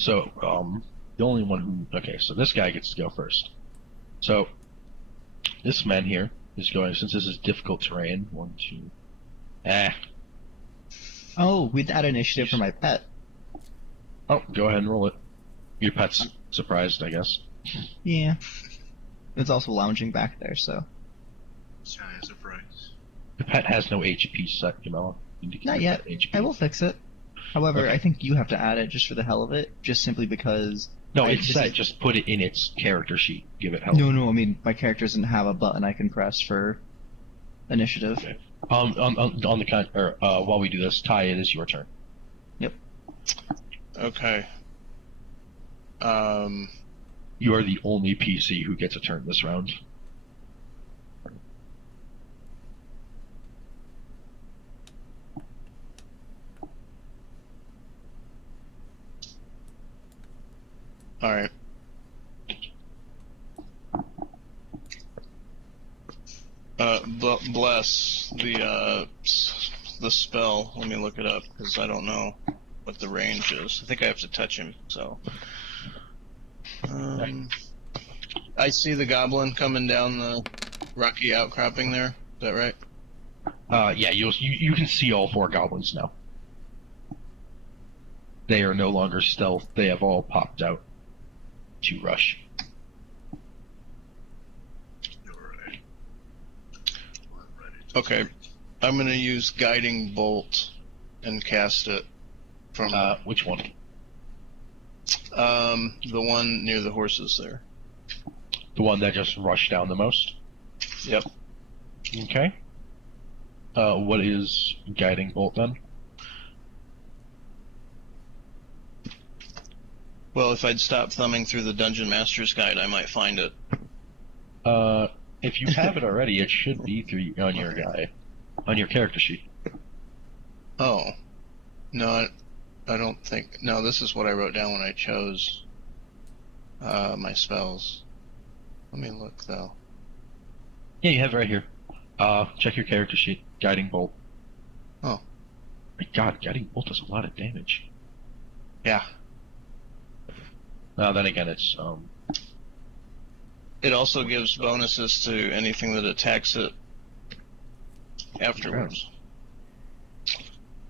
So, the only one who... Okay, so this guy gets to go first. So, this man here is going, since this is difficult terrain, 1, 2... Oh, we'd add initiative for my pet. Oh, go ahead and roll it. Your pet's surprised, I guess. Yeah. It's also lounging back there, so. It's kind of a surprise. The pet has no HP set, Camilla. Not yet. I will fix it. However, Okay. I think you have to add it just for the hell of it, just simply because... No, it's set. Just put it in its character sheet. Give it help. No, I mean, my character doesn't have a button I can press for initiative. Okay. On the while we do this, Ty, it is your turn. Yep. Okay. You are the only PC who gets a turn this round. All right. Bless the spell. Let me look it up because I don't know what the range is. I think I have to touch him. So. I see the goblin coming down the rocky outcropping there. Is that right? Yeah, you can see all 4 goblins now. They are no longer stealth. They have all popped out to rush. Alright. I'm ready. Okay. I'm gonna use guiding bolt and cast it from Which one? the one near the horses there. The one that just rushed down the most? Yep. Okay. What is guiding bolt then? Well, if I'd stop thumbing through the Dungeon Master's Guide, I might find it. If you have it already, it should be on your character sheet. Oh. No, I don't think... No, this is what I wrote down when I chose my spells. Let me look, though. Yeah, you have it right here. Check your character sheet. Guiding bolt. Oh. My God, guiding bolt does a lot of damage. Yeah. Then again, it's It also gives bonuses to anything that attacks it afterwards.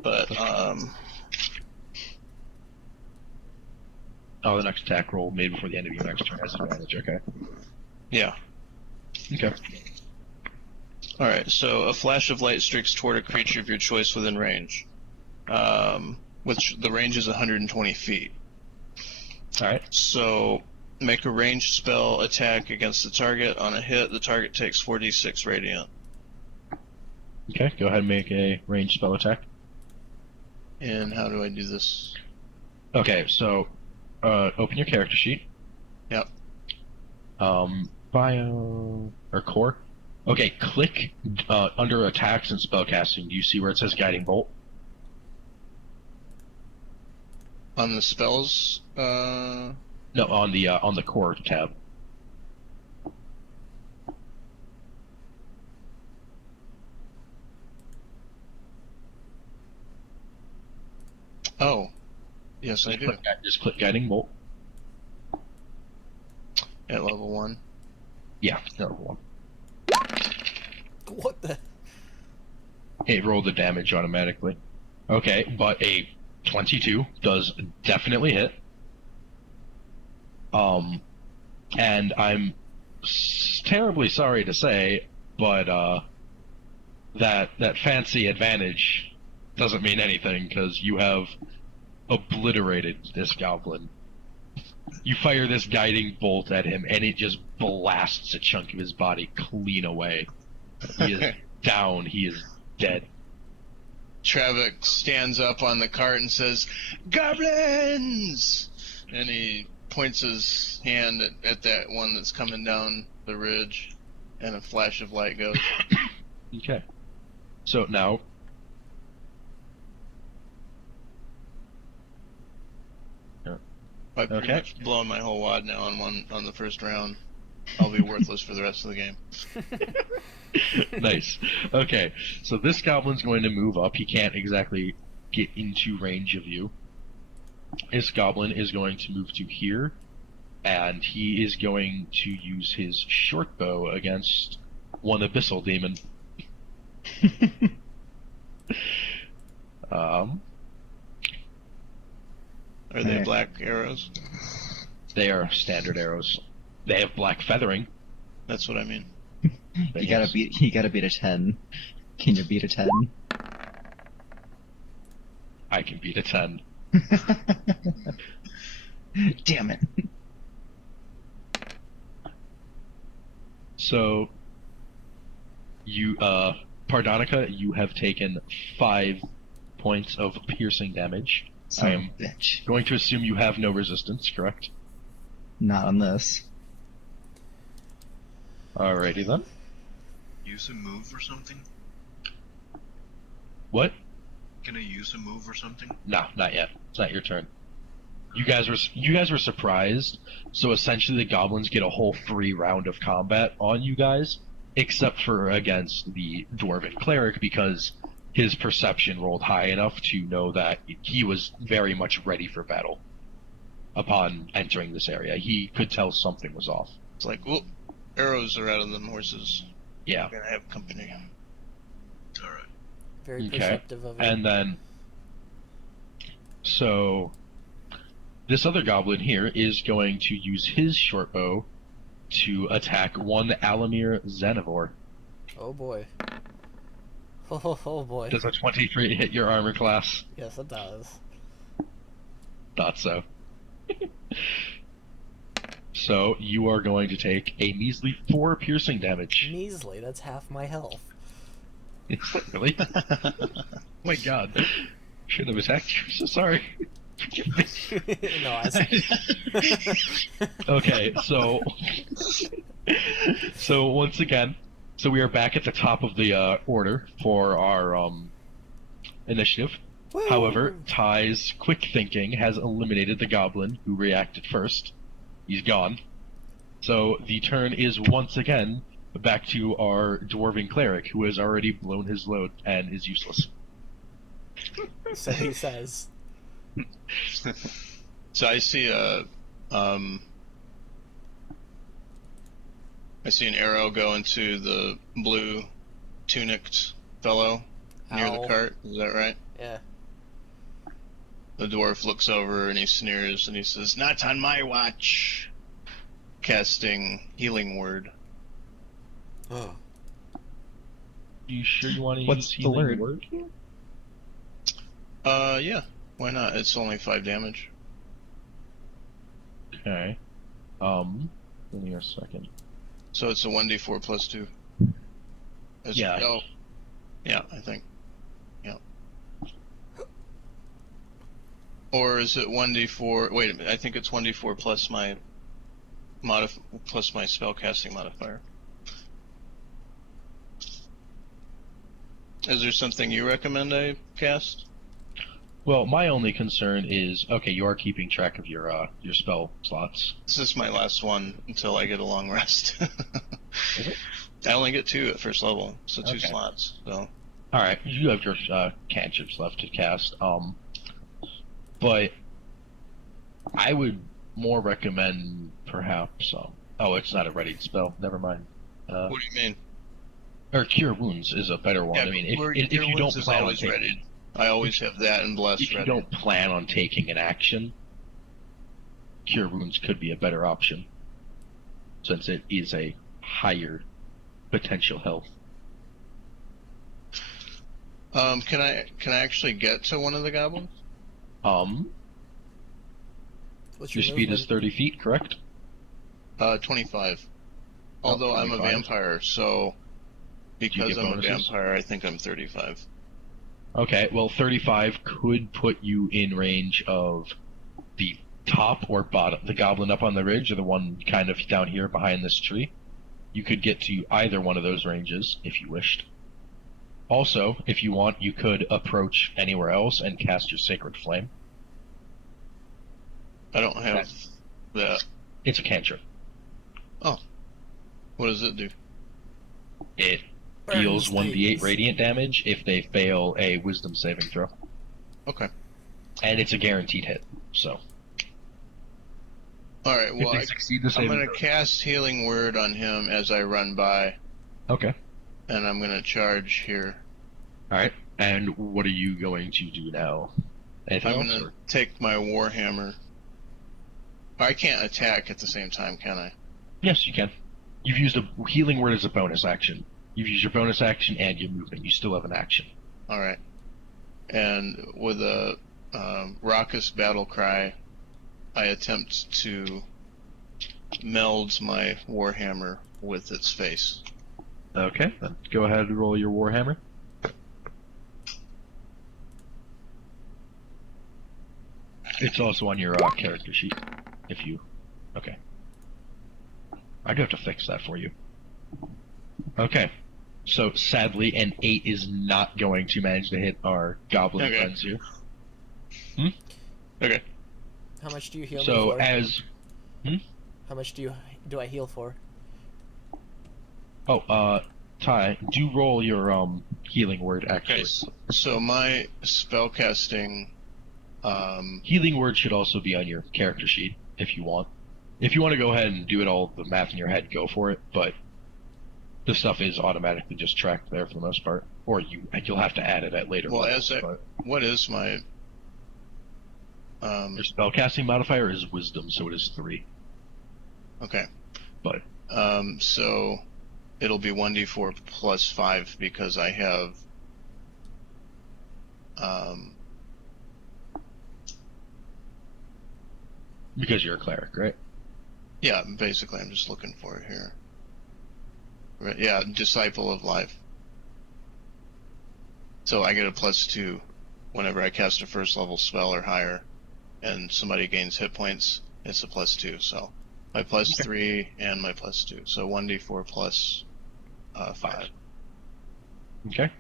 But, Oh, the next attack roll made before the end of your next turn has advantage, okay. yeah. Okay. Alright, so a flash of light streaks toward a creature of your choice within range. Which the range is 120 feet. Alright. So, make a ranged spell attack against the target. On a hit, the target takes 4d6 radiant. Okay, go ahead and make a ranged spell attack. And how do I do this? Okay, so, open your character sheet. Yep. Bio... or core. Okay, click under attacks and spellcasting. Do you see where it says guiding bolt? On the spells, No, on the core tab. oh. Yes, I do. Just click guiding bolt. At level 1. Yeah, level 1. What the? It rolled the damage automatically. Okay, but a 22 does definitely hit. And I'm terribly sorry to say, but that fancy advantage doesn't mean anything because you have obliterated this goblin. You fire this guiding bolt at him, and it just blasts a chunk of his body clean away. He is down. He is dead. Travik stands up on the cart and says, "Goblins!" And he points his hand at that one that's coming down the ridge, and a flash of light goes. Okay. So now... I've pretty much blown my whole wad now on the first round. I'll be worthless for the rest of the game. Nice. Okay, so this goblin's going to move up. He can't exactly get into range of you. this goblin is going to move to here, and he is going to use his short bow against one abyssal demon. Are they Hey. black arrows? They are standard arrows. They have black feathering. That's what I mean. but You yes. gotta beat a 10. Can you beat a 10? I can beat a 10. Damn it. So, you, Pardonica, you have taken 5 points of piercing damage. Son I of am a bitch. going to assume you have no resistance, correct? Not on this. Alrighty then. Use a move or something? What? Can I use a move or something? No, not yet. It's not your turn. You guys were surprised, so essentially the goblins get a whole free round of combat on you guys, except for against the dwarven cleric, because his perception rolled high enough to know that he was very much ready for battle upon entering this area. He could tell something was off. It's like, whoop, arrows are out of them horses. Yeah. I'm gonna have company. Alright. Very Okay. perceptive of it. And then, so this other goblin here is going to use his short bow to attack one Alamir Xenivore. Oh boy. Oh boy. Does a 23 hit your armor class? Yes, it does. Thought so. So you are going to take a measly 4 piercing damage. Measly, that's half my health. Really? Oh my god. Should have attacked you. So sorry. Forgive me. No, I Okay, so once again, so we are back at the top of the order for our initiative. Woo! However, Ty's quick thinking has eliminated the goblin who reacted first. He's gone. So the turn is once again back to our dwarven cleric, who has already blown his load and is useless. So he says. So I see I see an arrow go into the blue tunicked fellow near Ow. the cart. Is that right? Yeah. The dwarf looks over and he sneers and he says, "Not on my watch." Casting healing word. Oh. You sure you want to What's use the healing word? Yeah. Why not? It's only 5 damage. Okay. Give me a second. So it's a 1d4 plus 2. Yeah. Oh. Yeah, I think. Yeah. Or is it 1d4? Wait a minute. I think it's 1d4 plus my plus my spellcasting modifier. Is there something you recommend I cast? Well, my only concern is, okay, you are keeping track of your spell slots. This is my last one until I get a long rest. Is it? I only get 2 at first level, so 2 Okay. slots. So Alright, you have your cantrips left to cast. But I would more recommend perhaps oh, it's not a ready spell. Never mind. what do you mean? Or Cure Wounds is a better one. I mean, if you don't plan on always taking, ready. I always have that and blessed if you ready. don't plan on taking an action, Cure Wounds could be a better option, since it is a higher potential health. Can I actually get to one of the goblins? What's Your speed is movement? 30 feet, correct? 25. Although I'm a 25. vampire, so because get I'm a bonuses? vampire, I think I'm 35. Okay, well, 35 could put you in range of the top or bottom, the goblin up on the ridge, or the one kind of down here behind this tree. You could get to either one of those ranges if you wished. Also, if you want, you could approach anywhere else and cast your Sacred Flame. I don't have that. It's a cantrip. What does it do? It Burns deals 1d8 things. radiant damage if they fail a Wisdom saving throw. Okay. and it's a guaranteed hit. So All right. Well, if they succeed the I'm saving gonna cast Healing Word on him as I run by, Okay. and I'm gonna charge here. All right. And what are you going to do now? Anything I'm else? gonna Or? take my Warhammer. I can't attack at the same time, can I? Yes, you can. You've used a healing word as a bonus action. You've used your bonus action and your movement. You still have an action. All right. And with a raucous battle cry, I attempt to meld my Warhammer with its face. Okay. Then go ahead and roll your Warhammer. It's also on your character sheet. If you... Okay. I do have to fix that for you. Okay. So, sadly, an 8 is not going to manage to hit our goblin Okay. friends here. Okay. How much do you heal me So, for? as... How much do I heal for? Oh, Ty, do roll your, healing word, actually. Okay. So my spellcasting, Healing word should also be on your character sheet, if you want. If you want to go ahead and do it all, the math in your head, go for it, but the stuff is automatically just tracked there for the most part. Or you'll have to add it at later well, levels, but what is my, your spellcasting modifier is wisdom, so it is 3. okay. But So it'll be 1d4 plus 5 because I have, because you're a cleric, right? yeah, basically I'm just looking for it here. Right, yeah, Disciple of Life. So I get a +2 whenever I cast a first level spell or higher, and somebody gains hit points, it's a +2. So my +3 and my +2. So 1d4 plus 5. Okay.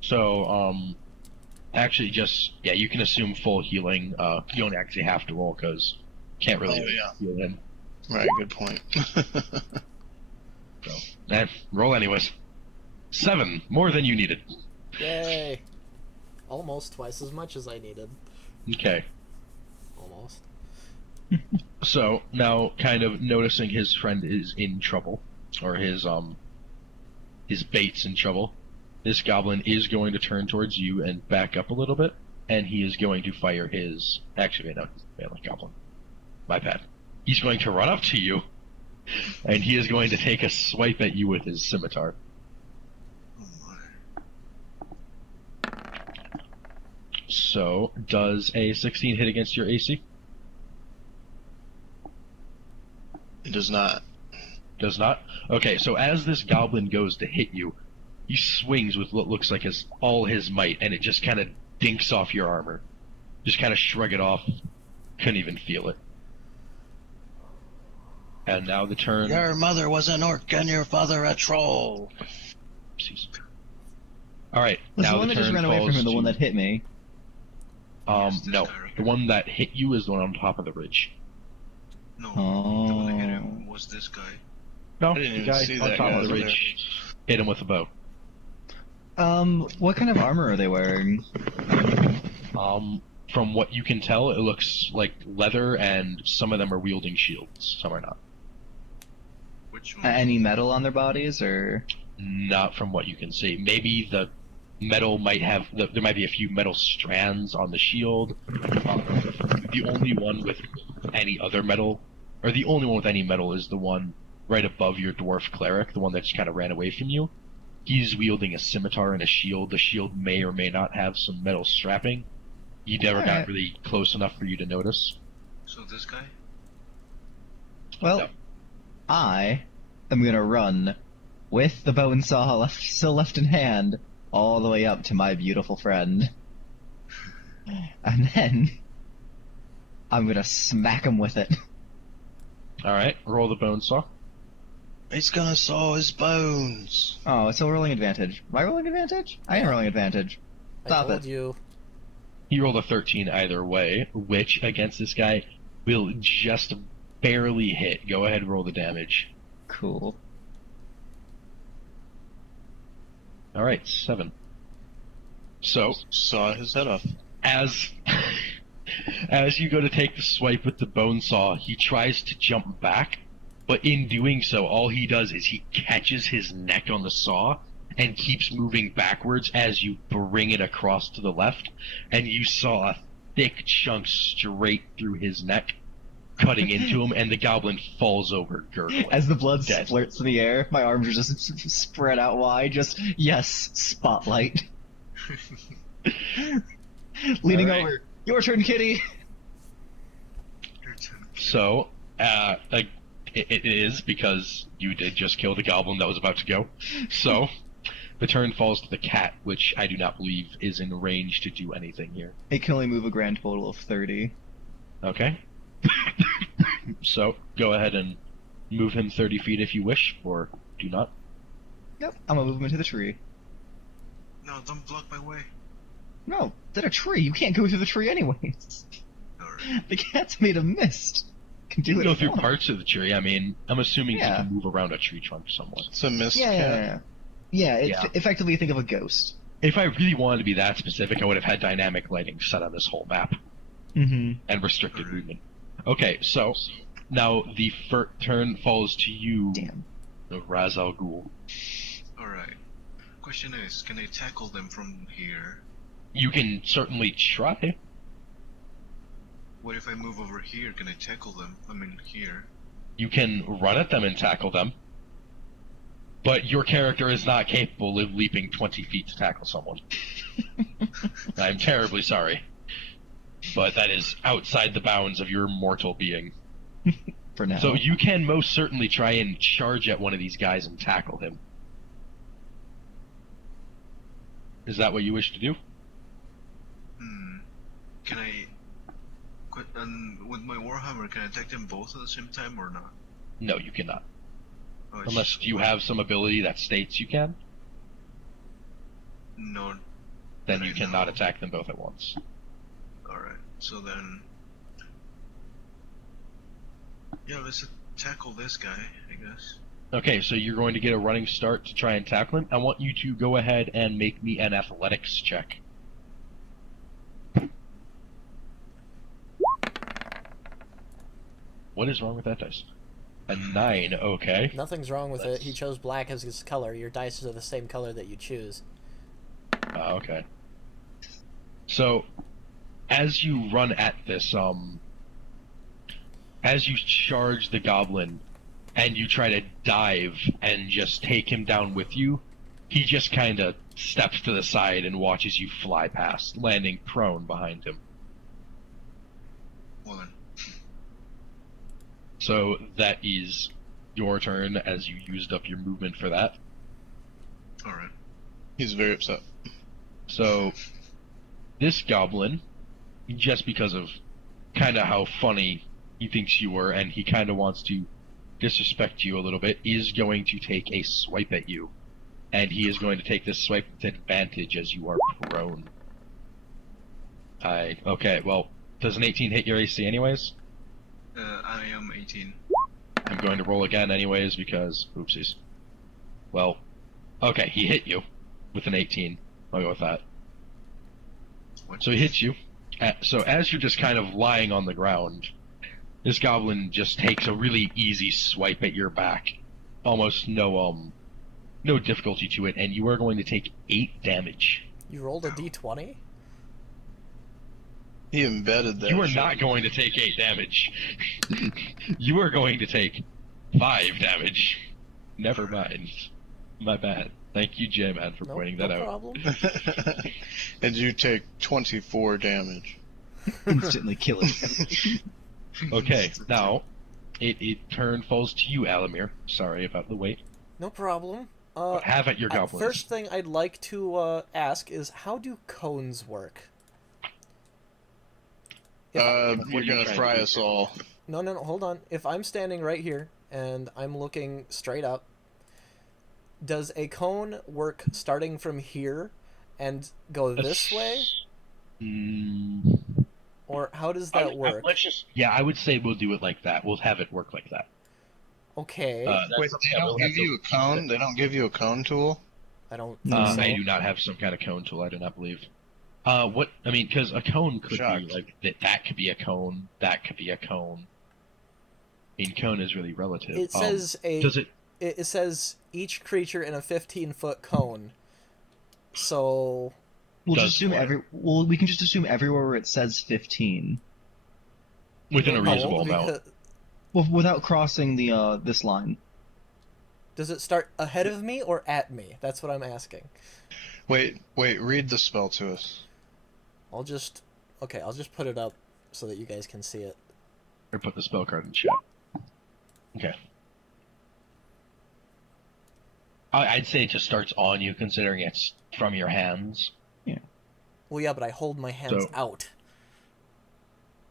So, actually just, yeah, you can assume full healing. You don't actually have to roll, because can't really Oh, yeah. heal him. Right, good point. So, roll anyways. 7, more than you needed. Yay! Almost twice as much as I needed. Okay. Almost. So, now kind of noticing his friend is in trouble, or his bait's in trouble, this goblin is going to turn towards you and back up a little bit, and he is going to fire his... Actually, no, melee goblin. My bad. He's going to run up to you, and he is going to take a swipe at you with his scimitar. Oh my. So, does a 16 hit against your AC? It does not. Does not? Okay, so as this goblin goes to hit you, he swings with what looks like all his might, and it just kind of dinks off your armor. Just kind of shrug it off. Couldn't even feel it. And now the turn... Your mother was an orc and your father a troll. Oopsies. Alright, Was now the one the that just turn ran away from falls him the one to- that hit me? Yes, this No. guy right The here. one that hit you is the one on top of the ridge. No, the one that hit Oh. him was this guy. No, I didn't the even guy see on that top guy of the over ridge hit him with a bow. What kind of armor are they wearing? From what you can tell, it looks like leather, and some of them are wielding shields. Some are not. Which one? Any metal on their bodies, or? Not from what you can see. Maybe the metal might have... There might be a few metal strands on the shield. The only one with any other metal... Or the only one with any metal is the one right above your dwarf cleric, the one that just kind of ran away from you. He's wielding a scimitar and a shield. The shield may or may not have some metal strapping. You never got Alright. really close enough for you to notice. So this guy? Well, No. I am gonna run with the bow and saw still left in hand all the way up to my beautiful friend. And then I'm gonna smack him with it. Alright, roll the bone saw. He's gonna saw his bones. Oh, it's a rolling advantage. Am I rolling advantage? I am rolling advantage. Stop I told it. you. He rolled a 13 either way, which against this guy will just barely hit. Go ahead, roll the damage. Cool. Alright, 7. So, Saw his head off. as as you go to take the swipe with the bone saw, he tries to jump back, but in doing so, all he does is he catches his neck on the saw and keeps moving backwards as you bring it across to the left, and you saw a thick chunk straight through his neck, cutting into him, and the goblin falls over gurgling. As the blood Dead. splurts in the air, my arms are just spread out wide. Just yes, spotlight. Leaning All right. over. Your turn, kitty. Your turn. So, it is because you did just kill the goblin that was about to go. So, the turn falls to the cat, which I do not believe is in range to do anything here. It can only move a grand total of 30. Okay. So, go ahead and move him 30 feet if you wish, or do not. Yep, I'm gonna move him into the tree. No, don't block my way. No, that's a tree. You can't go through the tree anyways. Alright. The cat's made of mist. Can do You it. can go if it through wants. parts of the tree. I mean, I'm assuming Yeah. you can move around a tree trunk somewhat. It's a mist Yeah, cat. yeah, yeah. Yeah, Yeah. effectively think of a ghost. If I really wanted to be that specific, I would have had dynamic lighting set on this whole map Mm-hmm. and restricted Alright. movement. Okay, so now the turn falls to you, Damn. Raz Al Ghul. Alright. Question is, can I tackle them from here? You can certainly try. What if I move over here? Can I tackle them? I mean, here. You can run at them and tackle them. But your character is not capable of leaping 20 feet to tackle someone. I'm terribly sorry. But that is outside the bounds of your mortal being. For now. So you can most certainly try and charge at one of these guys and tackle him. Is that what you wish to do? Can I... with my Warhammer, can I attack them both at the same time or not? No, you cannot. Oh, it's Unless just you one. have some ability that states you can, No. then that you I cannot know. attack them both at once. Alright, so then... Yeah, let's tackle this guy, I guess. Okay, so you're going to get a running start to try and tackle him. I want you to go ahead and make me an athletics check. What is wrong with that dice? A 9, okay. Nothing's wrong with it. He chose black as his color. Your dice are the same color that you choose. Okay. So, as you run at this, as you charge the goblin, and you try to dive and just take him down with you, he just kind of steps to the side and watches you fly past, landing prone behind him. Well then. So that is your turn, as you used up your movement for that. Alright. He's very upset. So, this goblin, just because of kind of how funny he thinks you were, and he kind of wants to disrespect you a little bit, is going to take a swipe at you. And he is going to take this swipe with advantage as you are prone. Okay, well, does an 18 hit your AC anyways? I am 18. I'm going to roll again anyways because, oopsies. Well, okay, he hit you with an 18. I'll go with that. What? So he hits you. So as you're just kind of lying on the ground, this goblin just takes a really easy swipe at your back. Almost no difficulty to it, and you are going to take 8 damage. You rolled a d20? He embedded that. You are shit. not going to take 8 damage. You are going to take 5 damage. Never mind. My bad. Thank you, J-Man, for No, pointing no that out. problem. And you take 24 damage. Instantly kill it. Okay, now, it turn falls to you, Alamir. Sorry about the wait. No problem. Have at your goblins. First thing I'd like to ask is, how do cones work? If What You're are you gonna trying fry to do? us all. No, hold on. If I'm standing right here and I'm looking straight up, does a cone work starting from here and go this way? Or how does that work? I would say we'll do it like that. We'll have it work like that. Okay. Wait, they don't give you a cone? They don't give you a cone tool? I don't think so. I do not have some kind of cone tool, I do not believe. What I mean, because a cone could Shocked. be like that. That could be a cone. That could be a cone. I mean, cone is really relative. It says Does it? It says each creature in a 15-foot cone. So We'll Does just assume square. we can just assume everywhere where it says 15. Within a no, reasonable amount. because- Well, without crossing the this line. Does it start ahead of me or at me? That's what I'm asking. Wait, read the spell to us. I'll just put it up so that you guys can see it. Or put the spell card in chat. Okay. I'd say it just starts on you, considering it's from your hands. Well, yeah, but I hold my hands So- out.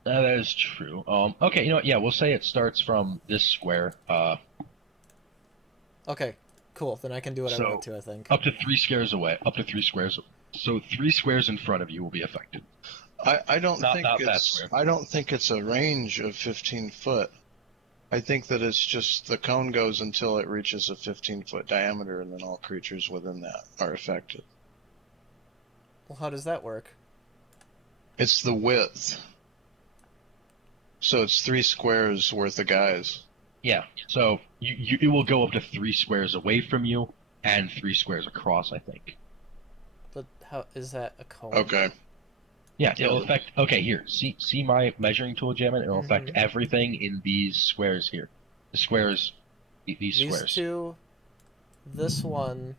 That is true. Okay, you know what? Yeah, we'll say it starts from this square, Okay, cool. Then I can do what I So- want to, I think. up to 3 squares away. Up to 3 squares. So 3 squares in front of you will be affected. I don't Not think that it's square. I don't think it's a range of 15 foot. I think that it's just the cone goes until it reaches a 15-foot diameter, and then all creatures within that are affected. Well, how does that work? It's the width. So it's 3 squares worth of guys. Yeah. So it will go up to 3 squares away from you and 3 squares across, I think. But how is that a cone? Okay. Yeah, it'll affect. Okay, here. See my measuring tool, Jamin? It'll affect everything in these squares here. The squares. These These squares. two, this one,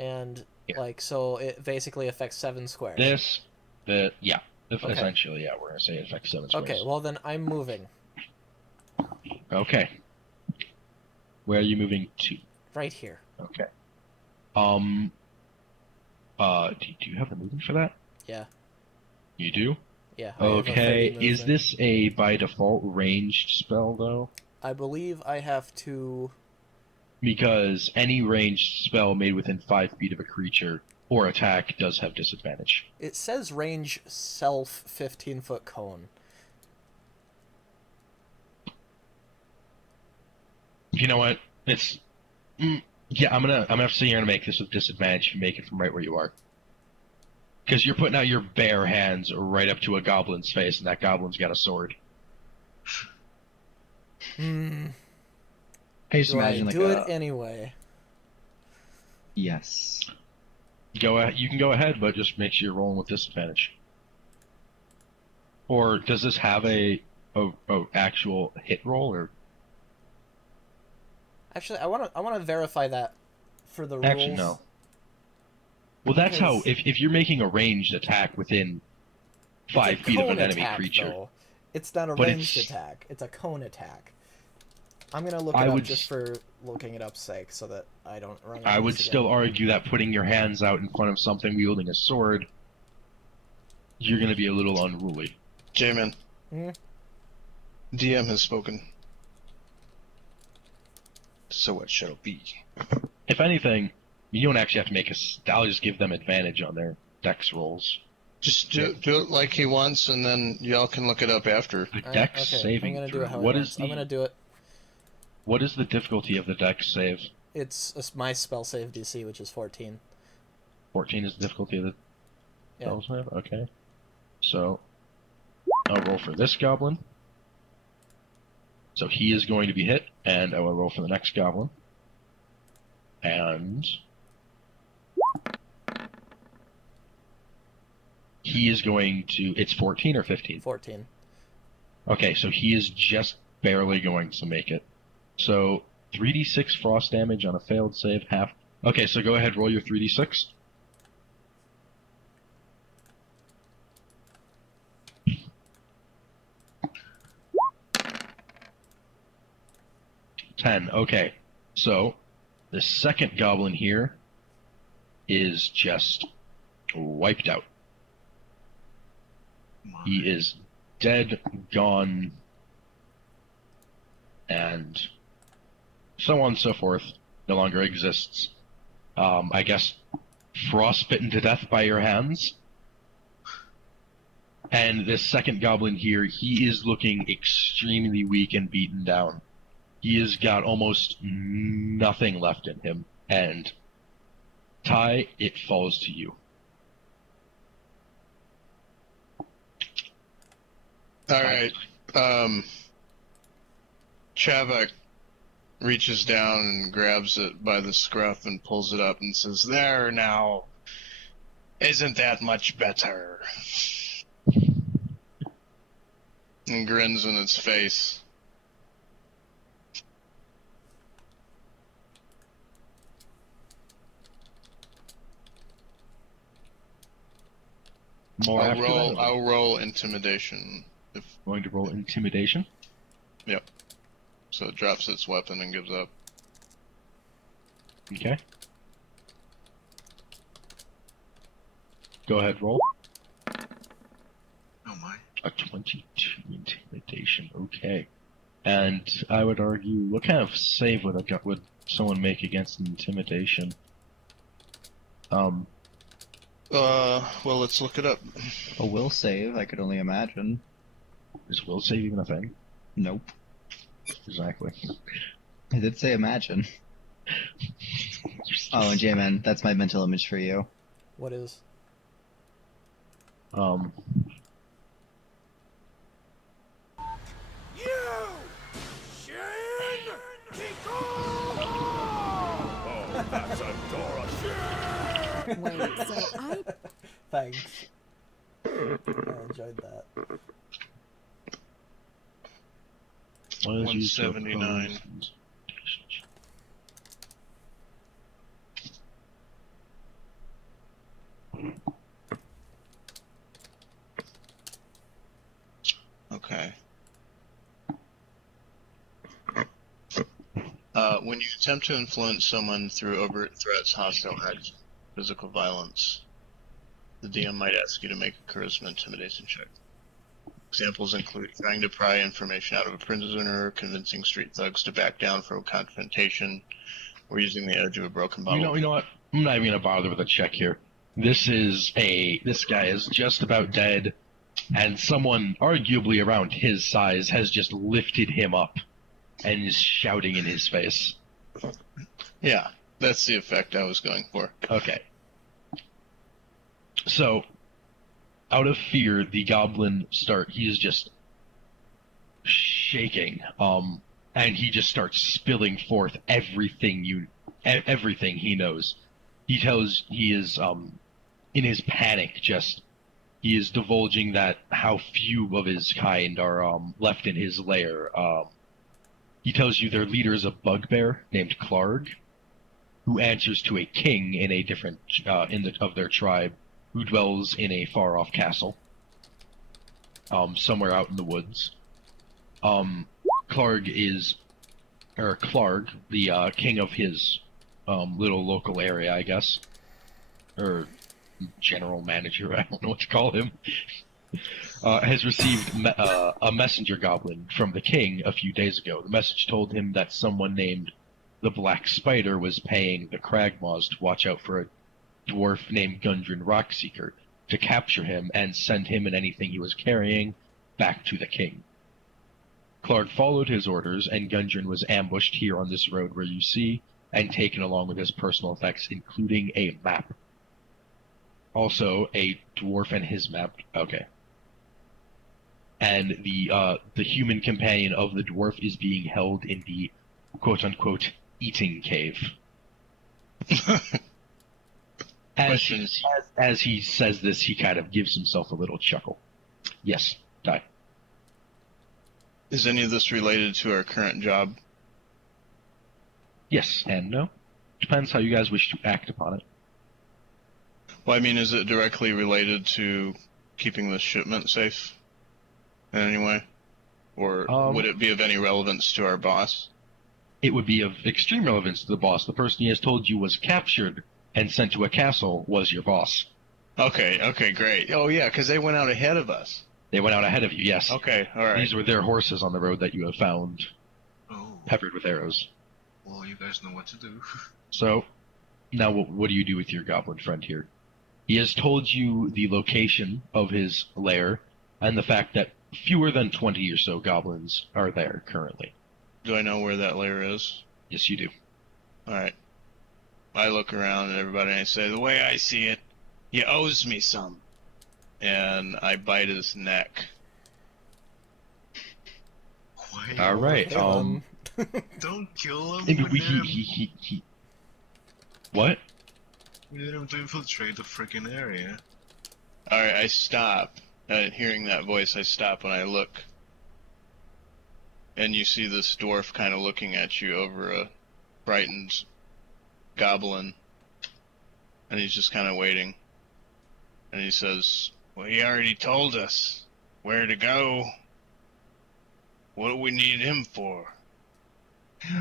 and Here. like so it basically affects 7 squares. Yeah. Okay. Essentially, yeah, we're gonna say it affects 7 squares. Okay, well then I'm moving Okay. Where are you moving to? right here. Okay. Do you have the movement for that? Yeah. You do? Yeah. I have a Okay. 30 Is movement. this a by default ranged spell though? I believe I have to. Because any ranged spell made within 5 feet of a creature or attack does have disadvantage. It says range self 15-foot cone. You know what? It's yeah. I'm gonna have to sit here and make this with disadvantage if you make it from right where you are. Because you're putting out your bare hands right up to a goblin's face, and that goblin's got a sword. Hmm. I just Do I imagine do like it anyway? yes. You can go ahead, but just make sure you're rolling with disadvantage. Or does this have a actual hit roll or? Actually, I wanna verify that for the rules. Actually, no. Well, that's how. Because- If you're making a ranged attack within 5 It's a feet of cone an enemy attack, creature, though. It's not a But ranged it's- attack. It's a cone attack. I'm gonna look I it up would just s- for looking it up's sake, so that I don't run. I into would this still again. argue that putting your hands out in front of something wielding a sword, you're going to be a little unruly. J-Man. Hmm? DM has spoken. So what shall it be? If anything, you don't actually have to make I'll just give them advantage on their dex rolls. Just do it like he wants, and then y'all can look it up after. The Alright, dex okay, saving I'm gonna do throw. it how What I is want. I'm gonna do it. What is the difficulty of the dex save? It's my spell save DC, which is 14. 14 is the difficulty of the Yeah. spell save? Okay. So, I'll roll for this goblin. So he is going to be hit, and I will roll for the next goblin. And he is going to. It's 14 or 15? 14. Okay, so he is just barely going to make it. So 3d6 frost damage on a failed save, half. Okay, so go ahead, roll your 3d6. Ten. Okay, so the second goblin here is just wiped out. He is dead, gone, and so on and so forth. No longer exists. I guess frostbitten to death by your hands. And this second goblin here, he is looking extremely weak and beaten down. He has got almost nothing left in him. And Ty, it falls to you. Alright. Chavak reaches down and grabs it by the scruff and pulls it up and says, "There now. Isn't that much better?" And grins in its face. More after that? I'll roll intimidation. Going to roll intimidation. Yep. So it drops its weapon and gives up. Okay. Go ahead, roll. Oh my. A 22 intimidation. Okay. And I would argue, what kind of save would someone make against intimidation? Well, let's look it up. A will save, I could only imagine. Is will save even a thing? Nope. Exactly. I did say imagine. Oh, and J-Man, that's my mental image for you. What is? Wait, so I Thanks. I enjoyed that. 179. Okay. When you attempt to influence someone through overt threats, hostile acts, physical violence, the DM might ask you to make a charisma intimidation check. Examples include trying to pry information out of a prisoner, convincing street thugs to back down for a confrontation, or using the edge of a broken bottle. You know what? I'm not even gonna bother with a check here. This guy is just about dead, and someone arguably around his size has just lifted him up and is shouting in his face. Yeah, that's the effect I was going for. Okay. So, out of fear, the goblin he's just shaking, and he just starts spilling forth everything he knows. He is, in his panic, he is divulging that how few of his kind are, left in his lair. He tells you their leader is a bugbear named Clarg, who answers to a king in a different, of their tribe, who dwells in a far-off castle, somewhere out in the woods. Clarg, the king of his little local area, I guess, or general manager, I don't know what to call him, has received a messenger goblin from the king a few days ago. The message told him that someone named the Black Spider was paying the Cragmaws to watch out for a dwarf named Gundren Rockseeker, to capture him and send him and anything he was carrying back to the king. Clark followed his orders, and Gundren was ambushed here on this road where you see, and taken along with his personal effects, including a map. Also, a dwarf and his map. Okay. And the human companion of the dwarf is being held in the quote-unquote eating cave. As he says this, he kind of gives himself a little chuckle. Yes, Ty. Is any of this related to our current job? Yes and no. Depends how you guys wish to act upon it. Well, I mean, is it directly related to keeping this shipment safe in any way? Or would it be of any relevance to our boss? It would be of extreme relevance to the boss. The person he has told you was captured and sent to a castle was your boss. Okay, great. Oh, yeah, because they went out ahead of us. They went out ahead of you, yes. Okay, all right. These were their horses on the road that you have found, Oh. peppered with arrows. Well, you guys know what to do. So, now what do you do with your goblin friend here? He has told you the location of his lair, and the fact that fewer than 20 or so goblins are there currently. Do I know where that lair is? Yes, you do. All right. I look around at everybody and I say, the way I see it, he owes me some. And I bite his neck. Hey, All right. Hey, Lem. don't kill him. Maybe We need him. he. What? We need him to infiltrate the freaking area. Alright, I stop. Hearing that voice, I stop and I look. And you see this dwarf kind of looking at you over a frightened goblin. And he's just kind of waiting. And he says, well, he already told us where to go. What do we need him for?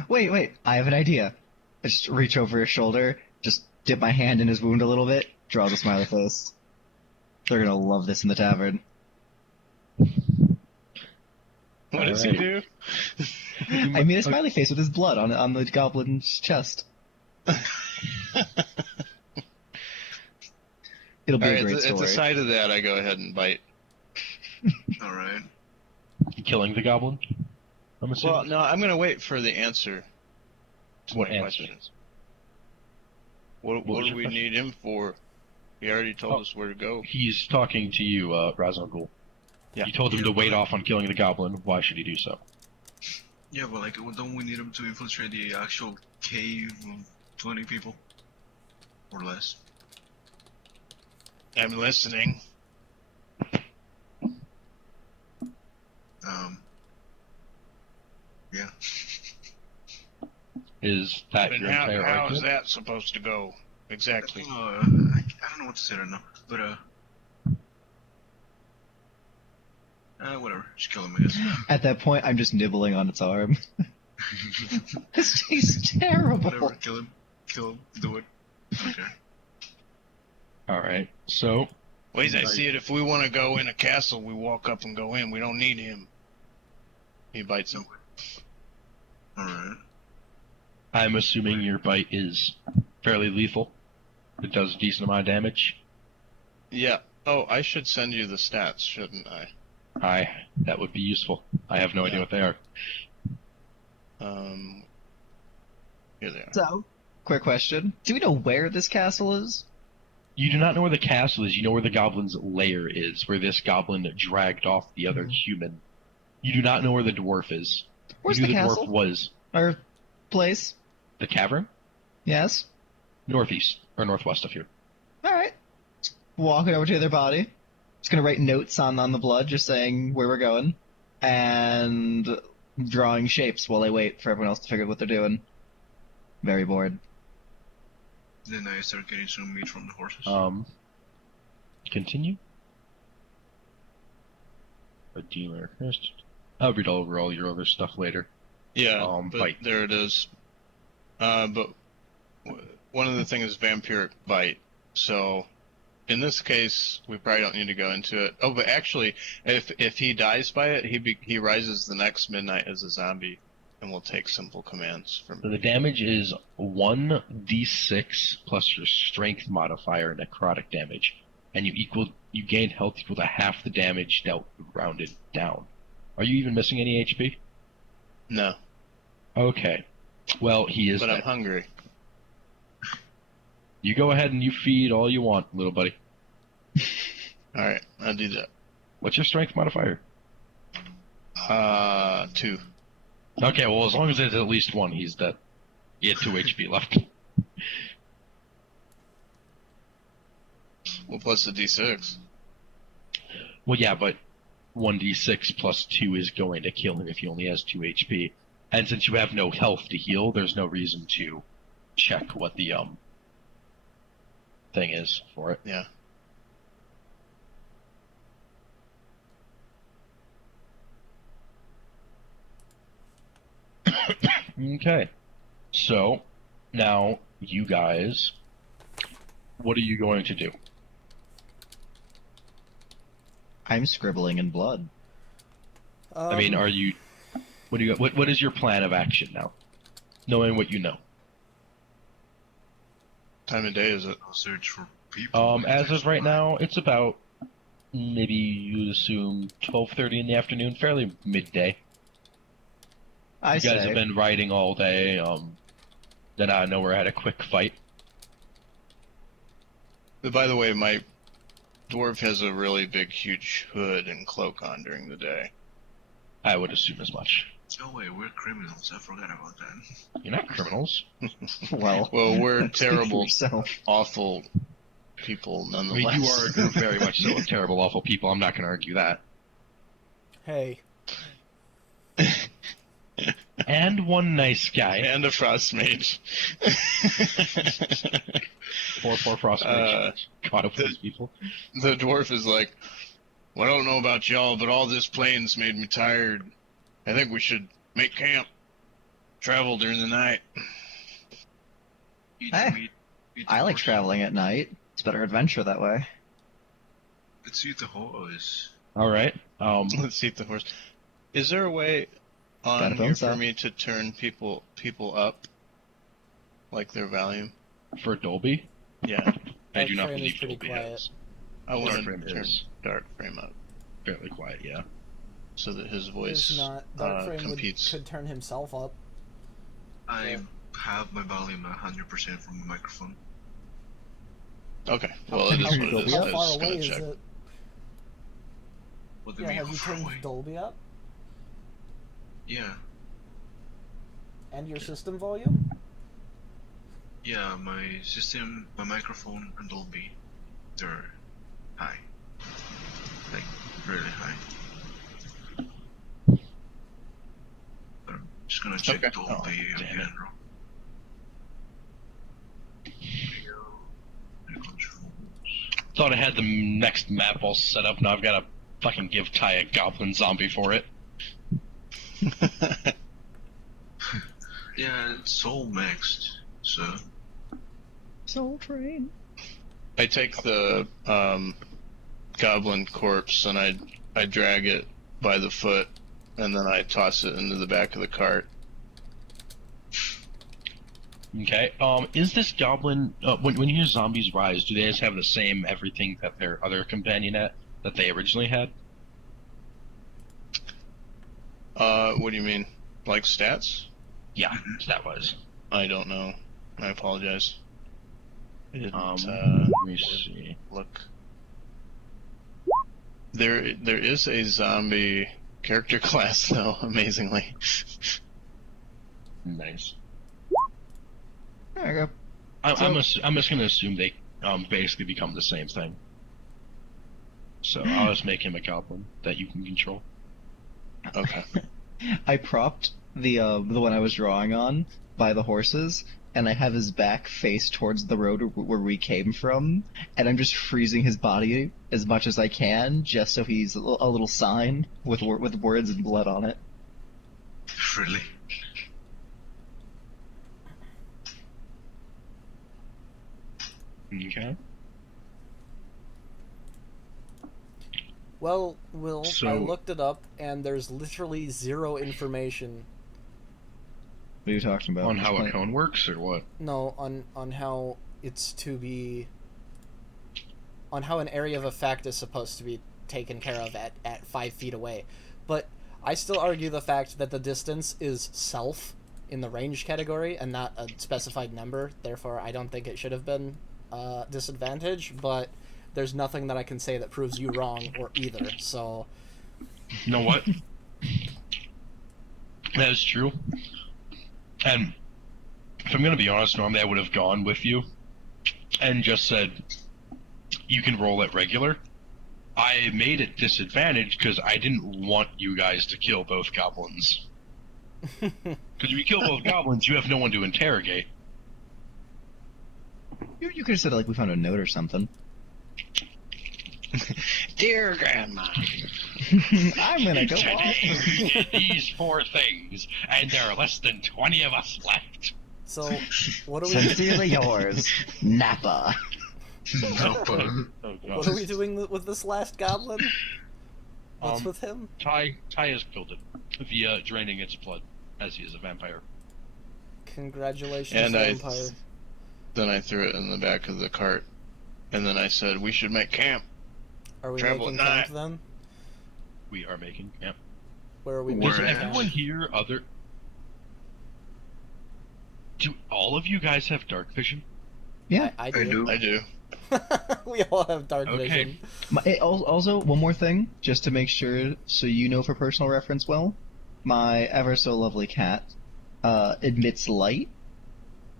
Wait, I have an idea. I just reach over his shoulder, just dip my hand in his wound a little bit, draw the smiley face. They're gonna love this in the tavern. What does he Alright. do? I made a smiley face with his blood on the goblin's chest. It'll be a Alright, great at story. the side of that, I go ahead and bite. Alright. Killing the goblin? I'm assuming. Well, no, I'm going to wait for the answer to What my answer? questions. What was do your we question? need him for? He already told us where to go. He's talking to you, Razongul. Yeah. You told him to wait off on killing the goblin. Why should he do so? Yeah, but like, don't we need him to infiltrate the actual cave of 20 people? Or less? I'm listening. Yeah. Is that And your entire how is argument? that supposed to go? Exactly. I don't know what to say right now, but whatever. Just kill him, I guess. At that point, I'm just nibbling on its arm. This tastes terrible. Whatever, kill him. Kill him. Do it. Okay. Alright, so, Ways I Right. see it, if we want to go in a castle, we walk up and go in. We don't need him. He bites him. Alright. I'm assuming your bite is fairly lethal. It does a decent amount of damage. Yeah. Oh, I should send you the stats, shouldn't I? That would be useful. I have no idea Yeah. what they are. Here they are. So, quick question. Do we know where this castle is? You do not know where the castle is. You know where the goblin's lair is, where this goblin dragged off the other human. You do not know where the dwarf is. Where's you the knew the castle? dwarf was Our place? the cavern, Yes? northeast or northwest of here. Alright. Walking over to their body. Just gonna write notes on the blood, just saying where we're going. And drawing shapes while I wait for everyone else to figure out what they're doing. Very bored. Then I start getting some meat from the horses. Continue. A dealer. I'll read over all your other stuff later. Yeah, but bite. there it is. But one of the things is vampiric bite. So in this case, we probably don't need to go into it. Oh, but actually, if he dies by it, he rises the next midnight as a zombie, and will take simple commands from. So the damage is 1d6 plus your strength modifier necrotic damage, and you gain health equal to half the damage dealt rounded down. Are you even missing any HP? No, Okay. Well, he is but I'm dead. hungry. You go ahead and you feed all you want, little buddy. All right, I'll do that. What's your strength modifier? 2. Okay, well, as long as it's at least 1, he's dead. He had 2 HP left. Well, plus the d6. Well, yeah, but 1d6 plus 2 is going to kill him if he only has 2 HP. And since you have no health to heal, there's no reason to check what the thing is for it. Yeah. Okay. So, now, you guys, what are you going to do? I'm scribbling in blood. I mean, are you... What is your plan of action now? Knowing what you know. Time of day is it? I'll search for people. As of right now, it's about, maybe you'd assume 12:30 in the afternoon, fairly midday. I You guys say. have been riding all day, then out of nowhere had a quick fight. By the way, my dwarf has a really big, huge hood and cloak on during the day. I would assume as much. Oh wait, we're criminals. I forgot about that. You're not criminals. Well, Well, we're speak for terrible, yourself. awful people I mean, nonetheless. you are a group very much so of terrible, awful people. I'm not going to argue that. Hey, And one nice guy. And a frost mage. Poor frost mage. God of these people. The dwarf is like, well, I don't know about y'all, but all this plane's made me tired. I think we should make camp. Travel during the night. Hey, I like traveling at night. It's better adventure that way. Let's eat the horse. All right. Let's eat the horse. Is there a way Gotta on here bounce for up. me to turn people up, like their volume? For Dolby, Yeah, I do Dark not Frame is believe pretty Dolby quiet. has. I want Dark to frame turn is dark frame up fairly quiet, yeah. so that his It's voice not. Dark Frame competes. could turn himself up. I Yeah. have my volume at 100% from the microphone. Okay, well, it is How what it Dolby is. How I far was away gonna is check. it? What do you Yeah, mean, have how you far turned away? Dolby up? Yeah. And your system volume? Yeah, my system, my microphone, and Dolby, they're high. Like, really high. But I'm just gonna check Okay. Dolby Oh, in damn it. general. Video, and controls. Thought I had the next map all set up. Now I've got to fucking give Ty a goblin zombie for it. Yeah, it's all maxed, so. Soul Train. I take the goblin corpse and I drag it by the foot, and then I toss it into the back of the cart. Okay. Is this goblin when you hear zombies rise? Do they just have the same everything that their other companion had that they originally had? What do you mean? Like stats? Yeah, that was. I don't know. I apologize. I didn't Let me see. look. There is a zombie character class though, amazingly. Nice. There you go. I'm just gonna assume they basically become the same thing. So I'll just make him a goblin that you can control. Okay. I propped the one I was drawing on by the horses, and I have his back face towards the road where we came from, and I'm just freezing his body as much as I can, just so he's a little sign with words and blood on it. Really? Okay. Well, Will, I So- looked it up, and there's literally zero information. What are you talking about? On how a Explain. cone works, or what? No, on how it's to be. On how an area of effect is supposed to be taken care of at 5 feet away. But I still argue the fact that the distance is self in the range category and not a specified number. Therefore, I don't think it should have been disadvantage, but there's nothing that I can say that proves you wrong or either. So, You know what? That is true. And if I'm gonna be honest, normally I would have gone with you and just said you can roll at regular. I made it disadvantage because I didn't want you guys to kill both goblins. Because if you kill both goblins, you have no one to interrogate. You could have said like we found a note or something. Dear Grandma. I'm gonna go Today off. we did these 4 things, and there are less than 20 of us left. so what are we Sincerely yours, Nappa. Oh, what are we doing with this last goblin? What's Um, with him? Ty has killed it via draining its blood, as he is a vampire. Congratulations, And I vampire. then I threw it in the back of the cart, and then I said we should make camp. Are we travel making at camp night. then? We are making camp. Where are we Where Does making at? everyone camp? here other? Do all of you guys have dark vision? Yeah. I I do. do. I do. We all have dark Okay. vision. Also, one more thing, just to make sure, so you know for personal reference well, my ever so lovely cat emits light,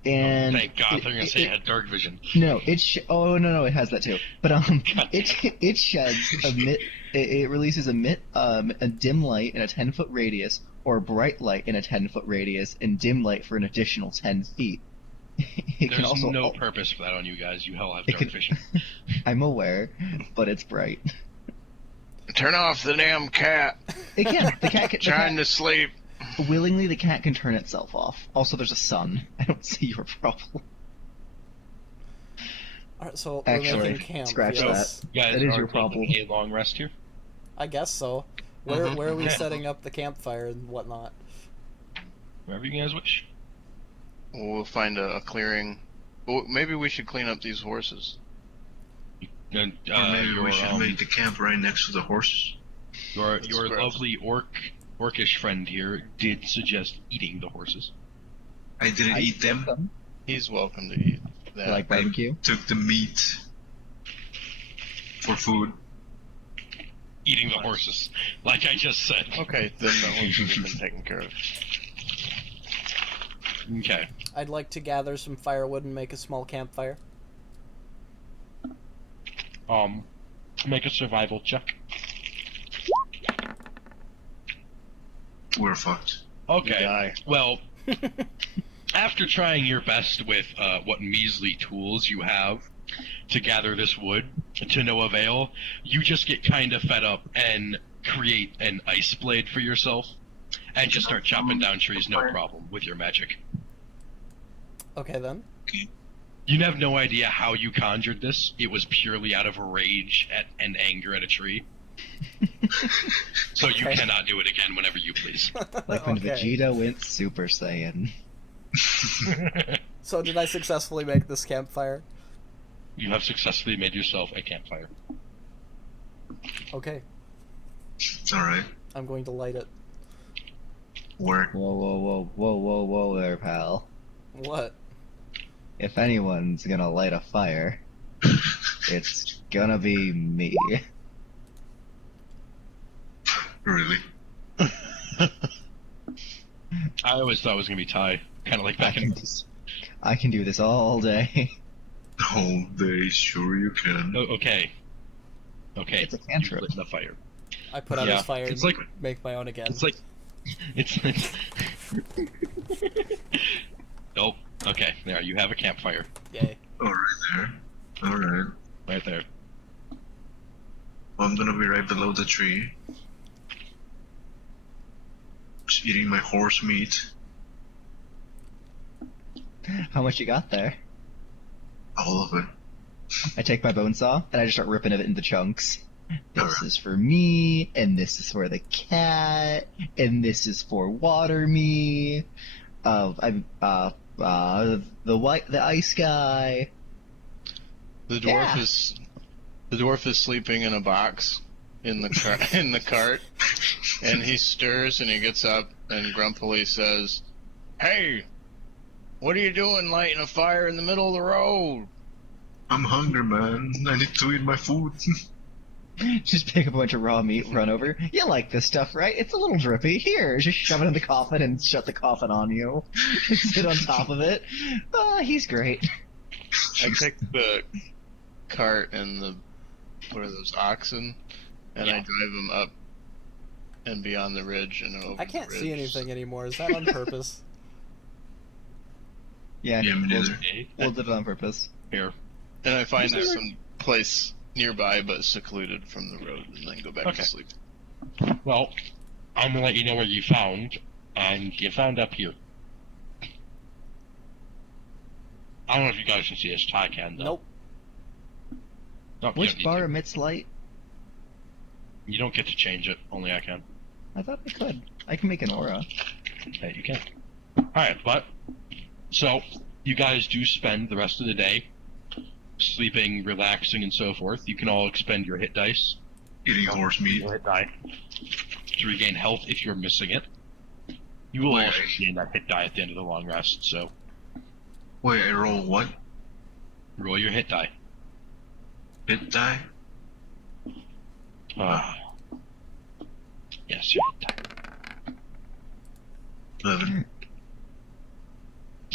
and Thank God, they're gonna say it had dark vision. no, oh no, it has that too. But God it sheds it releases a dim light in a 10-foot radius, or bright light in a 10-foot radius, and dim light for an additional 10 feet. It can There's also no purpose for that on you guys. You all have it dark can, vision. I'm aware, but it's bright. Turn off the damn cat. It can. The cat can. Trying to sleep. Willingly, the cat can turn itself off. Also, there's a sun. I don't see your problem. Alright, so Actually, we're making camp. scratch Yes. You guys That is are your taking problem. a long rest here. I guess so. Where are we Yeah. setting up the campfire and whatnot? Wherever you guys wish. We'll find a clearing. Well, maybe we should clean up these horses. And, Or maybe your, we should make the camp right next to the horses. your gross. lovely orcish friend here did suggest eating the horses. I didn't eat them. He's welcome to eat that. Like barbecue. Took the meat for food. Eating the horses, like I just said. Okay, then the horses have been taken care of. Okay. I'd like to gather some firewood and make a small campfire. Make a survival check. We're fucked. Okay. Die. Well, after trying your best with what measly tools you have to gather this wood to no avail, you just get kind of fed up and create an ice blade for yourself and just start chopping down trees no problem with your magic. Okay then. You have no idea how you conjured this. It was purely out of rage and anger at a tree. So you Okay. cannot do it again whenever you please. Like when Okay. Vegeta went Super Saiyan. So did I successfully make this campfire? You have successfully made yourself a campfire. Okay. Alright. I'm going to light it. Where? Whoa there, pal. What? If anyone's gonna light a fire, it's gonna be me. Really? I always thought it was going to be Ty. Kind of like back in... I can do this all day. All day, sure you can. Oh, okay. Okay. It's a cantrip. You lit the fire. I put out Yeah, his fire it's and like- make my own again. It's like... It's... Nope. Okay, there, you have a campfire. Yay. Alright there. Alright. Right there. Well, I'm gonna be right below the tree. Just eating my horse meat. How much you got there? All of it. I take my bone saw and I just start ripping it into chunks. This Alright. is for me, and this is for the cat, and this is for water me. The ice guy. The dwarf Yeah. is sleeping in a box in the in the cart, and he stirs and he gets up and grumpily says, "Hey, what are you doing lighting a fire in the middle of the road?" I'm hungry, man. I need to eat my food. Just pick up a bunch of raw meat, run over. You like this stuff, right? It's a little drippy. Here, just shove it in the coffin and shut the coffin on you. Sit on top of it. He's great. I take the cart and the what are those oxen, and I Yeah. drive them up and beyond the ridge and over. I can't the see ridge. anything anymore. Is that on purpose? Yeah, Yeah, me we'll, neither. Okay, we'll do it on purpose. here. And I find there's some place nearby but secluded from the road, and then go back Okay. to sleep. Well, I'm gonna let you know where you found, and you found up here. I don't know if you guys can see this. Ty can, though. Nope. Nope, you Which don't need bar to. emits light? You don't get to change it. Only I can. I thought I could. I can make an aura. Okay, you can. Alright, but... So, you guys do spend the rest of the day sleeping, relaxing, and so forth. You can all expend your hit dice. Eating horse meat. Your hit die. To regain health if you're missing it. You will Wait. also gain that hit die at the end of the long rest, so Wait, I roll what? roll your hit die. Hit die. Uh, yes, you hit die. 11.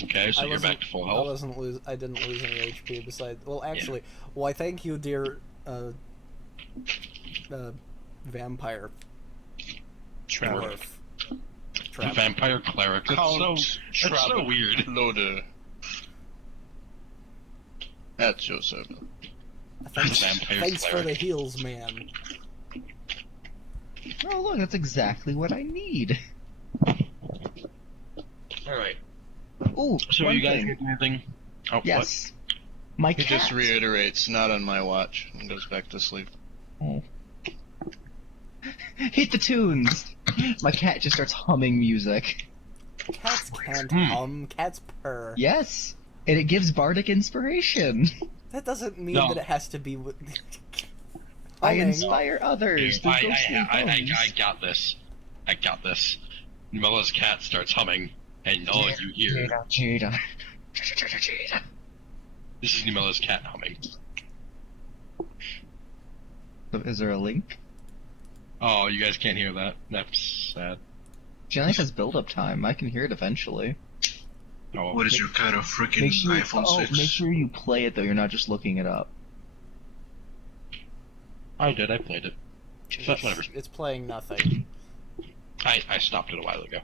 Okay, so I you're wasn't- back to full I health. wasn't lose. I didn't lose any HP besides. Well, actually, why? Thank you, dear vampire Trapper. dwarf. The Trapper. vampire cleric. That's so Trapper. weird. Loader. At your service. Thanks, Vampire thanks for cleric. the heals, man. Oh, look, that's exactly what I need. Alright. Ooh, So one you guys thing. get anything? Oh, Yes. My He cat. just reiterates, not on my watch, and goes back to sleep. Oh. Hit the tunes. My cat just starts humming music. Cats can't Hmm. hum. Cats purr. Yes, and it gives bardic inspiration. That doesn't mean No. that it has to be. I Humming. inspire others. There's ghostly hums. I got this. I got this. Numella's cat starts humming, and all you hear. Cheetah. This is Numella's cat humming. So is there a link? Oh, you guys can't hear that? That's sad. Giant has build-up time. I can hear it eventually. Oh, What is your kind of freaking Make sure, iPhone 6? make sure you play it though. You're not just looking it up. I did. I played it. But whatever. It's playing nothing. I stopped it a while ago.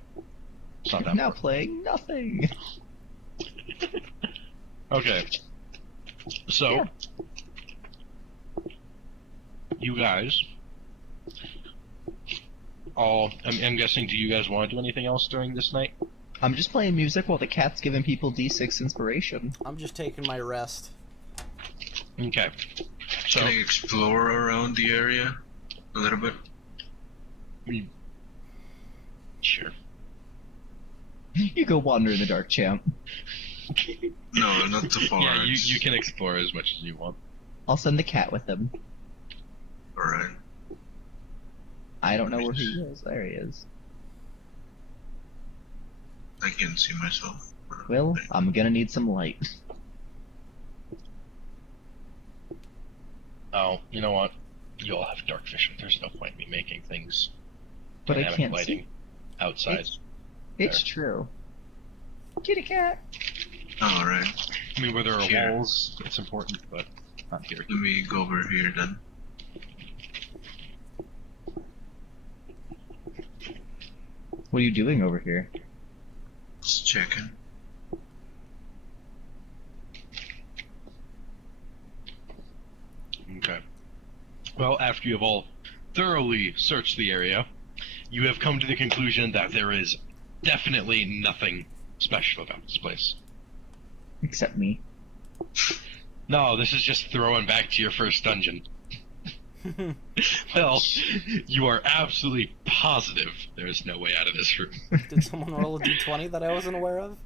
It's not that Now playing nothing. Okay. So, Yeah. you guys all, I'm guessing, do you guys want to do anything else during this night? I'm just playing music while the cat's giving people D6 inspiration. I'm just taking my rest. Okay. So, Can I explore around the area a little bit? sure. You go wander in the dark, champ. No, not too far. Yeah, you can explore as much as you want. I'll send the cat with him. Alright. I don't know where he is. There he is. I can see myself. Well, I'm gonna need some light. Oh, you know what? You all have dark vision. There's no point in me making things But I dynamic can't lighting see. outside. It's true. Kitty cat. Alright. I mean, where there are Here. walls, it's important, but not here. Let me go over here then. What are you doing over here? Just checking. Okay. Well, after you have all thoroughly searched the area, you have come to the conclusion that there is definitely nothing special about this place. Except me. No, this is just throwing back to your first dungeon. Well, you are absolutely positive there is no way out of this room. Did someone roll a d20 that I wasn't aware of?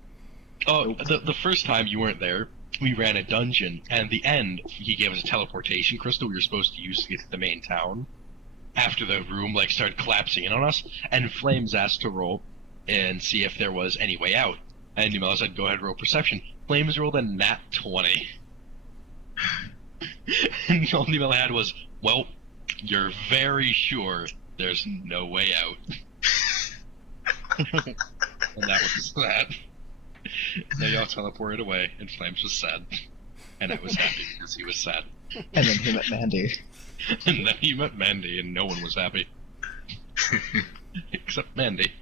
Oh, the first time you weren't there, we ran a dungeon, and at the end, he gave us a teleportation crystal we were supposed to use to get to the main town. After the room started collapsing in on us, and Flames asked to roll and see if there was any way out. And Numella said, "Go ahead, roll perception." Flames rolled a nat 20, and all Numella had was, "Well, you're very sure there's no way out." And that was that. They all teleported away, and Flames was sad. And I was happy because he was sad. And then he met Mandy. And then he met Mandy, and no one was happy. Except Mandy.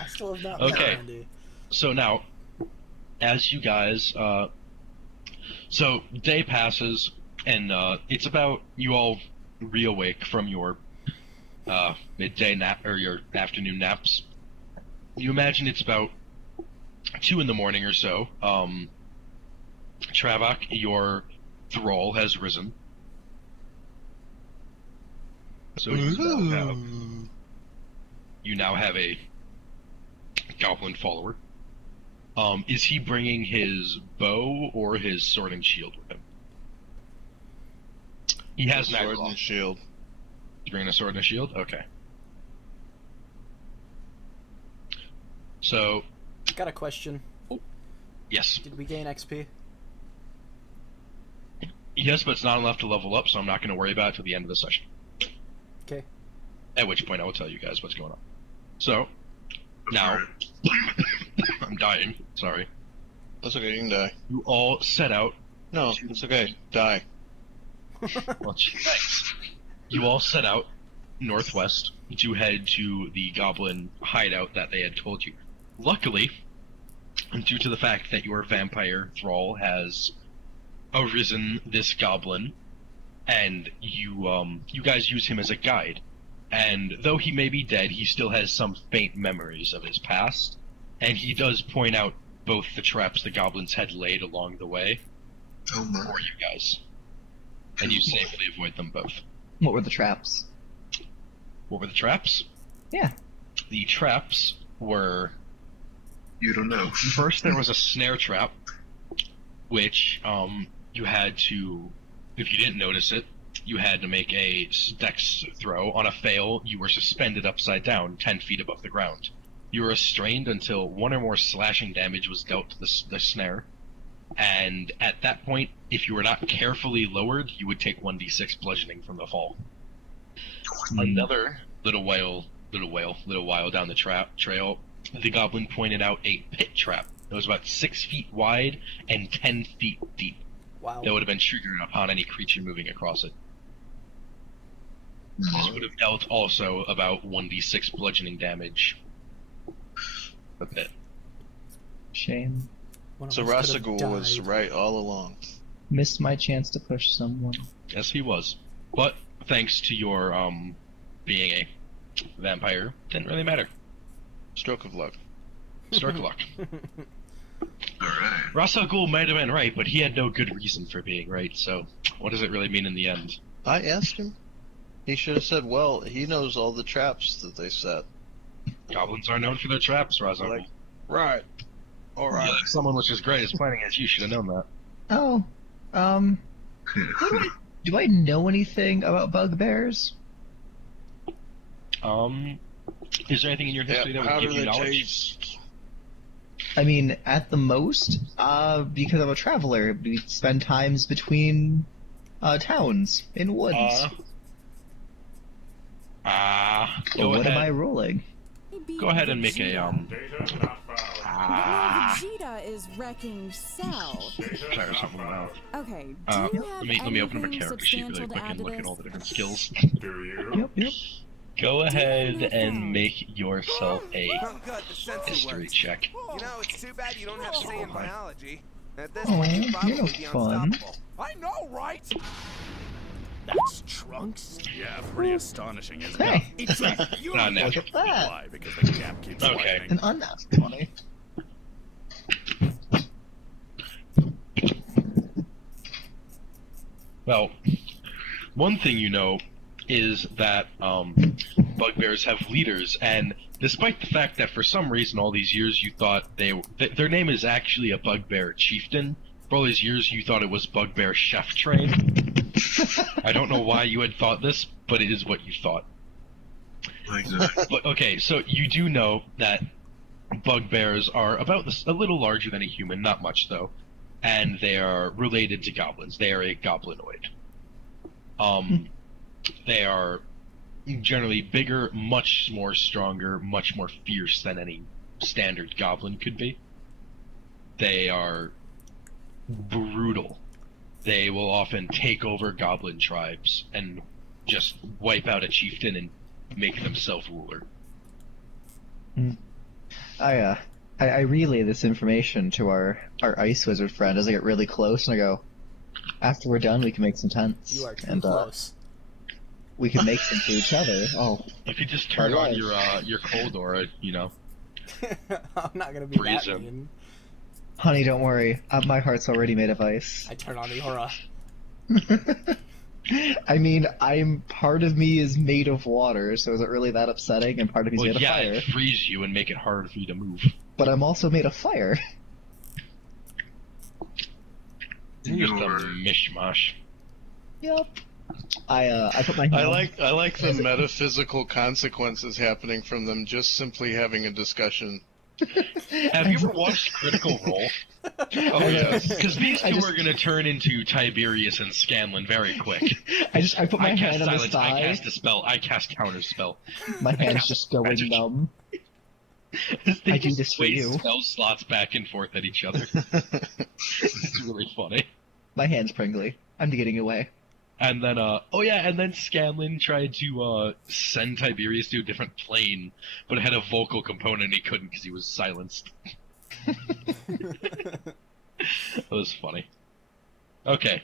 I still have not Okay. met Andy. So now, as you guys, so day passes, and it's about you all reawake from your midday nap or your afternoon naps. You imagine it's about 2 in the morning or so. Travak, your thrall has risen. So you now have a goblin follower. Is he bringing his bow or his sword and shield with him? He has an sword axe. and shield. He's bringing a sword and a shield? Okay. So, Got a question. yes. Did we gain XP? Yes, but it's not enough to level up, so I'm not going to worry about it till the end of the session. Okay. At which point I will tell you guys what's going on. So, now, I'm dying, sorry. That's okay, you can die. You all set out. No, it's okay. Die. Well, thanks. You all set out northwest to head to the goblin hideout that they had told you. Luckily, due to the fact that your vampire thrall has arisen this goblin, and you guys use him as a guide. And though he may be dead, he still has some faint memories of his past, and he does point out both the traps the goblins had laid along the way Oh my. for you guys. And you safely avoid them both. What were the traps? What were the traps? Yeah. The traps were... You don't know. First, there was a snare trap, which you had to... If you didn't notice it, you had to make a dex throw. On a fail, you were suspended upside down, 10 feet above the ground. You were restrained until one or more slashing damage was dealt to the snare. And at that point, if you were not carefully lowered, you would take 1d6 bludgeoning from the fall. Another little while down the trail, the goblin pointed out a pit trap that was about 6 feet wide and 10 feet deep. Wow. That would have been triggered upon any creature moving across it. This would have dealt also about 1d6 bludgeoning damage. A bit. Shame. One of So us could have Rasagul was died. right all along. Missed my chance to push someone. Yes, he was. But thanks to your being a vampire, didn't really matter. Stroke of luck. Stroke of luck. Alright. Ra's al Ghul might have been right, but he had no good reason for being right, so what does it really mean in the end? I asked him. He should have said, well, he knows all the traps that they set. Goblins are known for their traps, Ra's al Ghul. Like, right. Alright. Yeah, someone which is great is planning as you should have known that. Oh, do I know anything about bugbears? Is there anything in your history that how would do give you they knowledge? taste? I mean, at the most, because I'm a traveler, we spend times between towns in woods. Go But what am I ahead. rolling? Go ahead and make a Vegeta is wrecking Cell. try or something else. Okay, do Uh, you have let me open up a anything character sheet really substantial quick to add and to look at this? all the different skills. Yep. Go ahead have and that? make yourself a I'm good. The sensory history works. check. You know, it's too bad you don't have say in biology. At this Aw, point, you'd you're probably no be fun. unstoppable. I know, right? That's Trunks? Yeah, pretty astonishing, isn't Hey, it? It's like, you Not don't know natural. look at that. why, because the gap keeps Okay. widening. An unnatural 20. Well, one thing you know is that bugbears have leaders, and despite the fact that for some reason all these years you thought their name is actually a bugbear chieftain, for all these years you thought it was bugbear chef train. I don't know why you had thought this, but it is what you thought. Like that. But okay, so you do know that bugbears are about a little larger than a human, not much though, and they are related to goblins. They are a goblinoid. They are generally bigger, much more stronger, much more fierce than any standard goblin could be. They are brutal. They will often take over goblin tribes and just wipe out a chieftain and make themselves ruler. I relay this information to our ice wizard friend as I get really close, and I go, after we're done, we can make some tents. You are too and, close. we can make some for each other. Oh, You could just turn Alright. on your cold aura, you know. I'm not gonna be that Freeze him. mean. honey, don't worry. My heart's already made of ice. I turn on the aura. I mean, part of me is made of water, so is it really that upsetting? And part of me's Well, made yeah, of fire. it freeze you and make it harder for you to move. But I'm also made of fire. You're just a You're- mishmash. Yep. I put my hand I like the metaphysical consequences happening from them just simply having a discussion Have you ever watched Critical Role? Oh, yes. Because these two I just- are going to turn into Tiberius and Scanlan very quick. I put my I cast hand on his silence, I thigh. cast a spell, I cast counter spell. My hand's just going Magic. numb. They I do just this for sway you. spell slots back and forth at each other. It's really funny. My hand's pringly. I'm getting away. And then, and then Scanlan tried to, send Tiberius to a different plane, but it had a vocal component and he couldn't because he was silenced. That was funny. Okay.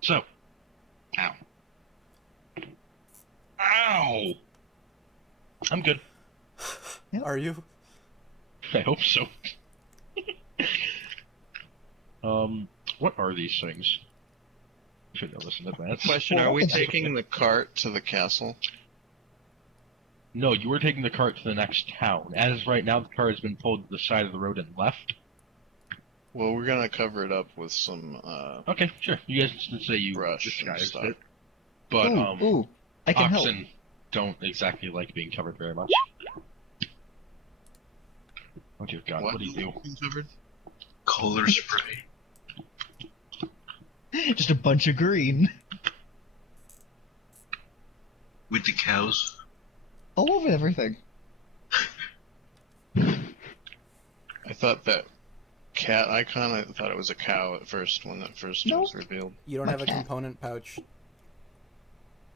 So. Ow. Ow! I'm good. Are you? I hope so. What are these things? Should have listened to that. Question: Are we taking the cart to the castle? No, you were taking the cart to the next town. As of right now, the cart has been pulled to the side of the road and left. Well, we're gonna cover it up with some Okay, sure. You guys can say you brush and disguised stuff. it. But, Ooh, I can help. oxen don't exactly like being covered very much. Oh dear God, what do you do? Covered? Color spray. Just a bunch of green. With the cows. All over everything. I thought that cat icon, I thought it was a cow at first when that first No. was revealed. You don't My have a cat. component pouch.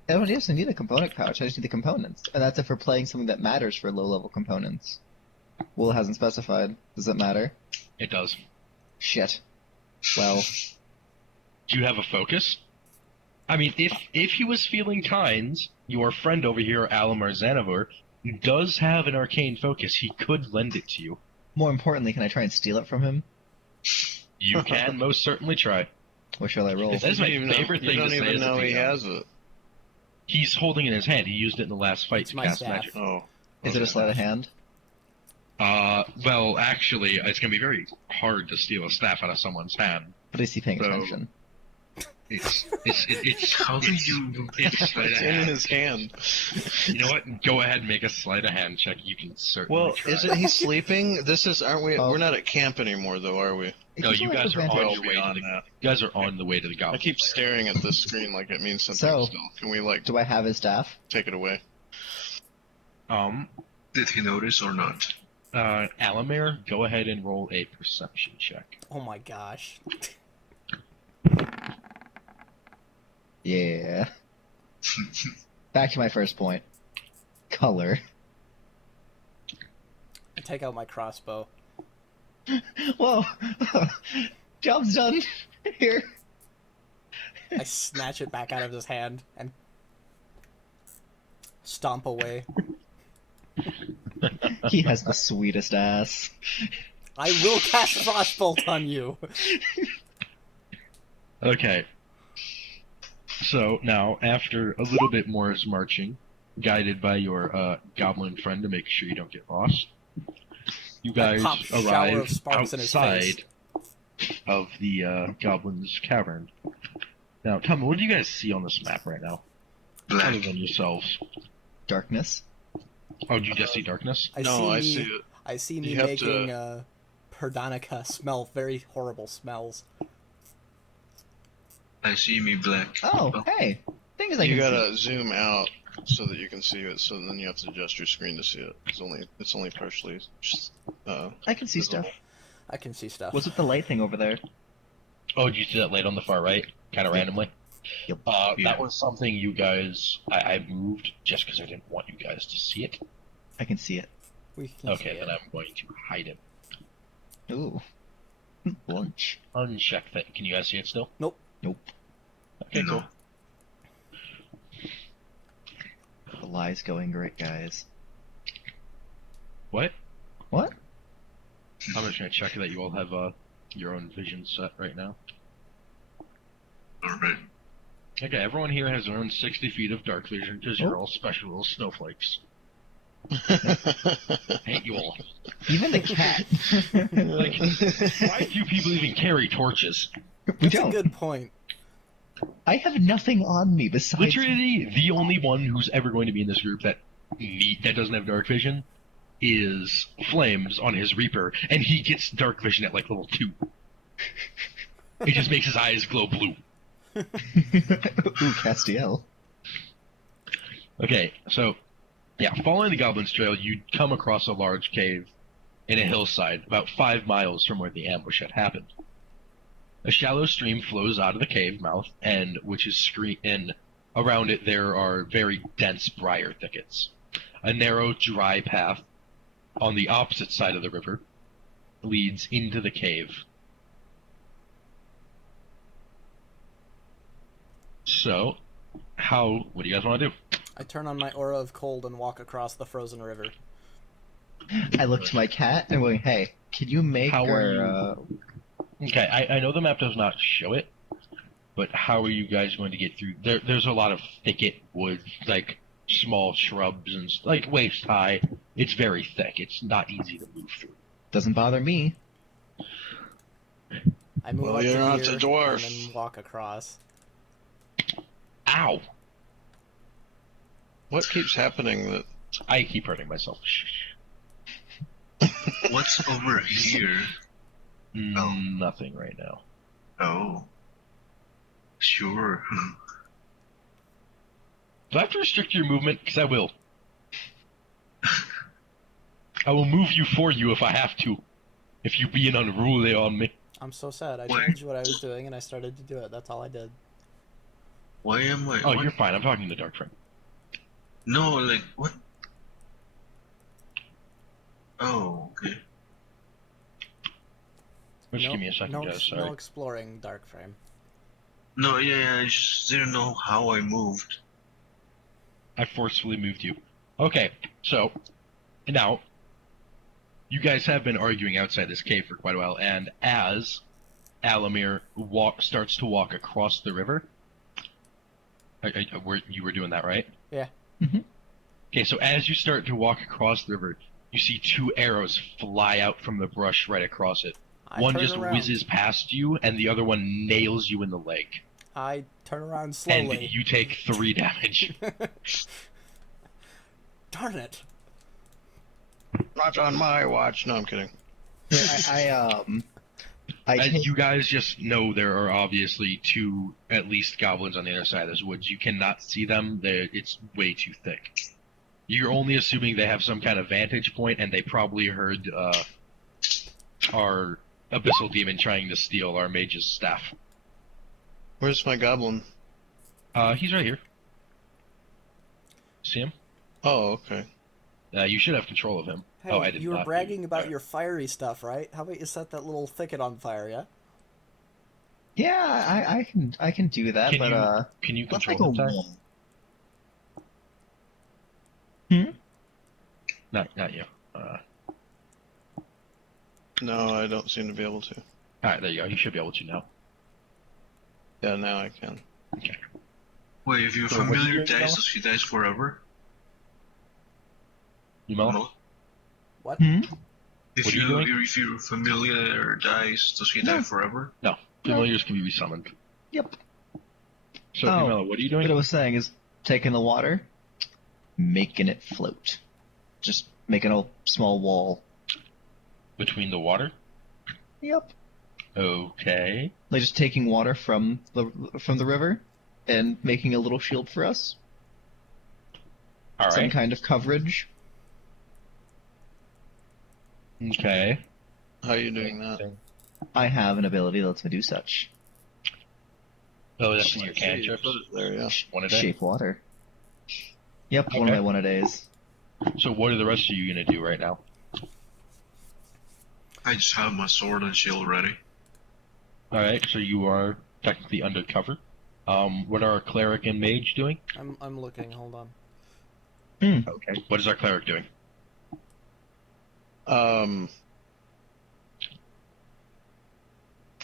I don't actually need a component pouch, I just need the components. And that's if we're playing something that matters for low-level components. Well, it hasn't specified. Does it matter? It does. Shit. Well, Do you have a focus? I mean, if he was feeling kind, your friend over here, Alamar Zanavor, does have an arcane focus. He could lend it to you. more importantly, can I try and steal it from him? You can most certainly try. Or shall I roll? That's my You don't even favorite know, thing you to don't say even is know if he he, has it. He's holding it in his hand. He used it in the last fight It's to my cast staff. magic. Oh. Is it a sleight of hand? Well, actually, it's going to be very hard to steal a staff out of someone's hand. But is he paying So- attention? It's How do you... it's sleight of It's in hand. his hand. You know what? Go ahead and make a sleight of hand check. You can certainly Well, try. isn't he sleeping? Aren't we? Oh. We're not at camp anymore, though, are we? No, you guys are on Well your way to beyond the. that. You guys are on the way to the I goblin. keep staring at this screen like it means something So- still. Can we, like, Do I have his staff? take it away? Did he notice or not? Alamir, go ahead and roll a perception check. Oh my gosh. Yeah. Back to my first point. Color. I take out my crossbow. Whoa! Job's done! Here. I snatch it back out of his hand and stomp away. He has the sweetest ass. I will cast Frostbolt on you. Okay. So now, after a little bit more marching, guided by your goblin friend to make sure you don't get lost, you guys pop shower arrive of sparks in his face. outside of the goblin's cavern. Now, tell me, what do you guys see on this map right now, Black. other than yourselves? Darkness. Oh, do you just see darkness? I I see see me, it. I see me You have making to- Perdonica smell very horrible smells. I see me black. Oh, hey! Things I You can gotta zoom out so that you can see it. So then you have to adjust your screen to see it. It's only partially. see. I can see stuff. I can see stuff. What's with the light thing over there? Oh, did you see that light on the far right? Kind of randomly? Yep. Yeah. That was something you guys... I moved just because I didn't want you guys to see it. I can see it. We can see Okay, it. then I'm going to hide it. Ooh. Lunch. Uncheck that. Can you guys see it still? Nope. Okay, No. cool. The lie's going great, guys. What? What? I'm just gonna check that you all have your own vision set right now. Alright. Okay, everyone here has their own 60 feet of dark vision because you're Oh. all special little snowflakes. Hate you all. Even the cat. Like, why do people even carry torches? we That's a don't. good point. I have nothing on me besides. Literally, the only one who's ever going to be in this group that doesn't have dark vision is flames on his Reaper, and he gets dark vision at like level 2. It just makes his eyes glow blue. Ooh, Castiel. Okay, so yeah, following the Goblin's Trail, you come across a large cave in a hillside about 5 miles from where the ambush had happened. A shallow stream flows out of the cave mouth, and around it there are very dense briar thickets. A narrow, dry path on the opposite side of the river leads into the cave. So, what do you guys want to do? I turn on my aura of cold and walk across the frozen river. I look to my cat and I'm going, hey, can you make How are our, Okay, I know the map does not show it, but how are you guys going to get through? There's a lot of thicket woods, like small shrubs and like waist high. It's very thick. It's not easy to move through. doesn't bother me. I move Well, up you're to not here a dwarf. and then walk across. Ow! What keeps happening that I keep hurting myself. Shh. What's over here? Oh. Nothing right now. Oh. Sure. Do I have to restrict your movement? Because I will. I will move you for you if I have to. If you being unruly on me. I'm so sad. I What? told you what I was doing and I started to do it. That's all I did. Why am I? Oh, what? you're fine. I'm talking to Dark Friend. No, like, what? Oh, okay. Just no, give me a second, no, guys. Sorry. no exploring dark frame. No, yeah, I just didn't know how I moved. I forcefully moved you. Okay, so now you guys have been arguing outside this cave for quite a while, and as Alamir starts to walk across the river, you were doing that, right? Yeah. Mm-hmm. Okay, so as you start to walk across the river, you see 2 arrows fly out from the brush right across it. One turn just around. whizzes past you, and the other one nails you in the leg. I turn around And slowly. you take 3 damage. Darn it. not on my watch? No, I'm kidding. I As take, you guys just know, there are obviously 2, at least, goblins on the other side of this woods. You cannot see them. It's way too thick. You're only assuming they have some kind of vantage point, and they probably heard our abyssal demon trying to steal our mage's staff. Where's my goblin? He's right here. See him? Oh, okay. You should have control of him. Hey, Oh, I did you were not bragging do- about your fiery stuff, right? How about you set that little thicket on fire, yeah? yeah, I can do that, Can but you- Can you that's control like a him, Ty? wall. Hmm? Not you. No, I don't seem to be able to. Alright, there you go. You should be able to now. Yeah, now I can. Okay. Wait, if your So what are you familiar doing now? dies, does he dies forever? You know? No. What? Hmm? If What are you doing? if your familiar dies, does he die forever? No. Familiars can be resummoned. Yep. So, Oh, Yumela, what are you doing? What I was saying is taking the water, making it float. Just making a small wall. Between the water? Yep. Okay. Like just taking water from the river and making a little shield for us. Some Alright. kind of coverage. Okay. How are you doing that? I have an ability that lets me do such. Oh, that's in I your see, cantrips? put it there, yeah. One a day? Shape water. Yep, one of Okay. my one-a-days. So what are the rest of you gonna do right now? I just have my sword and shield ready. Alright, so you are technically undercover. What are our cleric and mage doing? I'm looking, hold on. Okay. What is our cleric doing?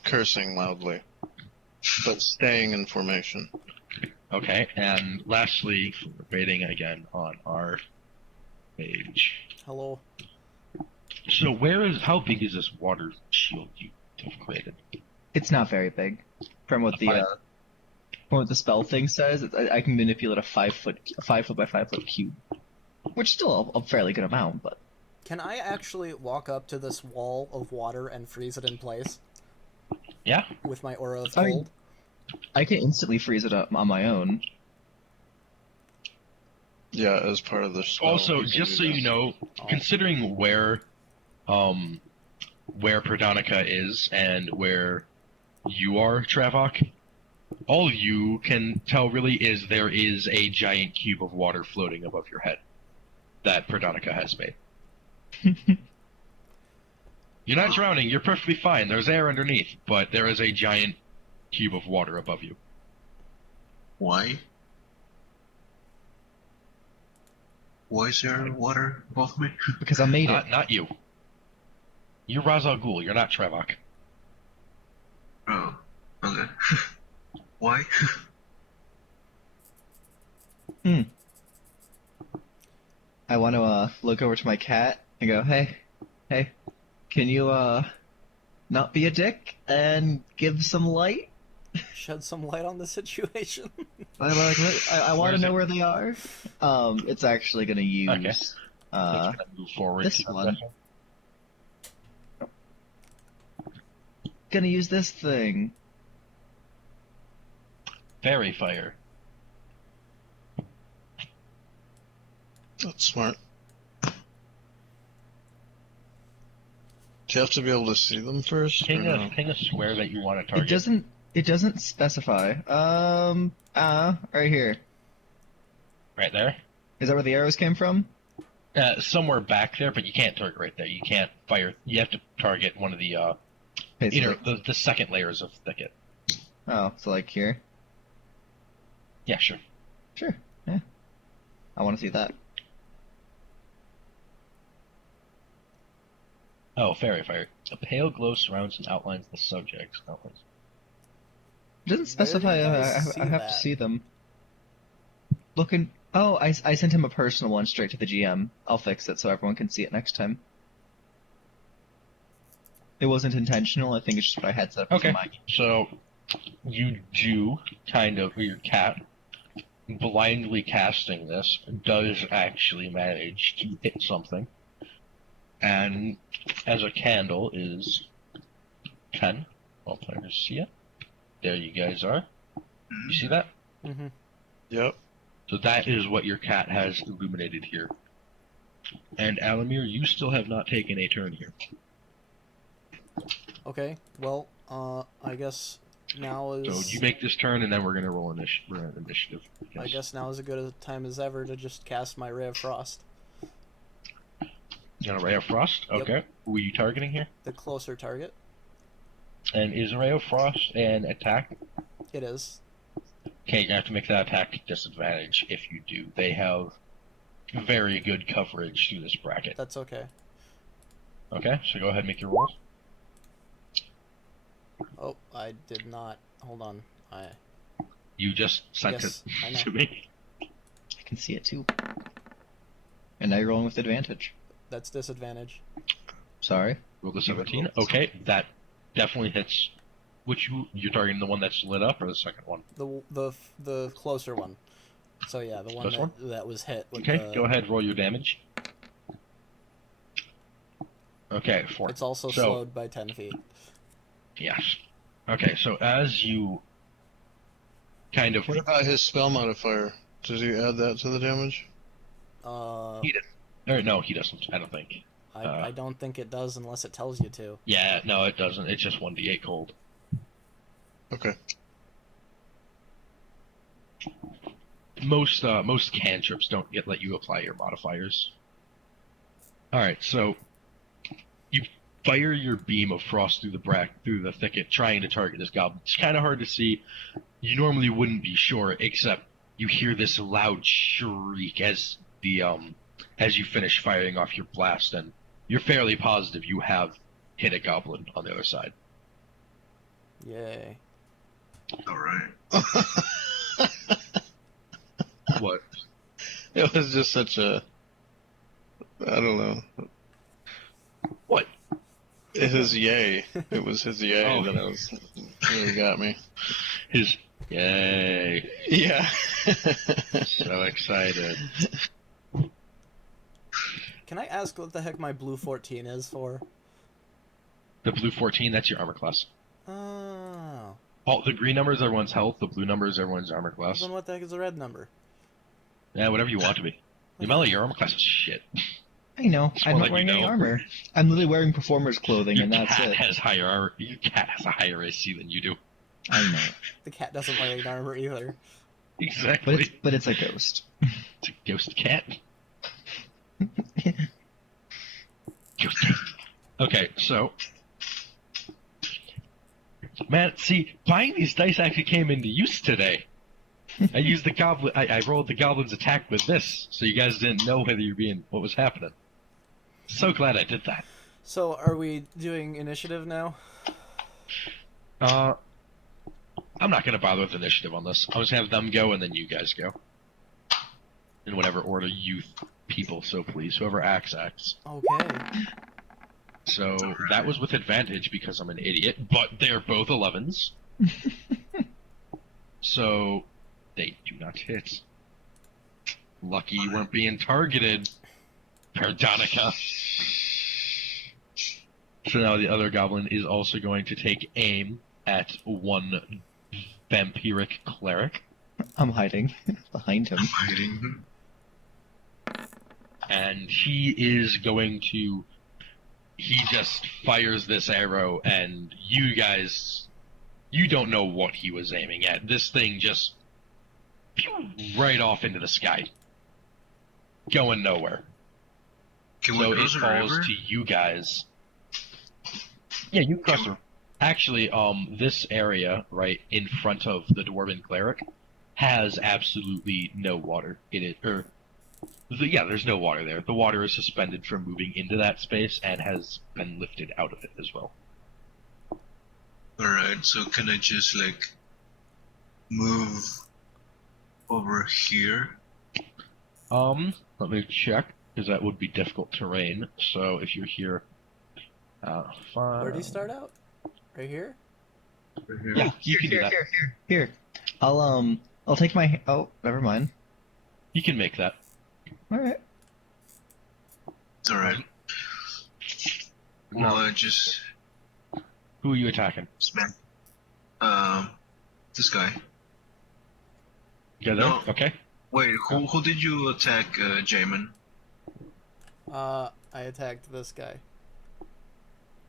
Cursing loudly, but staying in formation. Okay, and lastly, we're waiting again on our mage. Hello. So how big is this water shield you have created? It's not very big. From what Fine. from what the spell thing says, I can manipulate a 5 foot by 5 foot cube, which is still a fairly good amount. But Can I actually walk up to this wall of water and freeze it in place Yeah. with my aura of I mean- cold? I can instantly freeze it up on my own. Yeah, as part of the spell. Also, you can just do so that. you know, considering where Perdonica is and where you are, Travok, all you can tell really is there is a giant cube of water floating above your head that Perdonica has made. You're not drowning, you're perfectly fine. There's air underneath, but there is a giant cube of water above you. Why? Why is there water above me? Because I made it. Not you. You're Ra's al Ghul, you're not Travok. Oh, okay. Why? I want to look over to my cat and go, hey, can you not be a dick and give some light? Shed some light on the situation. I want Where to is know it? where they are. It's actually gonna use It's gonna move forward this to your one. session. gonna use this thing. Fairy fire. That's smart. Do you have to be able to see them first? Ping or a, no? ping a square that you want to target. It doesn't specify. Right here. Right there. Is that where the arrows came from? Somewhere back there, but you can't target right there. You can't fire. You have to target one of the Basically. the second layers of thicket. Oh, so like here? Yeah, sure. Sure. Yeah. I want to see that. Oh, fairy fire. A pale glow surrounds and outlines the subject. Outlines. It doesn't specify. you guys I see have that? to see them. Looking. Oh, I sent him a personal one straight to the GM. I'll fix it so everyone can see it next time. It wasn't intentional. I think it's just what I had set up. Okay. For my... So you do kind of your cat blindly casting this does actually manage to hit something, and as a candle is 10. All players see it. There you guys are. You see that? Mm-hmm. Yep. So that is what your cat has illuminated here. And Alamir, you still have not taken a turn here. Okay, well, I guess now is... So you make this turn, and then we're gonna roll initiative. I guess now is as good a time as ever to just cast my Ray of Frost. You got a Ray of Frost? Yep. Okay. Who are you targeting here? The closer target. And is Ray of Frost an attack? It is. Okay, you have to make that attack disadvantage if you do. They have very good coverage through this bracket. That's okay. Okay, so go ahead and make your rolls. Oh, I did not. Hold on. You just sent Yes, I it know. to me. I can see it too. And now you're rolling with advantage. That's disadvantage. Sorry. Roll the 17. Okay, that definitely hits. You're targeting the one that's lit up or the second one? The closer one. So yeah, the one This one? that was hit with Okay, the... go ahead, roll your damage. Okay, 4. It's also So- slowed by 10 feet. Yes. Okay, so as you kind of... What about his spell modifier? Does he add that to the damage? No, he doesn't, I don't think. I don't think it does unless it tells you to. Yeah, no, it doesn't. It's just 1d8 cold. Okay. Most cantrips don't let you apply your modifiers. Alright, so you fire your beam of frost through the thicket, trying to target this goblin. It's kind of hard to see. You normally wouldn't be sure, except you hear this loud shriek as you finish firing off your blast, and you're fairly positive you have hit a goblin on the other side. Yay. Alright. What? It was just such a... I don't know. What? His yay. It was his yay Oh. that really got me. His yay! Yeah. So excited. Can I ask what the heck my blue 14 is for? The blue 14, that's your armor class. Oh. Oh, the green number is everyone's health, the blue number is everyone's armor class. Then what the heck is the red number? Yeah, whatever you want to be. Yamela, your armor class is shit. I know. It's I'm more not like wearing you any know. armor. I'm literally wearing performer's clothing, Your and that's cat it. has higher. Your cat has a higher AC than you do. I know. The cat doesn't wear any armor either. Exactly. But it's a ghost. It's a ghost cat. Ghost cat. Okay, so. Man, see, buying these dice actually came into use today. I used the goblin. I rolled the goblin's attack with this, so you guys didn't know whether you're being what was happening. So glad I did that. So, are we doing initiative now? I'm not gonna bother with initiative on this. I'll just have them go and then you guys go. In whatever order you people so please. Whoever acts. Okay. So that was with advantage because I'm an idiot, but they're both 11s. So they do not hit. Lucky you weren't being targeted, Perdonica. So now the other goblin is also going to take aim at one vampiric cleric. I'm hiding behind him. Hiding. And he is going to... He just fires this arrow, and you guys... You don't know what he was aiming at. This thing just... right off into the sky. Going nowhere. Can So we it cross the falls river? to you guys. Yeah, you cross the... Actually, this area, right in front of the Dwarven Cleric, has absolutely no water in it. Yeah, there's no water there. The water is suspended from moving into that space and has been lifted out of it as well. Alright, so can I just, like, move over here? Let me check, because that would be difficult terrain. So if you're here... Where do you start out? Right here? Right here? Yeah, you can do that. Here. I'll take my... Oh, never mind. You can make that. Alright. It's alright. Well, I just Who are you attacking? smack. This guy. You there? No. Okay. Wait, who did you attack, Jamin? I attacked this guy.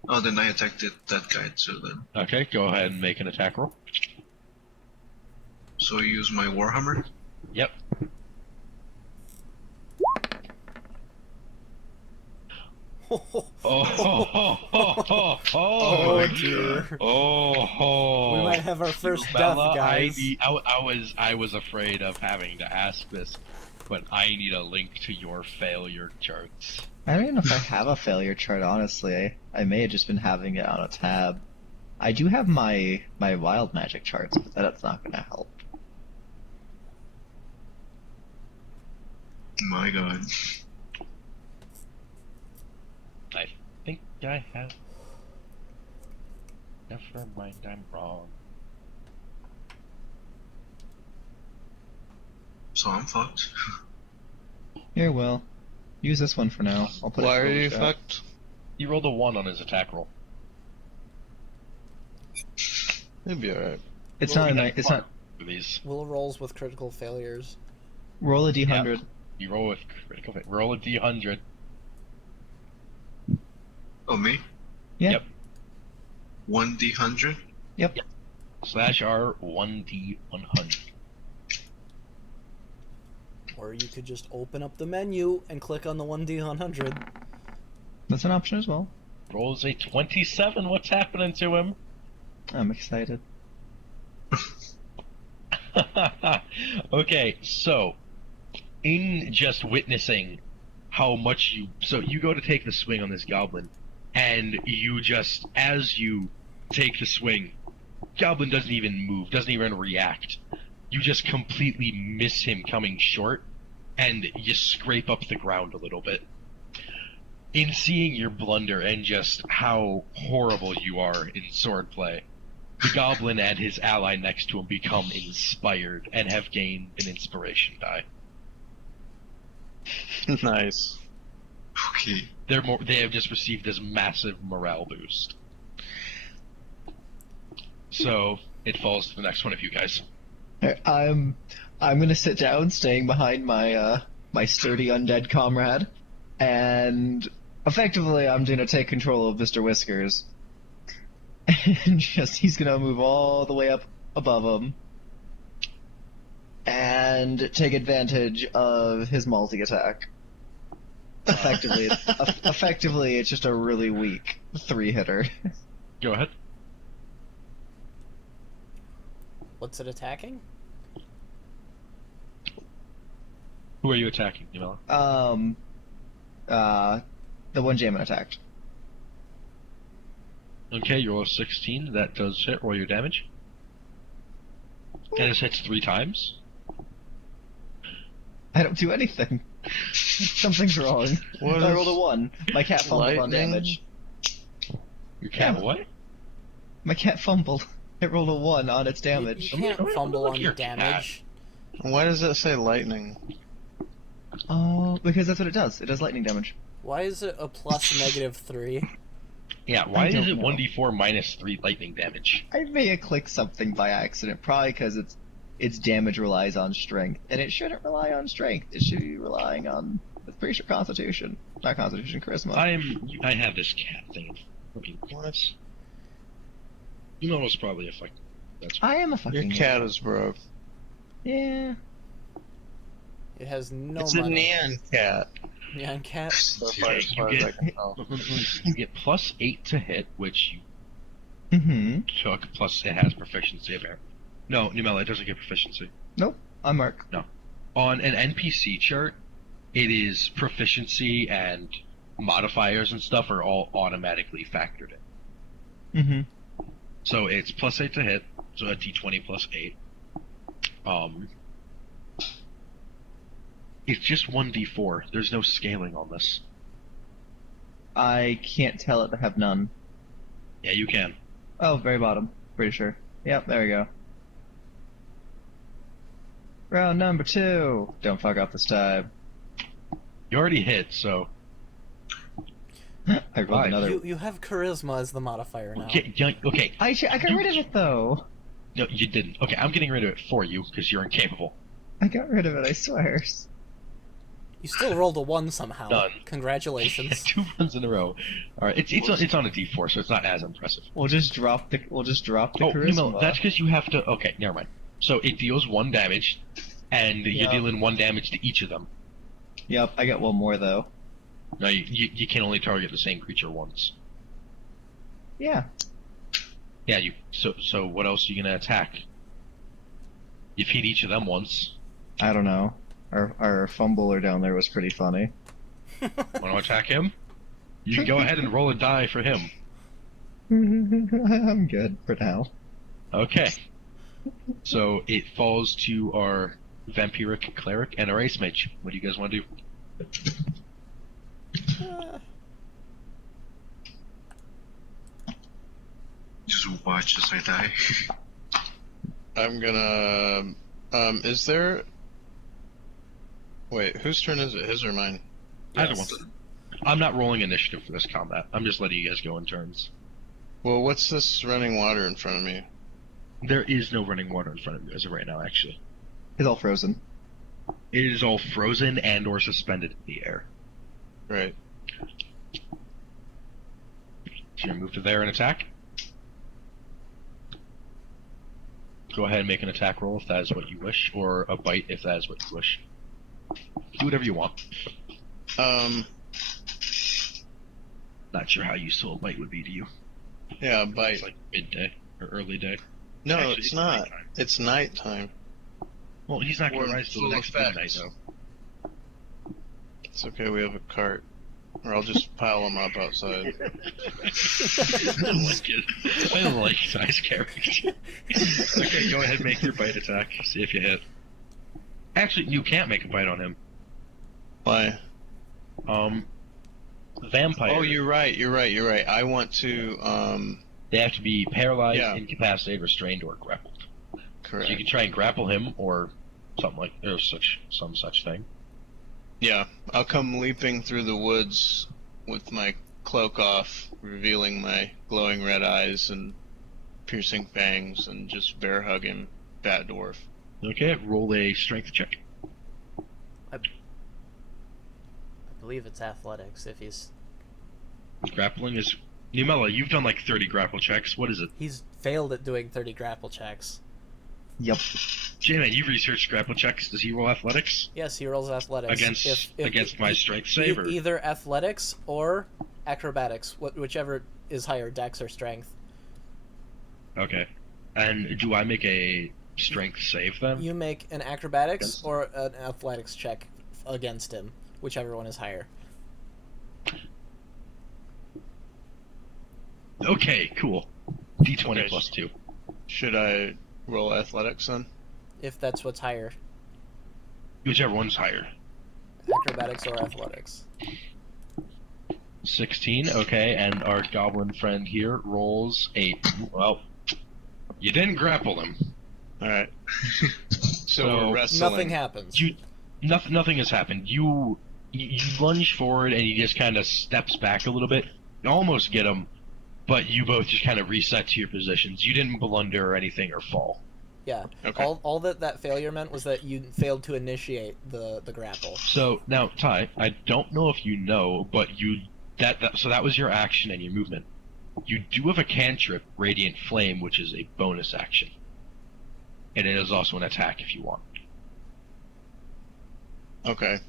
Oh, then I attacked that guy too then. Okay, go ahead and make an attack roll. So I use my Warhammer? Yep. Oh dear. Oh, We might have our first death, Bella, guys. I was afraid of having to ask this, but I need a link to your failure charts. I don't even know if I have a failure chart, honestly. I may have just been having it on a tab. I do have my wild magic charts, but that's not gonna help. My god. I think I have. Never mind, I'm wrong. So I'm fucked. Here, Will. Use this one for now. I'll put Why it are in the you chat. fucked? He rolled a 1 on his attack roll. It'd be alright. It's Well, not a we nice. got It's not. For these, Will rolls with critical failures. Roll a d100. you roll with critical hit. Roll a d100. Oh, me? Yeah. Yep. 1d100? Yep. Slash R 1d100. Or you could just open up the menu and click on the 1D100. That's an option as well. Rolls a 27. What's happening to him? I'm excited. Okay, so in just witnessing how much you go to take the swing on this goblin, and you just, as you take the swing, goblin doesn't even move, doesn't even react. You just completely miss him coming short, and you scrape up the ground a little bit. In seeing your blunder and just how horrible you are in swordplay, the goblin and his ally next to him become inspired and have gained an inspiration die. Nice. Okay. They have just received this massive morale boost. So it falls to the next one of you guys. I'm gonna sit down, staying behind my my sturdy undead comrade, and effectively I'm gonna take control of Mr. Whiskers. And he's gonna move all the way up above him and take advantage of his multi-attack. Effectively, it's just a really weak 3-hitter. Go ahead. What's it attacking? Who are you attacking, Yamela? The one Jamin attacked. Okay, you roll a 16. That does hit. Roll your damage. And this hits 3 times. I don't do anything. Something's wrong. What I is rolled a 1. My cat fumbled on lightning? damage. Your cat Yeah. what? My cat fumbled. It rolled a 1 on its You damage. can't Let me fumble look on at your damage. Why does it say lightning? Oh, because that's what it does. It does lightning damage. Why is it a plus -3? Yeah, why is don't it know. 1d4 minus 3 lightning damage? I may have clicked something by accident, probably because its damage relies on strength, and it shouldn't rely on strength. It should be relying on, I'm pretty sure, Constitution. Not Constitution, Charisma. I have this cat thing. Let me what? You know what's probably affected. That's I am a Your fucking cat is broke. Yeah. It has no It's a money. neon cat. Neon cat. So far as I can tell. you get plus 8 to hit, which you Mm-hmm. took, plus it has proficiency apparently. No, Numella, it doesn't get proficiency. Nope. I'm Mark. On an NPC chart, it is proficiency and modifiers and stuff are all automatically factored in. Mm-hmm. So it's plus 8 to hit, so a d20 plus 8. It's just 1d4. There's no scaling on this. I can't tell it to have none. Yeah, you can. Oh, very bottom. Pretty sure. Yep, there we go. Round number 2. Don't fuck up this time. You already hit, so I rolled Why? another. You have charisma as the modifier now. okay. I got rid of it though. No, you didn't. Okay, I'm getting rid of it for you because you're incapable. I got rid of it. I swear. You still rolled a 1 somehow. Done. Congratulations. 2 runs in a row. All right, it's on a d4, so it's not as impressive. We'll just drop the Oh, charisma. no, that's because you have to. Okay, never mind. So it deals 1 damage, and you're Yeah. dealing 1 damage to each of them. Yep, I got one more though. No, you can only target the same creature once. Yeah. Yeah, so what else are you gonna attack? You've hit each of them once. I don't know. Our fumbler down there was pretty funny. Want to attack him? You can go ahead and roll a die for him. I'm good for now. Okay. So it falls to our vampiric cleric and our ace mage. What do you guys want to do? Just watch as I die. I'm gonna. Is there? Wait, whose turn is it? His or mine? Either Yes. one. I'm not rolling initiative for this combat. I'm just letting you guys go in turns. Well, what's this running water in front of me? There is no running water in front of you as of right now, actually. It's all frozen. It is all frozen and or suspended in the air. Right. So you move to there and attack. Go ahead and make an attack roll if that is what you wish, or a bite if that is what you wish. Do whatever you want. Not sure how useful a bite would be to you. Yeah, bite. It's like midday or early day. No, Actually, it's not. nighttime. It's nighttime. Well, he's not going Or to rise till full the next midnight, effects. though. It's okay, we have a cart. Or I'll just pile them up outside. I don't like it. I don't like size character. Okay, go ahead and make your bite attack. See if you hit. Actually, you can't make a bite on him. Why? Vampire. Oh, you're right. I want to, They have to be paralyzed, Yeah. incapacitated, restrained, or grappled. So correct. you can try and grapple him, or something like some such thing. Yeah, I'll come leaping through the woods with my cloak off, revealing my glowing red eyes and piercing fangs, and just bear hug him, fat dwarf. Okay, roll a strength check. I believe it's athletics if he's Grappling is... Numella, you've done like 30 grapple checks. What is it? he's failed at doing 30 grapple checks. Yep. J-Man, you researched grapple checks. Does he roll athletics? Yes, he rolls athletics Against my strength save, or... either athletics or acrobatics, whichever is higher, dex or strength. Okay. And do I make a strength save then? You make an acrobatics Against- or an athletics check against him, whichever one is higher. Okay, cool. D20 Okay. plus 2. Should I roll athletics then? If that's what's higher, Whichever one's higher. acrobatics or athletics. 16, okay, and our goblin friend here rolls 8. Well, you didn't grapple him. Alright. So So, we're wrestling. Nothing happens. Nothing has happened. You lunge forward and he just kind of steps back a little bit. You almost get him, but you both just kind of reset to your positions. You didn't blunder or anything or fall. Yeah. Okay. All that failure meant was that you failed to initiate the grapple. So now, Ty, I don't know if you know, but so that was your action and your movement. You do have a cantrip, Radiant Flame, which is a bonus action, and it is also an attack if you want. Okay.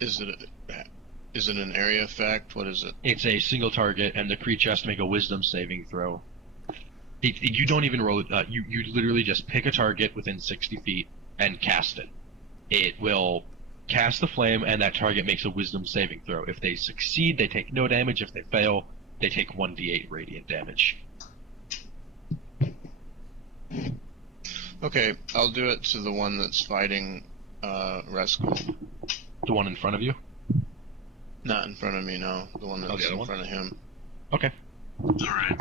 Is it an area effect? What is it? It's a single target, and the creature has to make a Wisdom saving throw. You don't even roll it. You literally just pick a target within 60 feet and cast it. It will cast the flame, and that target makes a Wisdom saving throw. If they succeed, they take no damage. If they fail, they take 1d8 radiant damage. Okay, I'll do it to the one that's fighting Rascal. The one in front of you? Not in front of me, no. The one that's the other in one? front of him. Okay. Alright.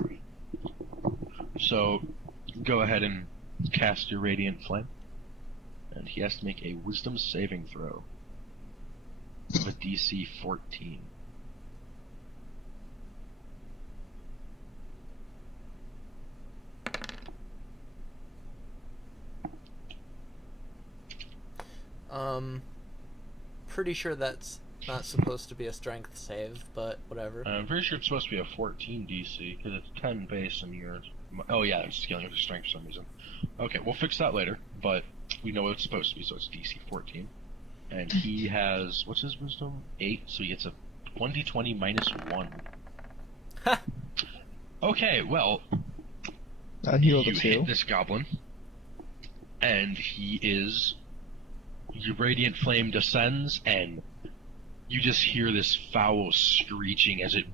So, go ahead and cast your Radiant Flame. And he has to make a Wisdom saving throw of a DC 14. Pretty sure that's not supposed to be a strength save, but whatever. I'm pretty sure it's supposed to be a 14 DC, because it's 10 base and yours. Oh yeah, it's scaling with the strength for some reason. Okay, we'll fix that later, but we know what it's supposed to be, so it's DC 14. And he has, what's his wisdom? 8, so he gets a 1d20 minus 1. Ha! Okay, well, He rolled a you 2. hit this goblin, and he is... Your Radiant Flame descends, and you just hear this foul screeching as it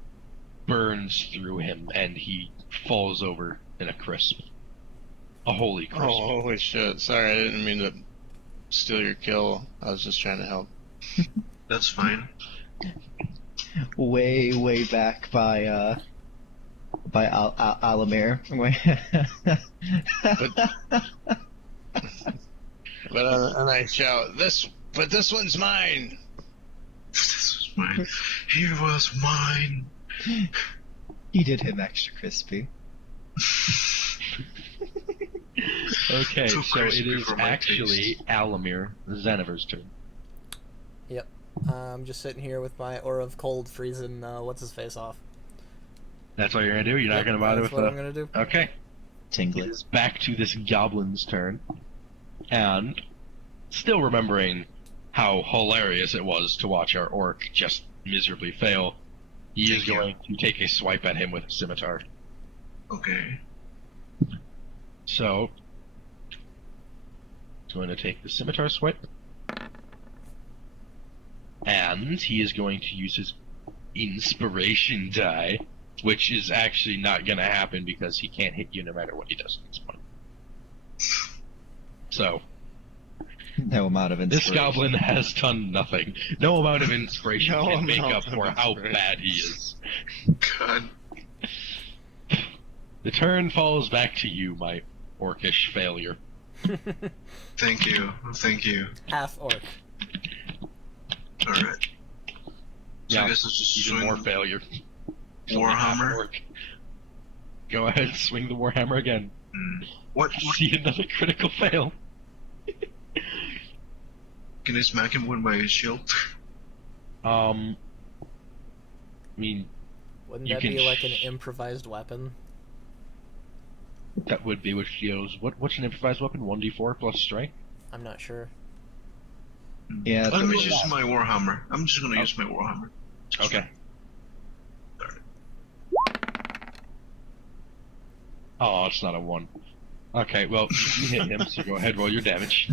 burns through him, and he falls over in a crisp. A holy crisp. Oh, holy shit. Sorry, I didn't mean to steal your kill. I was just trying to help. That's fine. Way back by Alamir. But and I shout, this one's mine! This was mine. He was mine. He did him extra crispy. Okay, Too so crispy it is for my actually taste. Alamir, Xanavar's turn. Yep. I'm just sitting here with my Aura of Cold freezing what's his face off. That's all you're gonna do? You're not Yep, gonna bother that's with what the... I'm gonna do. Okay. It Tingly. is back to this goblin's turn. And, still remembering how hilarious it was to watch our orc just miserably fail, he is Thank you. going to take a swipe at him with a scimitar. Okay. So, he's going to take the scimitar swipe. And he is going to use his inspiration die, which is actually not going to happen because he can't hit you no matter what he does at this point. So, No amount of this inspiration. goblin has done nothing. No amount of inspiration No can make amount up of for how inspiration. bad he is. God. The turn falls back to you, my orcish failure. Thank you. Thank you. Half orc. Alright. So Yeah, I guess I'll just even swing more failure. It's only half an Warhammer. orc. Go ahead, swing the Warhammer again. What? See another critical fail. Can I smack him with my shield? I mean, Wouldn't You that can be like an sh- improvised weapon? that would be which deals. What's an improvised weapon? 1d4 plus strength? I'm not sure. Yeah, that's Let me what use we're my Warhammer. I'm just gonna Oh. use my Warhammer. Okay. Oh, it's not a 1. Okay, well, you hit him, so go ahead, roll your damage.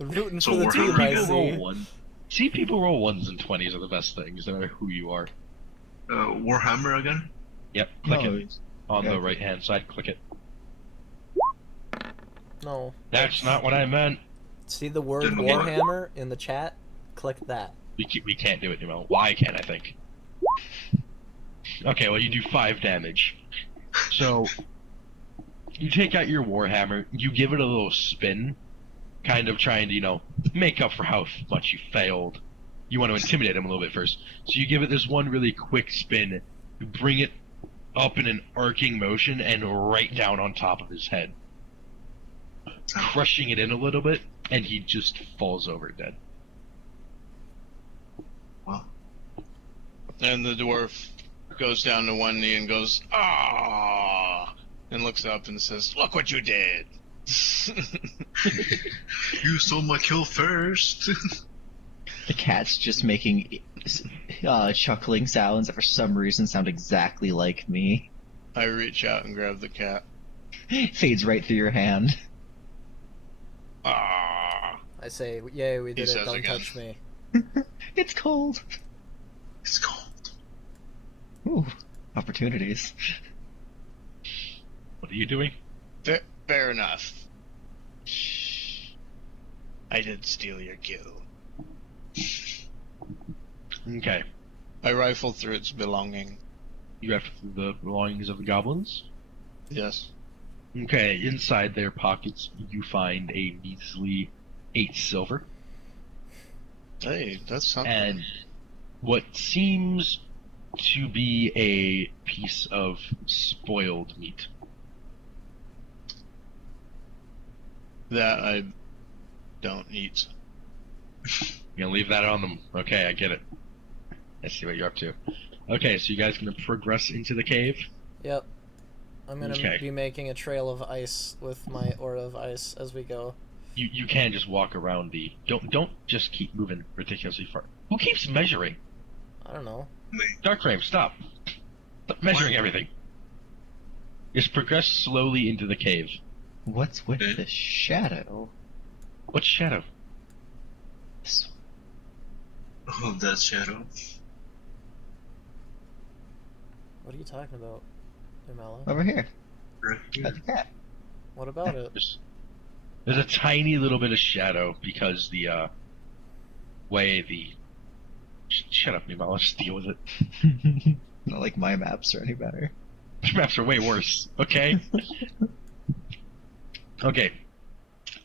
Rooting So for the we're team, happy I People roll see. 1. See, people roll 1s and 20s are the best things, no matter who you are. Warhammer again? Yep, click No, it. On okay. the right-hand side, click it. No. That's not what I meant. See the word Then what? Warhammer in the chat? Click that. We can't do it anymore. Why can't I think? Okay, well, you do 5 damage. So, you take out your Warhammer, you give it a little spin, kind of trying to, make up for how much you failed. You want to intimidate him a little bit first. So you give it this one really quick spin, you bring it up in an arcing motion and right down on top of his head, crushing it in a little bit, and he just falls over dead. Wow. And the dwarf goes down to one knee and goes, "Ah!" and looks up and says, "Look what you did." You stole my kill first. The cat's just making chuckling sounds that for some reason sound exactly like me. I reach out and grab the cat. Fades right through your hand. Ah! I say, yay, we He did it, says don't again. touch me. It's cold. It's cold. Ooh, opportunities. What are you doing? Fair enough. I did steal your kill. Okay. I rifle through its belonging. You have the belongings of the goblins? Yes. Okay, inside their pockets you find a measly 8 silver Hey, that's something. and what seems to be a piece of spoiled meat. That I don't eat. You're gonna leave that on them. Okay, I get it. I see what you're up to. Okay, so you guys gonna progress into the cave? Yep. I'm gonna Okay. be making a trail of ice with my aura of ice as we go. You can just walk around the. Don't just keep moving ridiculously far. Who keeps measuring? I don't know. Darkframe, stop. Stop measuring What? everything. Just progress slowly into the cave. What's with the shadow? What's shadow? This- Oh, that shadow. What are you talking about, Umela? Over here. Right At here. the cat. What about it? There's a tiny little bit of shadow because the way the. Shut up, Nemo. Let's deal with it. Not like my maps are any better. Maps are way worse. Okay. Okay.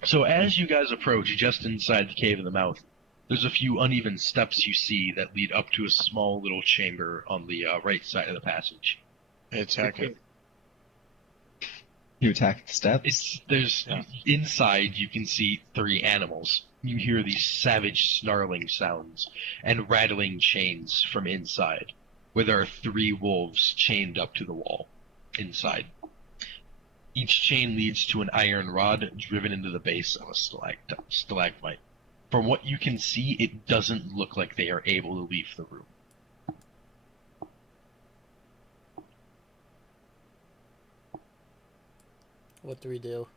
So as you guys approach, just inside the cave of the mouth, there's a few uneven steps you see that lead up to a small little chamber on the right side of the passage. I attack it. You attack the steps. There's Yeah. inside you can see 3 animals. You hear these savage snarling sounds and rattling chains from inside, where there are 3 wolves chained up to the wall inside. Each chain leads to an iron rod driven into the base of a stalagmite. From what you can see, it doesn't look like they are able to leave the room. What do we do?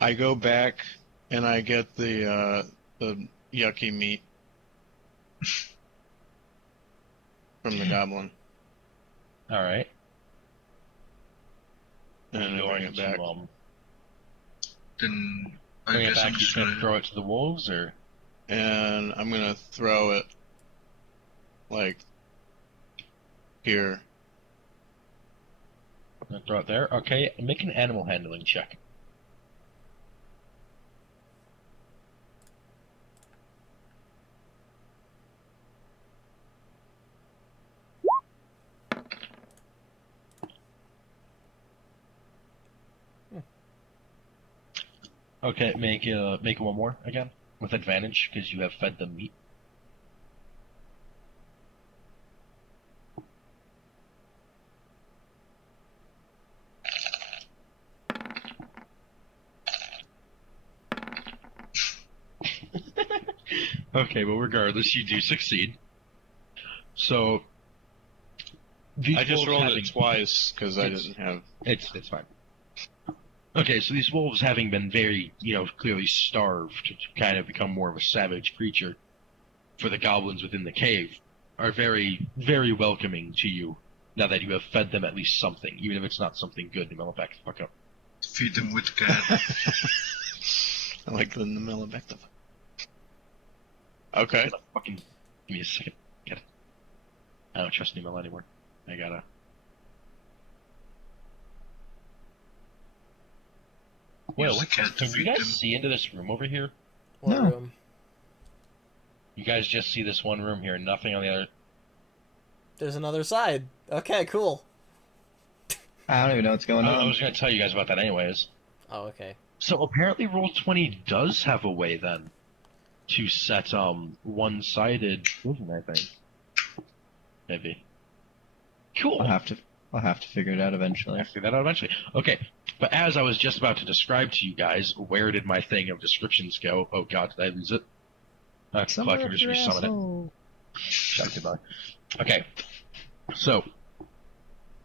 I go back and I get the yucky meat from the goblin, All right. and I bring Going it back. to Then I bring it guess back. I'm You just gonna gonna. throw it to the wolves, or And I'm gonna throw it like here. gonna throw it there? Okay. Make an animal handling check. Okay, make it one more again with advantage because you have fed them meat. Okay, well, regardless, you do succeed. So these I just wolves rolled having, it twice because I It's- didn't have. It's fine. Okay, so these wolves having been very, clearly starved to kind of become more of a savage creature for the goblins within the cave are very, very welcoming to you now that you have fed them at least something, even if it's not something good. Numella, back the fuck up. Feed them with cat. I like the Namilla back the. Okay. Fucking give me a second. Get it. I don't trust Numella anymore. I gotta. Use Well, the cat to can you feed guys them. see into this room over here? What No. room? You guys just see this one room here, nothing on the other. There's another side. Okay, cool. I don't even know what's going I on. was going to tell you guys about that anyways. Oh, okay. So apparently Roll20 does have a way then to set one-sided vision, I think. Maybe. Cool. I'll have to figure it out eventually. I'll figure that out eventually. Okay, but as I was just about to describe to you guys, where did my thing of descriptions go? Oh god, did I lose it? Fuck, I can just resummon it. Shut goodbye. Okay, so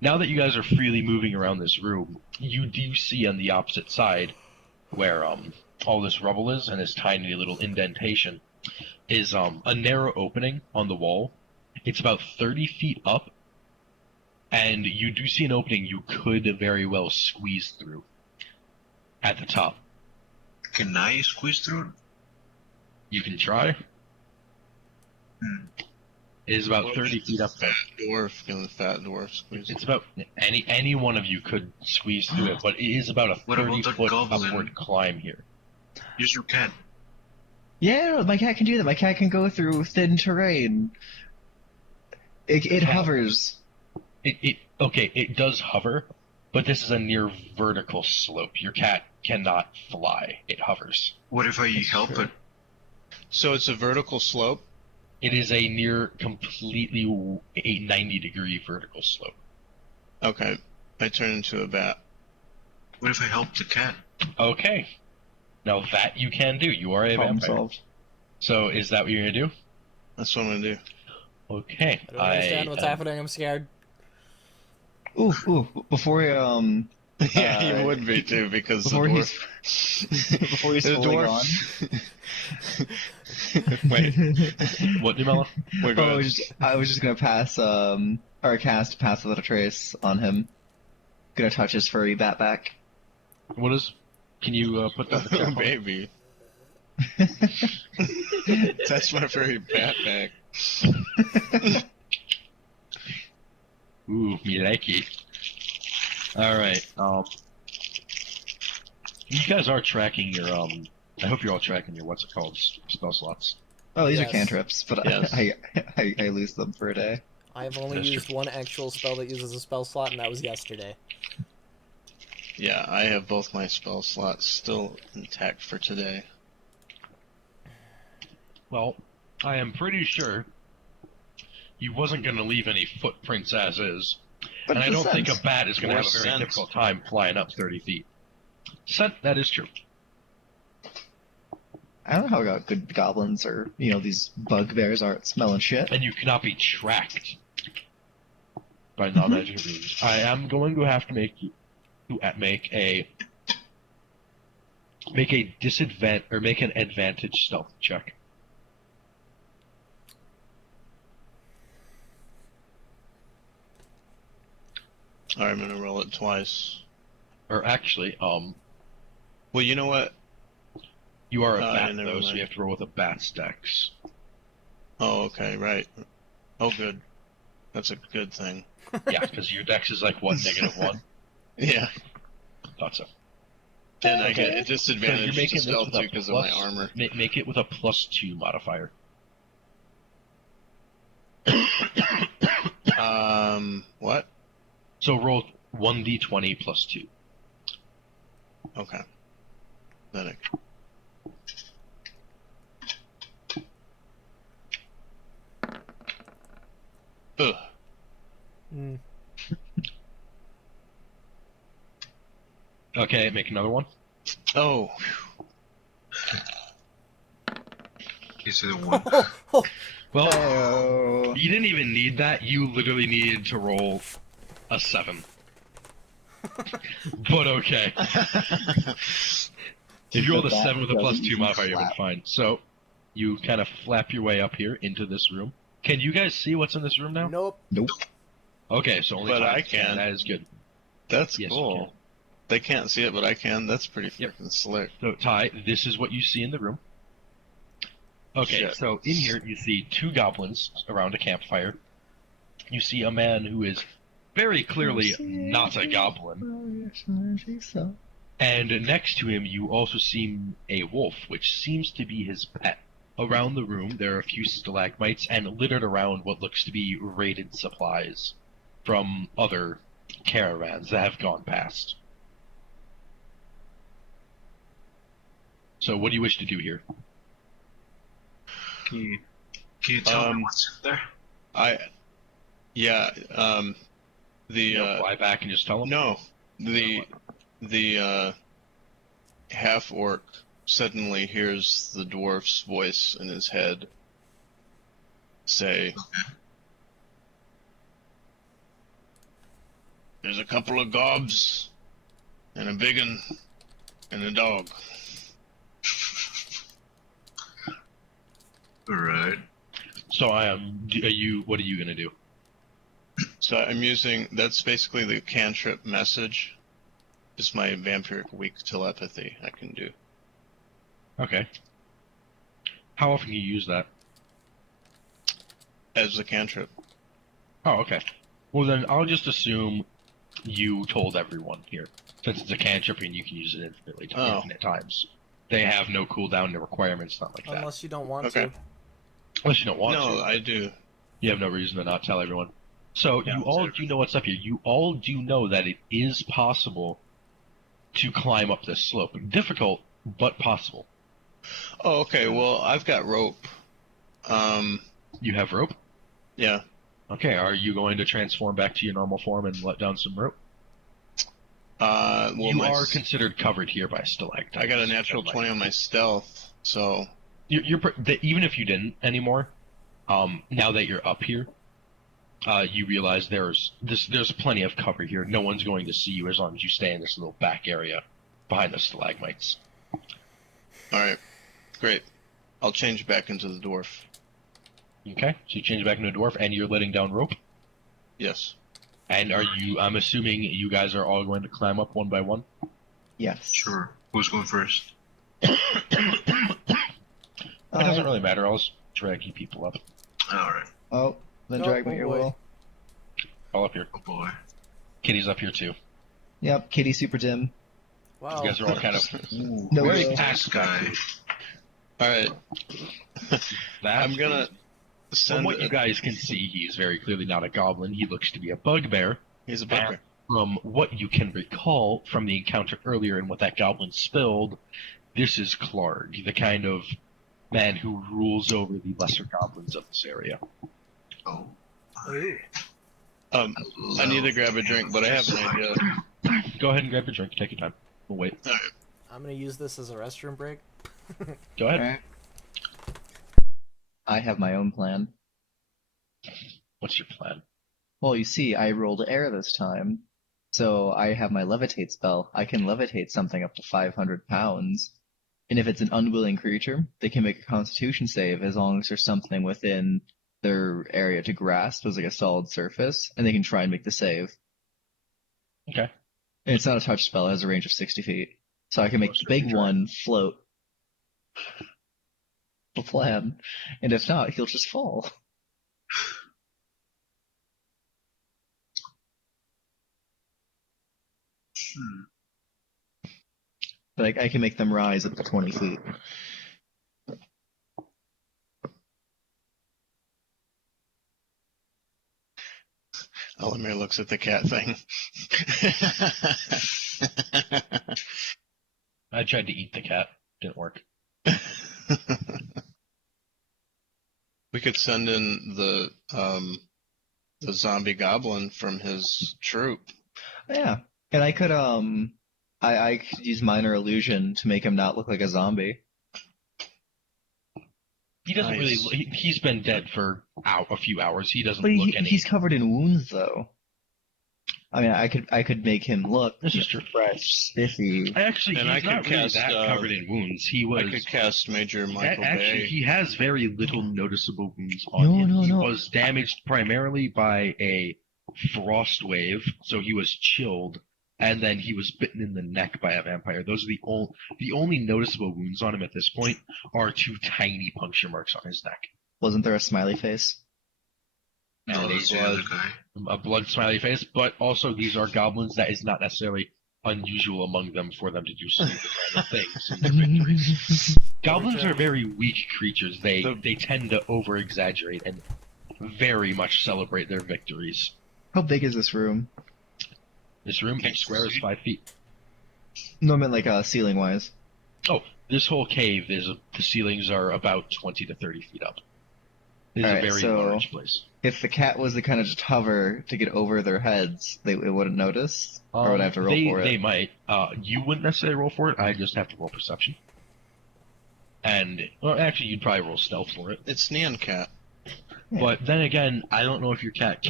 now that you guys are freely moving around this room, you do see on the opposite side where all this rubble is and this tiny little indentation is a narrow opening on the wall. It's about 30 feet up, and you do see an opening you could very well squeeze through at the top. Can I squeeze through? You can try. Hmm. It is about 30 feet up there. Dwarf, the fat dwarf squeeze. It's about any one of you could squeeze through it, but it is about a What about the 30-foot goblin? upward climb here. Use your cat. Yeah, my cat can do that. My cat can go through thin terrain. It hovers. It does hover, but this is a near vertical slope. Your cat cannot fly. It hovers. What if I help true. it? So it's a vertical slope. It is a near completely a 90-degree vertical slope. Okay, I turn into a bat. What if I help the cat? Okay. Now that you can do. You are a Problem vampire. solved. So is that what you're gonna do? That's what I'm gonna do. Okay. I don't understand what's happening. I'm scared. Ooh, before Yeah, Uh, you would be too because the before dwarf. before he's the fully dwarf. Wait, What, Numella? wait, go ahead. I was just gonna pass or cast pass without a trace on him. Gonna touch his furry bat back. What is? Can you put that in the chat? Oh, baby. Touch my furry bat back. Ooh, me like it. Alright, you guys are tracking your, I hope you're all tracking your, what's it called, spell slots. Oh, these Yes. are cantrips, but Yes. I lose them for a day. I have only That's used one actual spell that uses a spell slot, and that was yesterday. Yeah, I have both my spell slots still intact for today. Well, I am pretty sure you wasn't going to leave any footprints as is, But and I the don't think a scent. bat is going to Or have a very scent. difficult time flying up 30 feet. Scent, that is true. I don't know how good goblins or these bugbears are at smelling shit. And you cannot be tracked by non-magic beings. I am going to have to make you make an advantage stealth check. Alright, I'm gonna roll it twice. Or actually, Well, you know what? you are a Oh, bat yeah, never though, so mind. you have to roll with a bat's dex. Oh, okay, right. Oh, good. That's a good thing. Yeah, because your dex is like what, -1? Yeah, Thought so. and I Okay. get a So you're disadvantage to making this stealth with a too because of my plus- armor. Make it with a +2 modifier. What? So roll 1d20 +2. Okay. Pathetic. Ugh. Mm. Okay, make another one. Oh. He said one. Well, Hey-oh. you didn't even need that. You literally needed to roll a 7. But okay. If you rolled a That 7 with a plus doesn't 2 modifier, you've been slap. fine. So, you kind of flap your way up here into this room. Can you guys see what's in this room now? Nope. Nope. Okay, so only But Ty I can. That is good. That's Yes, you cool. can. They can't see it, but I can. That's pretty Yep. freaking slick. So, Ty, this is what you see in the room. Okay, Shit. so in here you see 2 goblins around a campfire. You see a man who is very clearly not a goblin. And next to him, you also see a wolf, which seems to be his pet. Around the room, there are a few stalagmites, and littered around what looks to be raided supplies from other caravans that have gone past. So, what do you wish to do here? Can you tell me what's in there? Yeah, You know, fly back and just tell him? no, the half orc suddenly hears the dwarf's voice in his head say, "There's a couple of gobs, and a big un, and a dog." Alright. So, what are you gonna do? So I'm using, that's basically the cantrip message. It's my vampiric weak telepathy I can do. Okay. How often do you use that? As a cantrip. Oh, okay. Well, then I'll just assume you told everyone here. Since it's a cantrip and you can use it infinitely infinite times. They have no cooldown, no requirements, not like that. Unless you don't want Okay. to. Unless you don't want to. No, I do. You have no reason to not tell everyone. So Yeah, you all do know what's up here. You all do know that it is possible to climb up this slope. Difficult, but possible. Oh, okay, well, I've got rope. You have rope? Yeah. Okay, are you going to transform back to your normal form and let down some rope? Well, You are considered covered here by stalactites. I got a natural 20 on my stealth, so... Even if you didn't anymore, now that you're up here, you realize there's plenty of cover here. No one's going to see you as long as you stay in this little back area behind the stalagmites. Alright, great. I'll change back into the dwarf. Okay, so you change back into a dwarf, and you're letting down rope? Yes. And I'm assuming you guys are all going to climb up one by one? Yes. Sure. Who's going first? It doesn't really matter, I'll just drag you people up. Alright. Oh, then drag me your boy. will. All up here. Oh boy. Kitty's up here too. Yep, Kitty Super Dim. Wow. You guys are all kind of No very will. This packed. guy. Alright. I'm gonna From send... what you guys can see, he is very clearly not a goblin. He looks to be a bugbear. He's a bugbear. From what you can recall from the encounter earlier and what that goblin spilled, this is Clarg, the kind of man who rules over the lesser goblins of this area. Oh. Ooh. I need to grab a drink, but I have an idea. Go ahead and grab your drink. Take your time. We'll wait. I'm gonna use this as a restroom break. Go ahead. Alright. I have my own plan. What's your plan? Well, you see, I rolled air this time, so I have my levitate spell. I can levitate something up to 500 pounds. And if it's an unwilling creature, they can make a constitution save as long as there's something within their area to grasp as like a solid surface, and they can try and make the save. Okay. And it's not a touch spell, it has a range of 60 feet. So I can make the big one float. The plan. And if not, he'll just fall. But I can make them rise up to 20 feet. Elamir looks at the cat thing. I tried to eat the cat. Didn't work. We could send in the zombie goblin from his troop. Yeah. And I could I could use minor illusion to make him not look like a zombie. He doesn't Nice. really. He's been dead for a few hours. He doesn't But look any. he's covered in wounds though. I mean, I could make him look This is true. fresh, spiffy. Actually, And he's I could not really cast, that covered in wounds. He was. I could cast Major Michael Actually, Bay. he has very little noticeable wounds on him. He was damaged primarily by a frost wave, so he was chilled, and then he was bitten in the neck by a vampire. Those are the only noticeable wounds on him at this point are 2 tiny puncture marks on his neck. Wasn't there a smiley face? No, And that's the other guy. a blood smiley face, but also these are goblins. That is not necessarily unusual among them for them to do stupid random things in their victories. Goblins are very weak creatures. They tend to over-exaggerate and very much celebrate their victories. How big is this room? This room, each square is 5 feet. No, I meant like ceiling wise. Oh, this whole cave, the ceilings are about 20 to 30 feet up. It is Alright, a very so- large place. If the cat was to kind of just hover to get over their heads, it wouldn't notice? Or would I have to roll for it? They might. You wouldn't necessarily roll for it. I just have to roll perception. And, well, actually, you'd probably roll stealth for it. It's Neon Cat. But then again, I don't know if your cat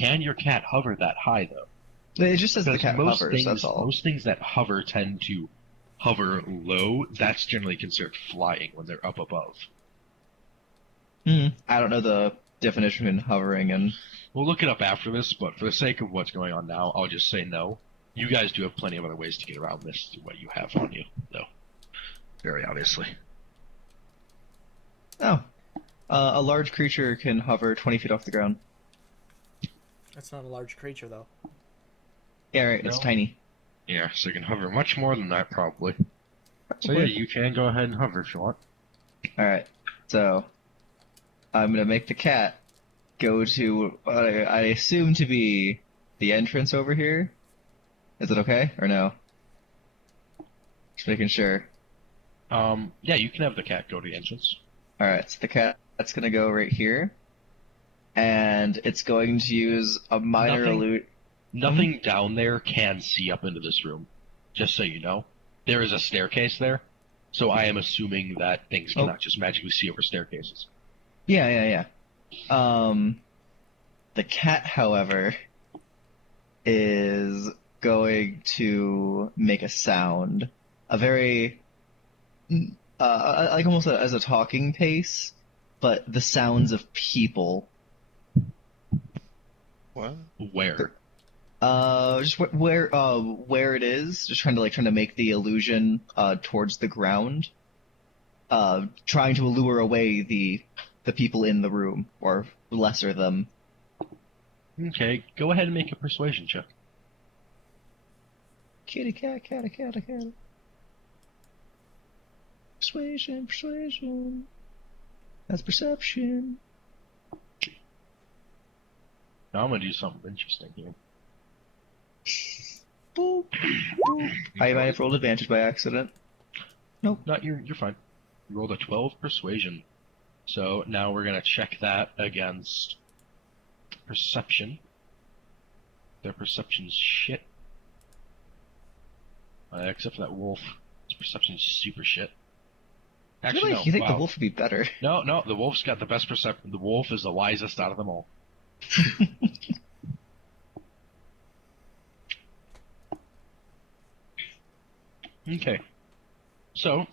hover that high though. It just says the Because cat hovers, that's all. most things that hover tend to hover low. That's generally considered flying when they're up above. I don't know the definition between hovering and... We'll look it up after this, but for the sake of what's going on now, I'll just say no. You guys do have plenty of other ways to get around this to what you have on you, though. Very obviously. Oh. A large creature can hover 20 feet off the ground. That's not a large creature, though. Yeah, right, it's No. tiny. Yeah, so you can hover much more than that, probably. So yeah, you can go ahead and hover if you want. Alright, so... I'm gonna make the cat go to what I assume to be the entrance over here. Is it okay, or no? Just making sure. Yeah, you can have the cat go to the entrance. Alright, so the cat's gonna go right here. And it's going to use a minor Nothing- illusion. Nothing down there can see up into this room. Just so you know. There is a staircase there, so I am assuming that things cannot just magically see over staircases. Yeah. The cat, however, is going to make a sound. A very... like almost as a talking pace, but the sounds of people. What? Where? Just where it is, just trying to make the illusion towards the ground, trying to lure away the people in the room, or lesser them. Okay, go ahead and make a persuasion check. Kitty cat, catty cat. Persuasion. That's perception. Now I'm gonna do something interesting here. Boop. I might have rolled advantage by accident. No, you're fine. You rolled a 12 persuasion. So now we're gonna check that against perception. Their perception's shit. Except for that wolf. His perception's super shit. Actually, no. You think wow. the wolf would be better? No, the wolf's got the best perception. The wolf is the wisest out of them all. Okay. So,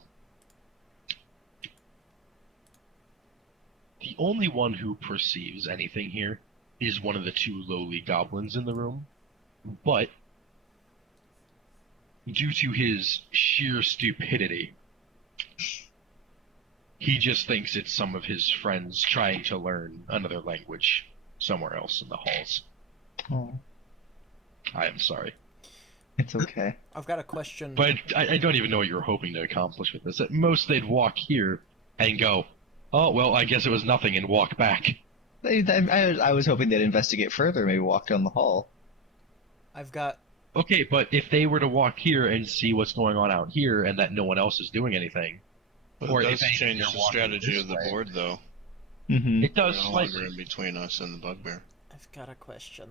the only one who perceives anything here is one of the 2 lowly goblins in the room, but due to his sheer stupidity, he just thinks it's some of his friends trying to learn another language somewhere else in the halls. Oh, I am sorry. it's okay. I've got a question. But I don't even know what you were hoping to accomplish with this. At most, they'd walk here and go, oh, well, I guess it was nothing, and walk back. I was hoping they'd investigate further, maybe walk down the hall. I've got Okay, but if they were to walk here and see what's going on out here, and that no one else is doing anything, But or it if does anything, change they're the walking strategy this of the way. board, though. Mm-hmm. It does They're no longer slightly. in between us and the bugbear. I've got a question.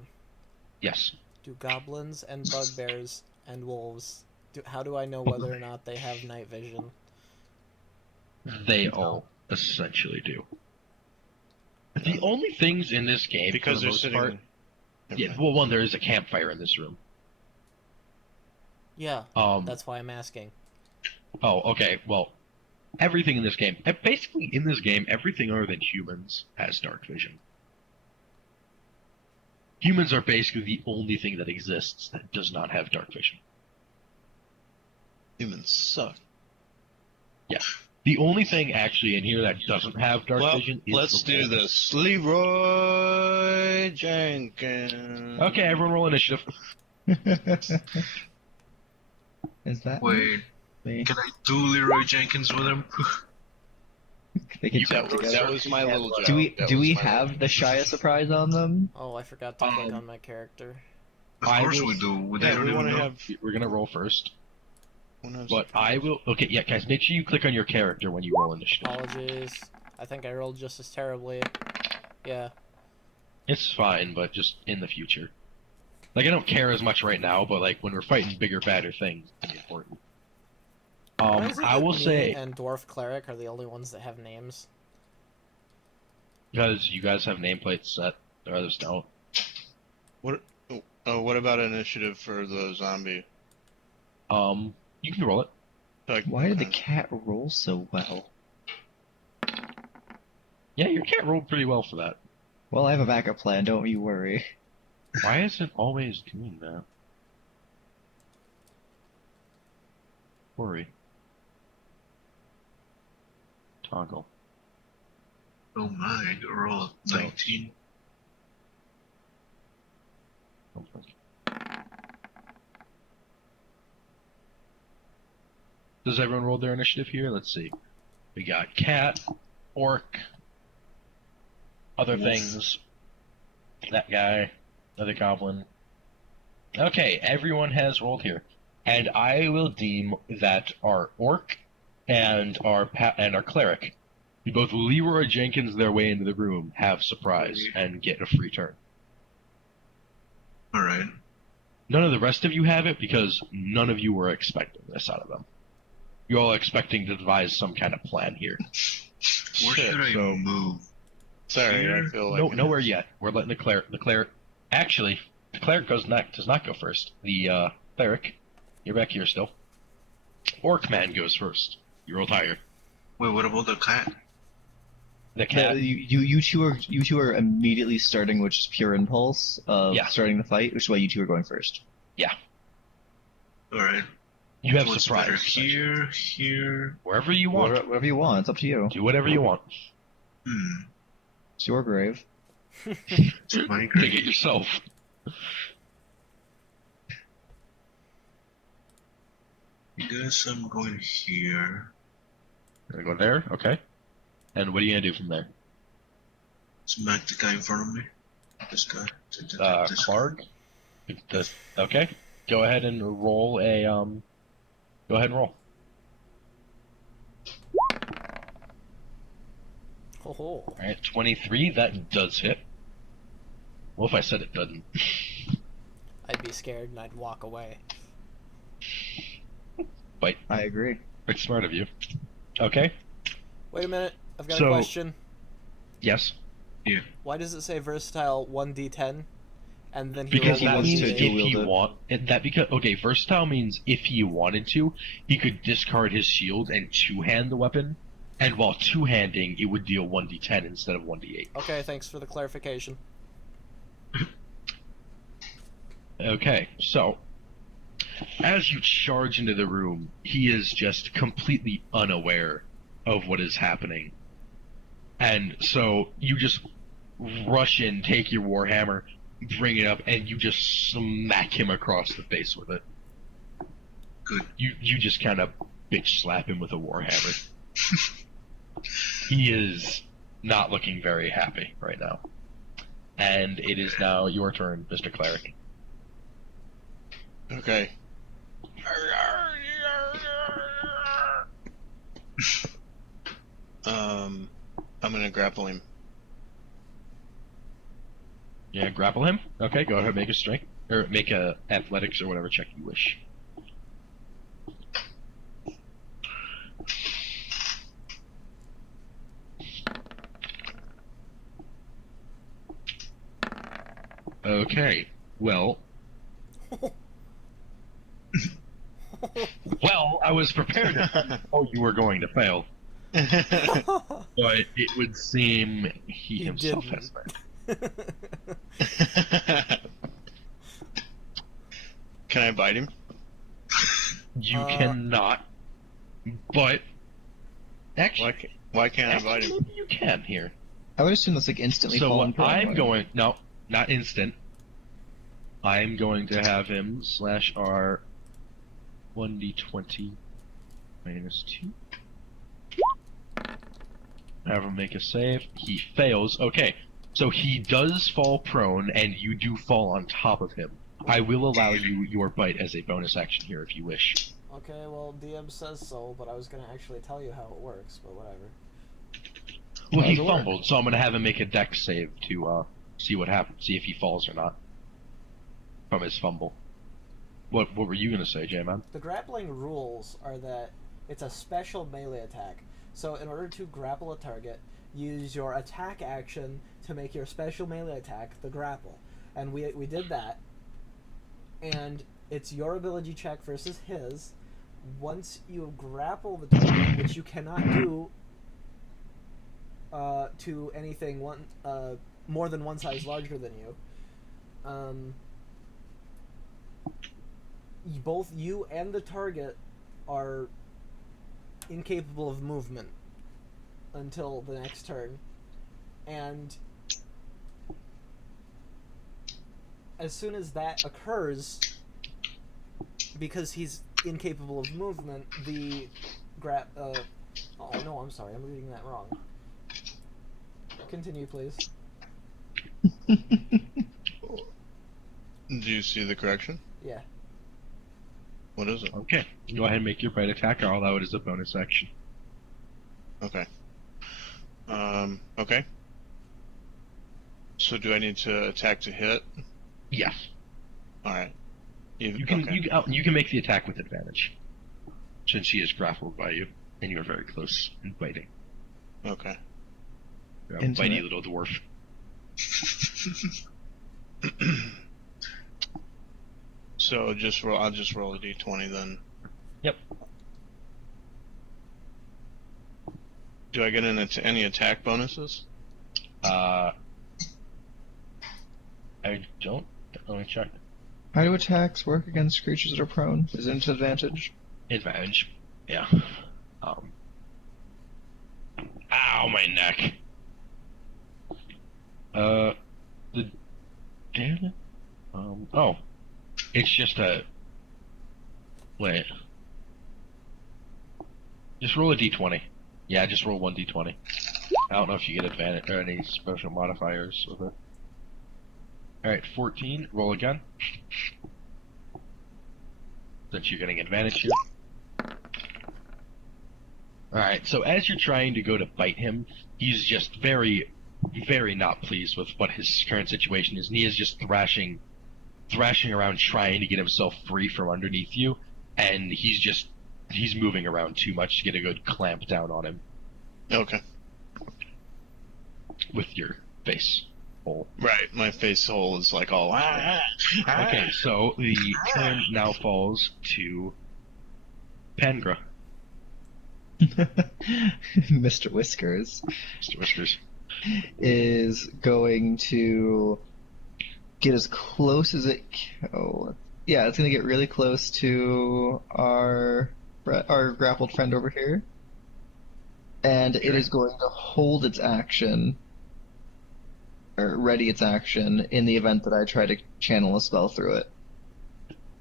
Yes. Do goblins and bugbears and wolves, how do I know whether or not they have night vision? They all essentially do. The only things in this game, Because for the they're most sitting. part, Never yeah. mind. Well, one, there is a campfire in this room. Yeah, Um. that's why I'm asking. Oh, okay. Well, everything in this game, basically in this game, everything other than humans has dark vision. Humans are basically the only thing that exists that does not have dark vision. Humans suck. The only thing actually in here that doesn't have dark Well, vision is let's the do wolf. this. Leroy Jenkins. Okay, everyone roll initiative. Is that Wait, me? can I do Leroy Jenkins with him? They can You chat can- together. That was my little joke. Do we That do was we my have little the joke. Shia surprise on them? Oh, I forgot to click on my character. Of I course will- we do. They Yeah, don't we even want to know. have. We're gonna roll first, wanna have but surprise. I will. Okay, yeah, guys, make sure you click on your character when you roll initiative. Apologies. I think I rolled just as terribly. Yeah. It's fine, but just in the future. Like, I don't care as much right now, but like when we're fighting bigger, badder things, it's important. Why is it I that will me say, and Dwarf Cleric are the only ones that have names? because you guys have nameplates set, the others don't. What? Oh, what about initiative for the zombie? You can roll it. Like, Why did the cat roll so well? Yeah, your cat rolled pretty well for that. Well, I have a backup plan. Don't you worry. Why is it always doing that? Worry. Toggle. Oh my, roll 19. Does everyone roll their initiative here? Let's see. We got cat, orc, other Wolf. things, that guy, other goblin. Okay, everyone has rolled here, and I will deem that our orc and our cleric, who both Leroy Jenkins their way into the room, have surprise and get a free turn. Alright. None of the rest of you have it because none of you were expecting this out of them. You're all expecting to devise some kind of plan here. Where Shit, should I so- move? Sorry, Here? I feel like No, nowhere yet. We're letting the cleric. Actually, the cleric does not go first. The cleric, you're back here still. Orc man goes first. You rolled higher. Wait, what about the cat? The cat. You two are immediately starting with just pure impulse of Yeah. starting the fight, which is why you two are going first. Alright. You have What's surprise. better? Here. Wherever you want. Whatever you want, it's up to you. Do whatever you want. It's your grave. It's my Take grave. it yourself. I guess I'm going here. Gonna go there. Okay. And what are you gonna do from there? Smack the guy in front of me. This guy. This guy. Clark. Okay. Go ahead and roll a Go ahead and roll. Oh, All right, 23. That does hit. Well, if I said it doesn't. I'd be scared and I'd walk away. I agree. Pretty smart of you. Okay. Wait a minute, I've got a So- question. Yes. Why does it say versatile 1d10? And then he Because rolled he that wants means to if dual he wield it. want that because okay, versatile means if he wanted to, he could discard his shield and two-hand the weapon, and while two-handing, it would deal 1d10 instead of 1d8. Okay, thanks for the clarification. Okay, so as you charge into the room, he is just completely unaware of what is happening. And so you just rush in, take your warhammer, bring it up, and you just smack him across the face with it. Good. You just kind of bitch slap him with a warhammer. He is not looking very happy right now. And it is now your turn, Mr. Cleric. Okay. I'm gonna grapple him. Yeah, grapple him. Okay, go ahead, make a strength or make a athletics or whatever check you wish. Okay. Well, I was prepared to oh you were going to fail, but it would seem he himself didn't. has that. Can I bite him? You cannot, but actually, Why can't I bite him? maybe you can here. I would assume that's like instantly So falling prone. I'm right? going no, not instant. I'm going to have him slash R 1d20 minus 2. Have him make a save. He fails. Okay, so he does fall prone, and you do fall on top of him. I will allow you your bite as a bonus action here if you wish. Okay, well, DM says so, but I was gonna actually tell you how it works, but whatever. Well, How he does it work? fumbled, so I'm going to have him make a dex save to see what happens, see if he falls or not from his fumble. What were you going to say, J-Man? The grappling rules are that it's a special melee attack. So in order to grapple a target, use your attack action to make your special melee attack the grapple. And we did that. And it's your ability check versus his. Once you grapple the target, which you cannot do to anything more than one size larger than you, both you and the target are incapable of movement until the next turn, and as soon as that occurs, because he's incapable of movement, the oh no, I'm sorry, I'm reading that wrong. Continue, please. Do you see the correction? Yeah. What is it? Okay, go ahead and make your bite attack. I'll allow it as a bonus action. Okay. Okay. So do I need to attack to hit? Yes. Alright. You can okay. you can make the attack with advantage, since he is grappled by you, and you are very close in biting. Okay. You're a Intimate. bitey little dwarf. So I'll just roll a d20 then. Yep. Do I get any attack bonuses? I don't. Let me check. How do attacks work against creatures that are prone? Is it an advantage? Advantage. Yeah. Ow, my neck. The damn it. Oh, it's just a. Wait. Just roll a d20. Yeah, just roll 1d20. I don't know if you get advantage or any special modifiers with it. Alright, 14. Roll again. Since you're getting advantage here. Alright, so as you're trying to go to bite him, he's just very, very not pleased with what his current situation is, and he is just thrashing around trying to get himself free from underneath you, and he's moving around too much to get a good clamp down on him Okay. with your face hole. Right, my face hole is like all. Okay, so the turn now falls to Pangra. Mr. Whiskers Mr. Whiskers. is going to get as close as it. Yeah, it's going to get really close to our grappled friend over here, and it is going to hold its action, or ready its action in the event that I try to channel a spell through it.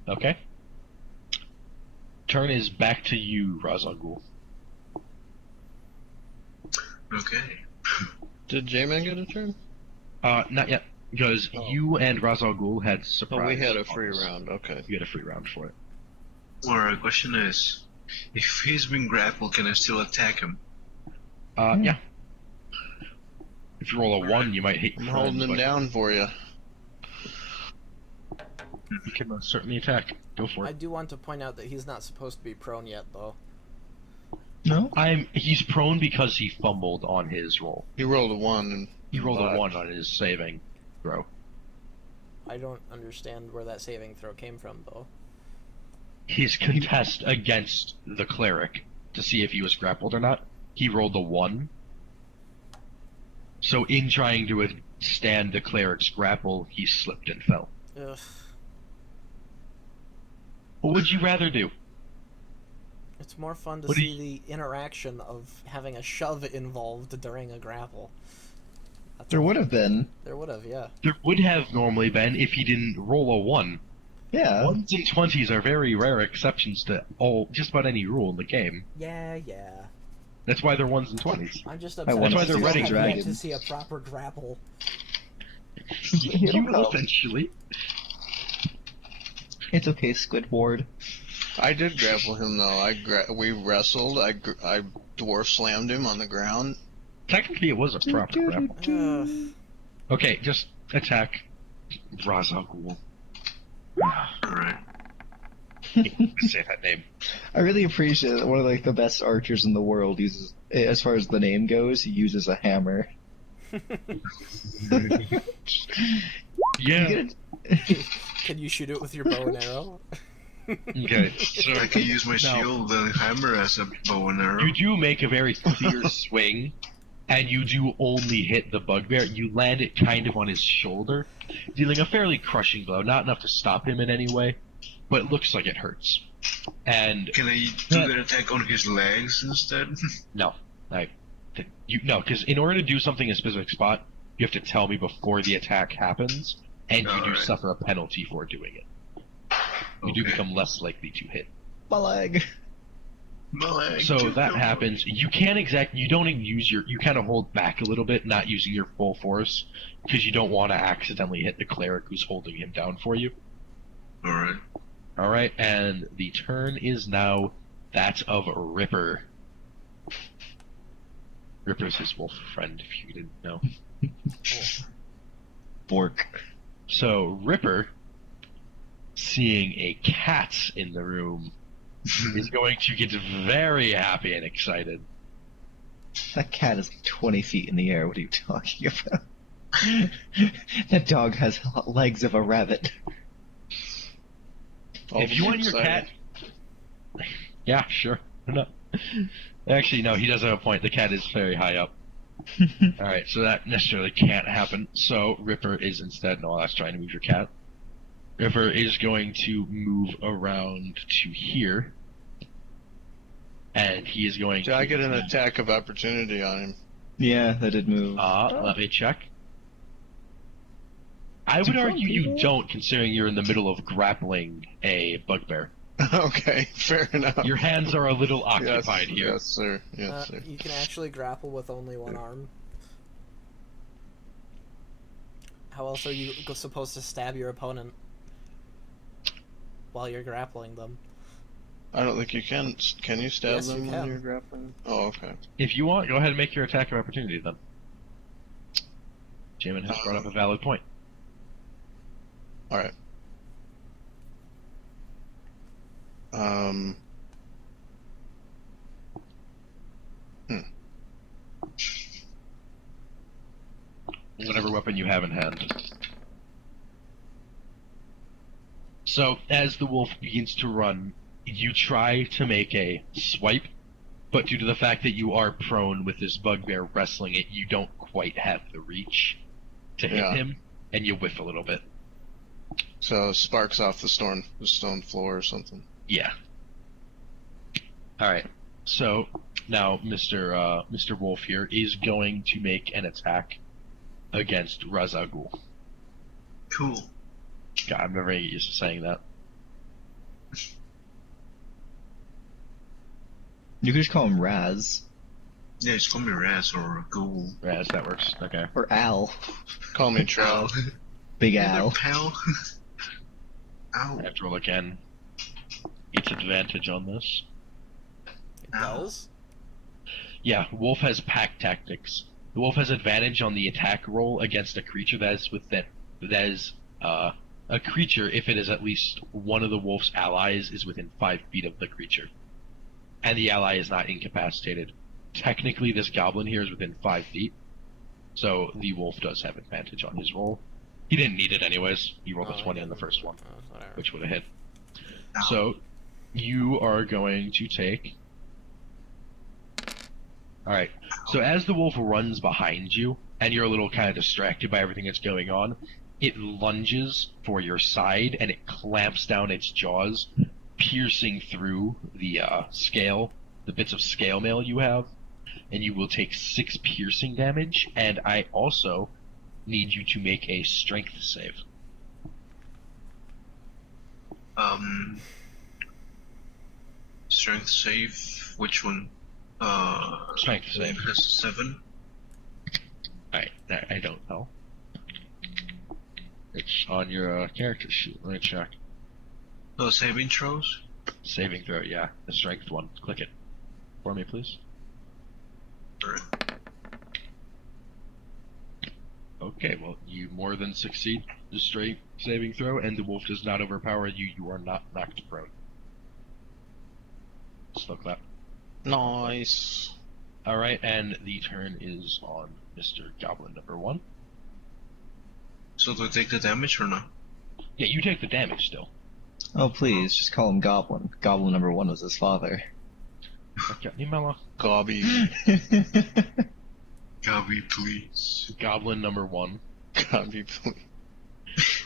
Okay. Turn is back to you, Razagul. Okay. Did J-Man get a turn? Not yet. Because you and Ra's al Ghul had surprise. Oh, we had a free bonus. round. Okay. You had a free round for it. Or question is, if he's been grappled, can I still attack him? Yeah. If you roll a 1, you might hit I'm your holding friend, him but down for you. you can certainly attack. Go for I it. do want to point out that he's not supposed to be prone yet, though. No? He's prone because he fumbled on his roll. He rolled a 1. And He rolled a botched. 1 on his saving throw. I don't understand where that saving throw came from, though. His contest against the cleric to see if he was grappled or not, he rolled a 1. So in trying to withstand the cleric's grapple, he slipped and fell. Ugh. What would you rather do? It's more fun to What do see the interaction of having a shove involved during a grapple. That's There all. would have been. There would have, yeah. There would have normally been if he didn't roll a 1. Yeah. 1s and 20s are very rare exceptions to just about any rule in the game. Yeah. That's why they're 1s and 20s. I'm just I upset. want to because see I some have yet to dragons. see a proper grapple. You will eventually. It's okay, Squidward. I did grapple him though. We wrestled. I dwarf slammed him on the ground. Technically, it was a proper grapple. Ugh. Okay, just attack Ra's al Ghul. Alright. Say that name. I really appreciate that one of like the best archers in the world uses, as far as the name goes, he uses a hammer. Yeah. You get Can you shoot it with your bow and arrow? Okay. So I can use my now, shield and hammer as a bow and arrow. you do make a very clear swing, and you do only hit the bugbear. You land it kind of on his shoulder, dealing a fairly crushing blow. Not enough to stop him in any way, but it looks like it hurts. And Can I do that attack on his legs instead? no, because in order to do something in a specific spot, you have to tell me before the attack happens, and you do Alright. suffer a penalty for doing it. You do Okay. become less likely to hit. my leg. My leg. So that happens. You can't you don't use you kind of hold back a little bit, not using your full force, because you don't want to accidentally hit the cleric who's holding him down for you. Alright. Alright, and the turn is now that of Ripper. Ripper's his wolf friend, if you didn't know. Bork. So, Ripper, seeing a cat in the room, is going to get very happy and excited. That cat is 20 feet in the air. What are you talking about? That dog has legs of a rabbit. If you want your cat... Yeah, sure. No. Actually, no, he does have a point. The cat is very high up. Alright, so that necessarily can't happen. So, Ripper is instead... No, that's trying to move your cat. Ripper is going to move around to here. And he is going Did to... I get an attack of opportunity on him? Yeah, that did move. Let me check. I would Some argue you people- don't, considering you're in the middle of grappling a bugbear. Okay, fair enough. Your hands are a little occupied yes, here. Yes, sir. Yes, sir. You can actually grapple with only one arm. How else are you supposed to stab your opponent while you're grappling them? I don't think you can. Can you stab Yes, you them when can. you're grappling? Oh, okay. If you want, go ahead and make your attack of opportunity then. Jamin has brought up a valid point. All right. Whatever weapon you have in hand. So, as the wolf begins to run, you try to make a swipe, but due to the fact that you are prone with this bugbear wrestling it, you don't quite have the reach to hit Yeah. him, and you whiff a little bit. So sparks off the stone floor or something. Yeah. Alright, so now Mr. Wolf here is going to make an attack against Ra's al Ghul. Cool. God, I'm never getting used to saying that. You could just call him Raz. Yeah, just call me Raz or Ghoul. Raz, that works. Okay. Or Al. Call me Trout. Big Hey there, Al. pal. Ow. I have to roll again. It's advantage on this. It Ow. does. Yeah, wolf has pack tactics. The wolf has advantage on the attack roll against a creature that is a creature if it is at least one of the wolf's allies is within 5 feet of the creature, and the ally is not incapacitated. Technically, this goblin here is within 5 feet, so the wolf does have advantage on his roll. He didn't need it anyways. He rolled Oh, a he 20 on the didn't. first one, Whatever. which would have hit. Ow. So, you are going to take. Alright, so as the wolf runs behind you, and you're a little kind of distracted by everything that's going on, it lunges for your side, and it clamps down its jaws, piercing through the scale, the bits of scale mail you have, and you will take 6 piercing damage, and I also need you to make a strength save. Strength save. Which one? Strength save. One has 7. I don't know. It's on your character sheet. Let me check. No saving throws. Saving throw, yeah. The strength one. Click it. For me, please. Alright. Okay, well, you more than succeed the straight saving throw, and the wolf does not overpower you. You are not knocked prone. Slow clap. Nice. Alright, and the turn is on Mr. Goblin number 1. So do I take the damage or not? Yeah, you take the damage still. Oh, please, just call him Goblin. Goblin number 1 was his father. Okay, Nimela. Gobby. Gabby, please. Goblin number 1. Gobby, please.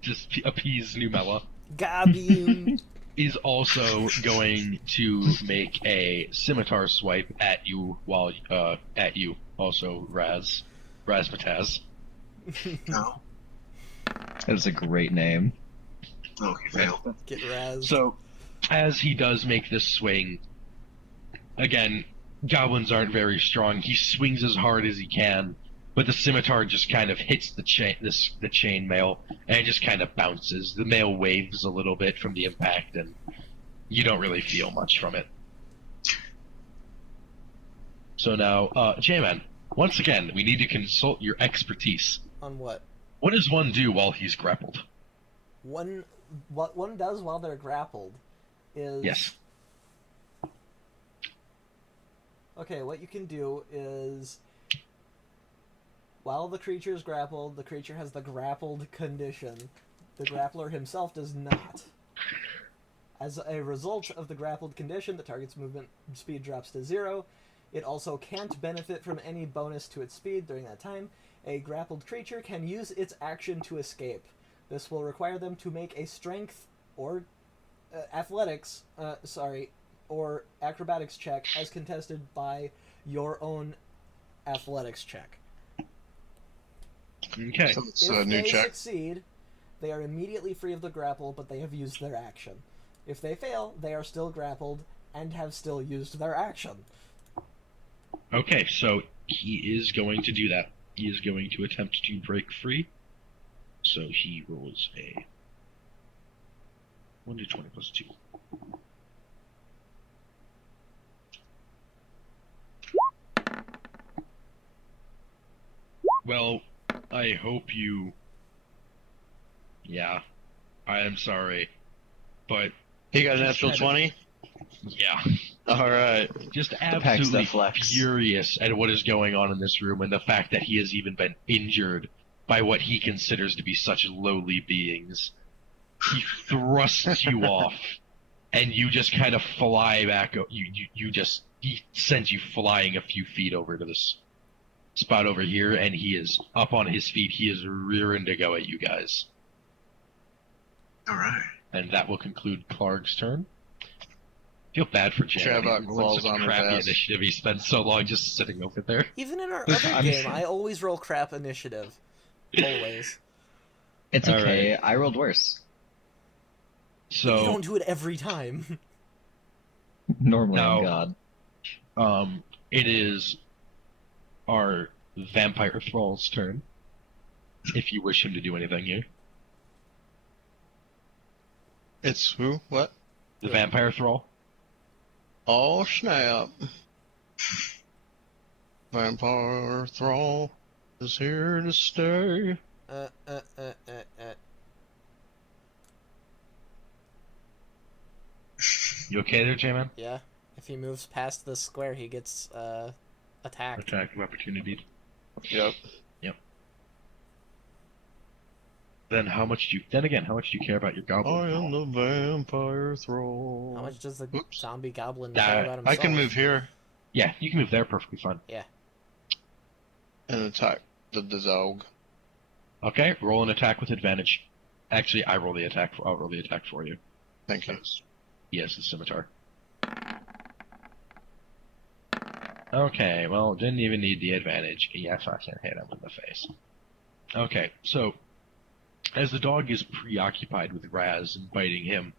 Just appease Numela. Gabium. Is also going to make a scimitar swipe at you while also Razmataz. No. That is a great name. Oh, he failed. Get Raz. So, as he does make this swing, again, goblins aren't very strong. He swings as hard as he can, but the scimitar just kind of hits the chain mail, and it just kind of bounces. The mail waves a little bit from the impact, and you don't really feel much from it. So now, J-Man, once again, we need to consult your expertise. On what? What does one do while he's grappled? What one does while they're grappled is... Yes. Okay, what you can do is... While the creature is grappled, the creature has the grappled condition. The grappler himself does not. As a result of the grappled condition, the target's movement speed drops to 0. It also can't benefit from any bonus to its speed during that time. A grappled creature can use its action to escape. This will require them to make a strength or or acrobatics check as contested by your own athletics check. Okay. So it's If a new they check. succeed, they are immediately free of the grapple, but they have used their action. If they fail, they are still grappled and have still used their action. Okay, so he is going to do that. He is going to attempt to break free. So he rolls a 1d20 plus 2. Well, I hope you... Yeah, I am sorry, but He got a natural 20? yeah. Alright. Just packs absolutely the flex. furious at what is going on in this room and the fact that he has even been injured by what he considers to be such lowly beings. He thrusts you off, and you just kind of fly back. He sends you flying a few feet over to this spot over here, and he is up on his feet. He is rearing to go at you guys. Alright. And that will conclude Clark's turn. Feel bad for Jay. Trevok He's rolling falls such on his crappy ass. initiative. He spends so long just sitting over there. Even in our other game, I always roll crap initiative. Always. It's All okay, right. I rolled worse. But you So don't do it every time. Normally Now- I'm God. it is our vampire thrall's turn. If you wish him to do anything here. It's who? What? The vampire thrall. Oh, snap. Vampire Thrall is here to stay. Uh, uh, uh, uh, uh. You okay there, J-Man? Yeah. If he moves past this square, he gets attacked. Attack of opportunity. Yep. Then how much do you care about your goblin? I am the Vampire Thrall. How much does the Oops. zombie goblin Nah, care about himself? I can move here Yeah, you can move there perfectly fine. and attack the dog. Okay, roll an attack with advantage. Actually, I'll roll the attack for you. Thank you. Because he has the scimitar. Okay, well, didn't even need the advantage. Yes, I can hit him in the face. Okay, so as the dog is preoccupied with Raz and biting him,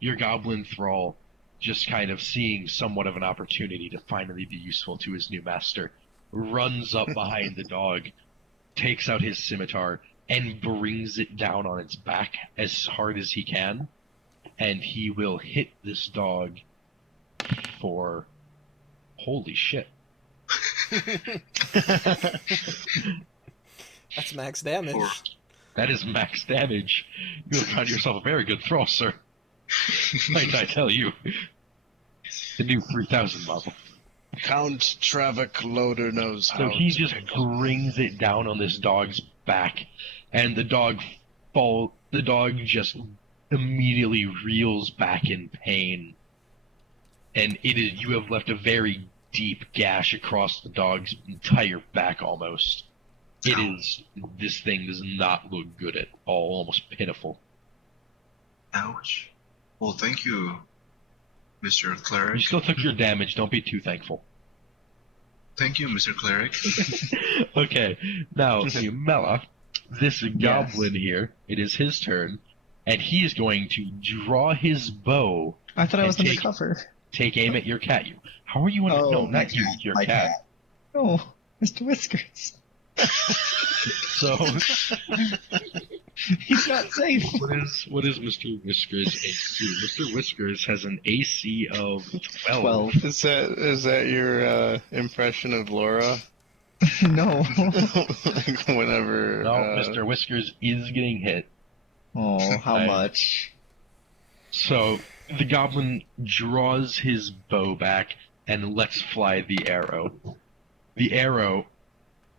your goblin thrall, just kind of seeing somewhat of an opportunity to finally be useful to his new master, runs up behind the dog, takes out his scimitar, and brings it down on its back as hard as he can, and he will hit this dog for... Holy shit. That's max damage. Four. That is max damage. You have found yourself a very good thrall, sir. Might I tell you? The new 3000 level. Count Travak Loader knows how So he to just pick. brings it down on this dog's back, and the dog just immediately reels back in pain. And you have left a very deep gash across the dog's entire back almost. This thing does not look good at all, almost pitiful. Ouch. Well, thank you, Mr. You Cleric. still took your damage, don't be too thankful. Thank you, Mr. Cleric. Okay, now, Mela, this goblin here, it is his turn, and he is going to draw his bow, I thought I was And on the cover. take aim at your cat. How are you on Oh, no, my not you, cat, your my cat. cat. Oh, Mr. Whiskers. So, He's not safe. what is Mr. Whiskers' AC? Mr. Whiskers has an AC of 12. 12. Is that your impression of Laura? No. Like whenever. No, Mr. Whiskers is getting hit. Oh, how I- much? So, the goblin draws his bow back and lets fly the arrow. The arrow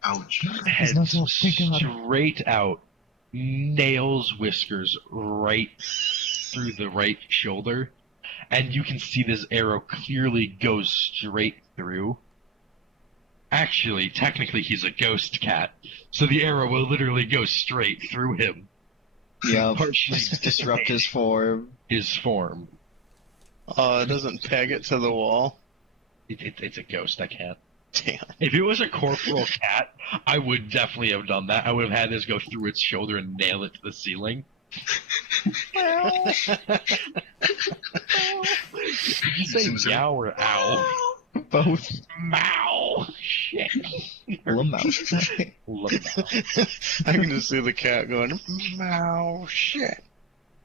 Ouch. heads no hope, thank God. straight out, nails Whiskers right through the right shoulder, and you can see this arrow clearly goes straight through. Actually, technically he's a ghost cat, so the arrow will literally go straight through him, Yeah, partially disrupt his form. his form. It doesn't peg it to the wall. It's a ghost, I can't. Damn. If it was a corporal cat, I would definitely have done that. I would have had this go through its shoulder and nail it to the ceiling. Did you say Seems like- meow or owl? Both. Mow! Shit. Lamau. Lamau. I can just see the cat going, meow, shit.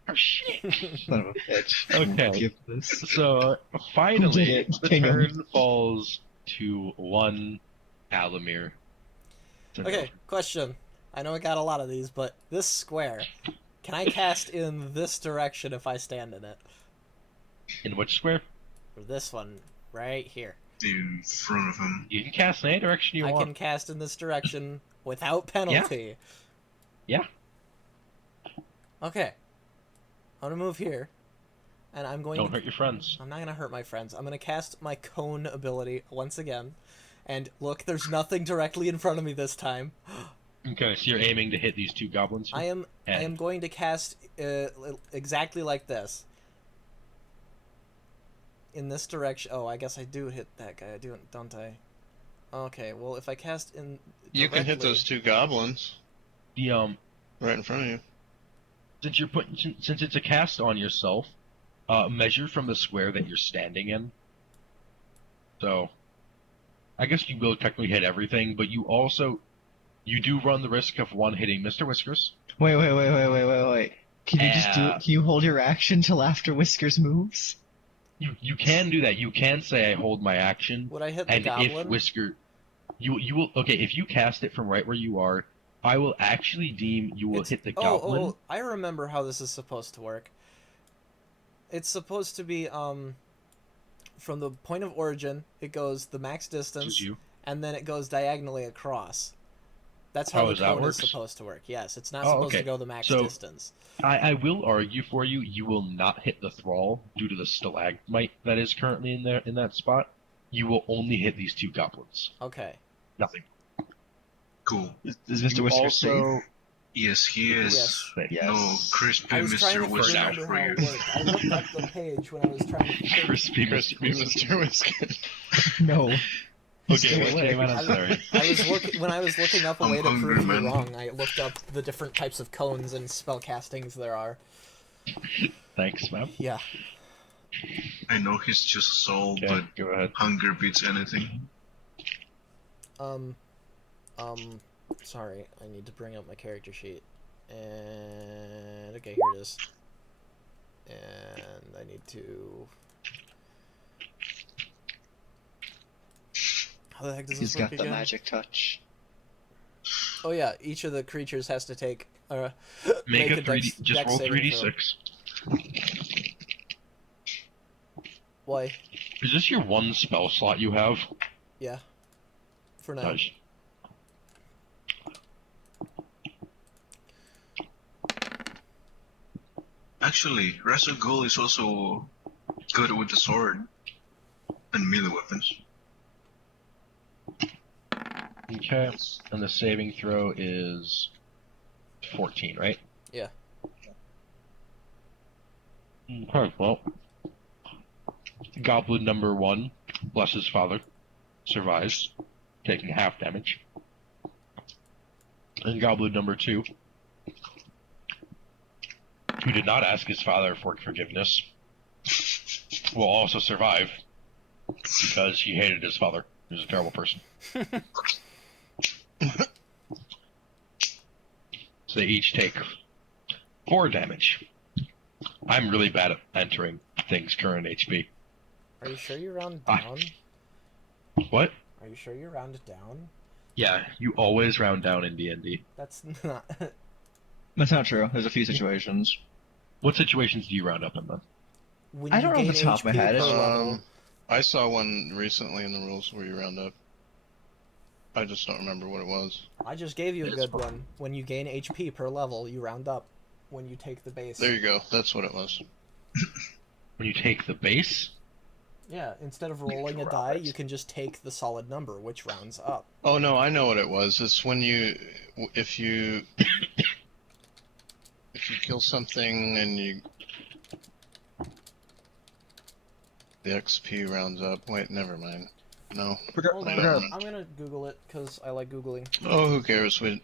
Oh, shit. Son of a bitch. Okay. Give this. So, finally, Did it? the King of- turn falls to one Alamir. Okay, question. I know I got a lot of these, but this square, can I cast in this direction if I stand in it? In which square? Or this one, right here. In front of him. You can cast in any direction you I want. can cast in this direction without penalty. Yeah. Okay. I'm gonna move here, and I'm going Don't to... hurt your friends. I'm not gonna hurt my friends. I'm gonna cast my cone ability once again. And look, there's nothing directly in front of me this time. Okay, so you're aiming to hit these two goblins? I am going to cast exactly like this. In this direction. Oh, I guess I do hit that guy. I do, don't I? Okay, well, if I cast in You can hit directly- those two goblins The right in front of you. since it's a cast on yourself, measure from the square that you're standing in. So, I guess you will technically hit everything, but you do run the risk of one hitting Mr. Whiskers. Wait. Can you just do it? Can you hold your action till after Whiskers moves? You can do that. You can say I hold my action, Would I hit the and if goblin? Whisker, you will if you cast it from right where you are, I will actually deem you will hit the goblin. Oh, I remember how this is supposed to work. It's supposed to be from the point of origin, it goes the max distance, you. and then it goes diagonally across. That's how Oh, the is that cone is works? supposed to work. Yes, it's not Oh, supposed okay. to go the max So- distance. I will argue for you. You will not hit the thrall due to the stalagmite that is currently in there in that spot. You will only hit these two goblins. Okay. Nothing. Cool. Is Mr. You Whiskers safe? also Yes, he is. Yes. Yes. No, crispy I was trying Mr. to Whiskers remember for how you. it worked. I looked up the page when I was trying to think. crispy Crispy Mr. Whiskers. No. Okay, Stay what away. came out of sorry. When I was looking up a I'm way to hungry, prove you man. wrong, I looked up the different types of cones and spell castings there are. Thanks, ma'am. Yeah. I know he's just a soul, Okay, but go ahead. hunger beats anything. Sorry, I need to bring up my character sheet. And okay, here it is. And I need to. How the heck does this He's work got the again? magic touch. Oh yeah, each of the creatures has to take Make a 3D. dex Just roll saving throw. 3d6. Why? Is this your one spell slot you have? Yeah. For now. Nice. Actually, Razor is also good with the sword and melee weapons. Okay, and the saving throw is 14, right? Yeah. Okay, well, Goblin number 1, bless his father, survives, taking half damage. And Goblin number 2, who did not ask his father for forgiveness, will also survive because he hated his father. He was a terrible person. So they each take 4 damage. I'm really bad at entering things current HP. Are you sure you round Ah. down? What? Are you sure you round down? Yeah, you always round down in D&D. That's not. That's not true. There's a few situations. What situations do you round up in then? When I you don't know gain off the top of my HP head. per level, I saw one recently in the rules where you round up. I just don't remember what it was. I just gave you a good one. When you gain HP per level, you round up. When you take the base. There you go. That's what it was. When you take the base? Yeah, instead of rolling a die, you can just take the solid number, which rounds up. Oh no, I know what it was. It's when if you kill something and the XP rounds up. Wait, never mind. No. Hold on, Never mind. I'm gonna Google it, because I like Googling. Oh, who cares? We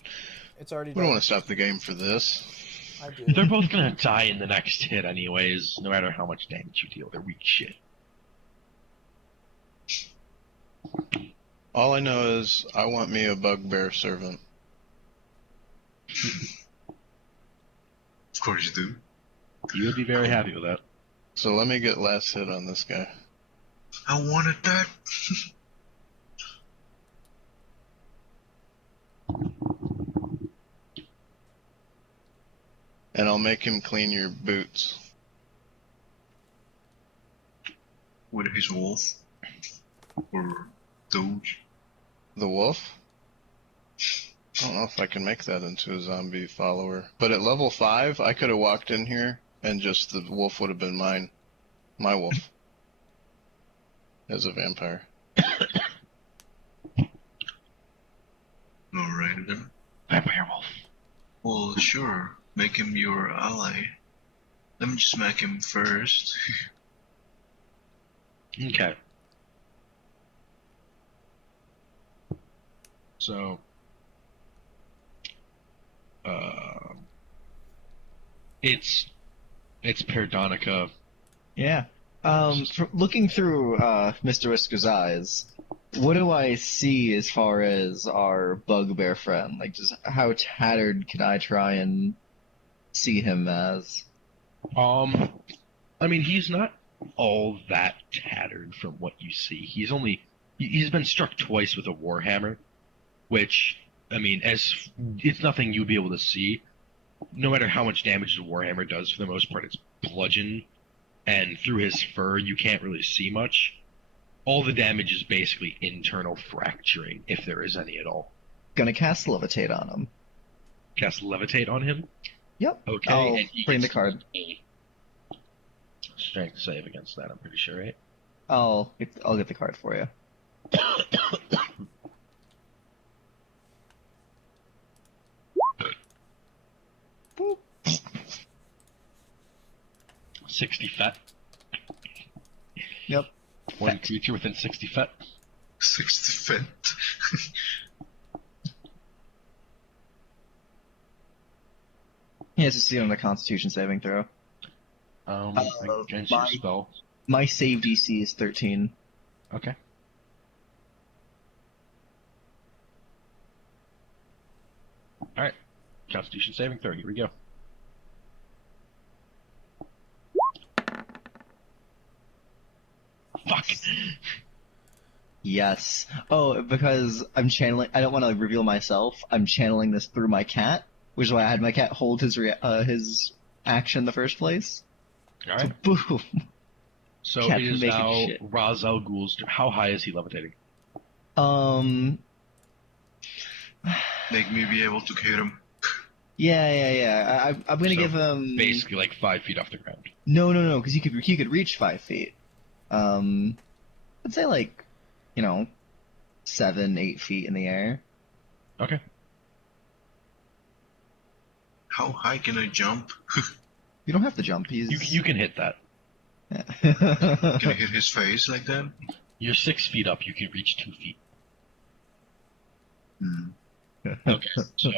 It's already don't done. want to stop the game for this. I do. They're both gonna die in the next hit anyways, no matter how much damage you deal. They're weak shit. All I know is I want me a bugbear servant. Of course you do. You would be very happy with that. So let me get last hit on this guy. I wanted that. And I'll make him clean your boots. With his wolf. Or doge. The wolf? I don't know if I can make that into a zombie follower. But at level 5, I could have walked in here and just the wolf would have been mine. My wolf. As a vampire. Alright then. Vampire wolf. Well, sure. Make him your ally. Let me just smack him first. Okay. So, it's Perdonica. Yeah. Looking through Mr. Whisker's eyes, what do I see as far as our bugbear friend? Like, just how tattered can I try and see him as? I mean, he's not all that tattered from what you see. He's been struck twice with a warhammer, which, I mean, as it's nothing you'd be able to see. No matter how much damage the warhammer does, for the most part, it's bludgeon, and through his fur, you can't really see much. All the damage is basically internal fracturing, if there is any at all. Gonna cast Levitate on him. Cast Levitate on him. Yep. Okay. I'll and he bring the gets card. a strength save against that, I'm pretty sure, right? I'll get the card for you. 60 fet. Yep. One creature within 60 fet. 60 feet. He has to see on the Constitution saving throw. Against your my- spell. My save DC is 13. Okay. Alright. Constitution saving throw, here we go. Fuck! Yes. Oh, because I'm channeling. I don't want to reveal myself. I'm channeling this through my cat, which is why I had my cat hold his action in the first place. Alright. So, boom. So Cat it is making now shit. Ra's al Ghul's turn. How high is he levitating? Make me be able to hit him. Yeah. I'm gonna So give him Basically like 5 feet off the ground. No, because he could reach 5 feet. I'd say like, 7, 8 feet in the air. Okay. How high can I jump? You don't have to jump. He's You can hit that. Can I hit his face like that? You're 6 feet up, you can reach 2 feet. Hmm. Okay, so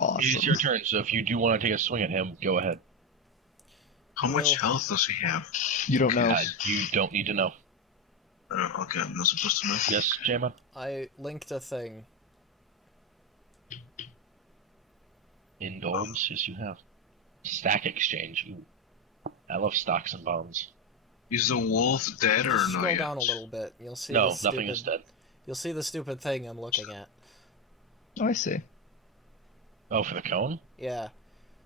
awesome. it is your turn, so if you do want to take a swing at him, go ahead. How much health does he have? You don't know. You don't need to know. Okay, I'm not supposed to know. Yes, Jama? I linked a thing. Indulge, yes you have. Stack exchange, ooh. I love stocks and bonds. Is the wolf dead or Scroll not yet? down a little bit. You'll see. No, the nothing is stupid- dead. You'll see the stupid thing I'm looking at. Oh, I see. Oh, for the cone? Yeah,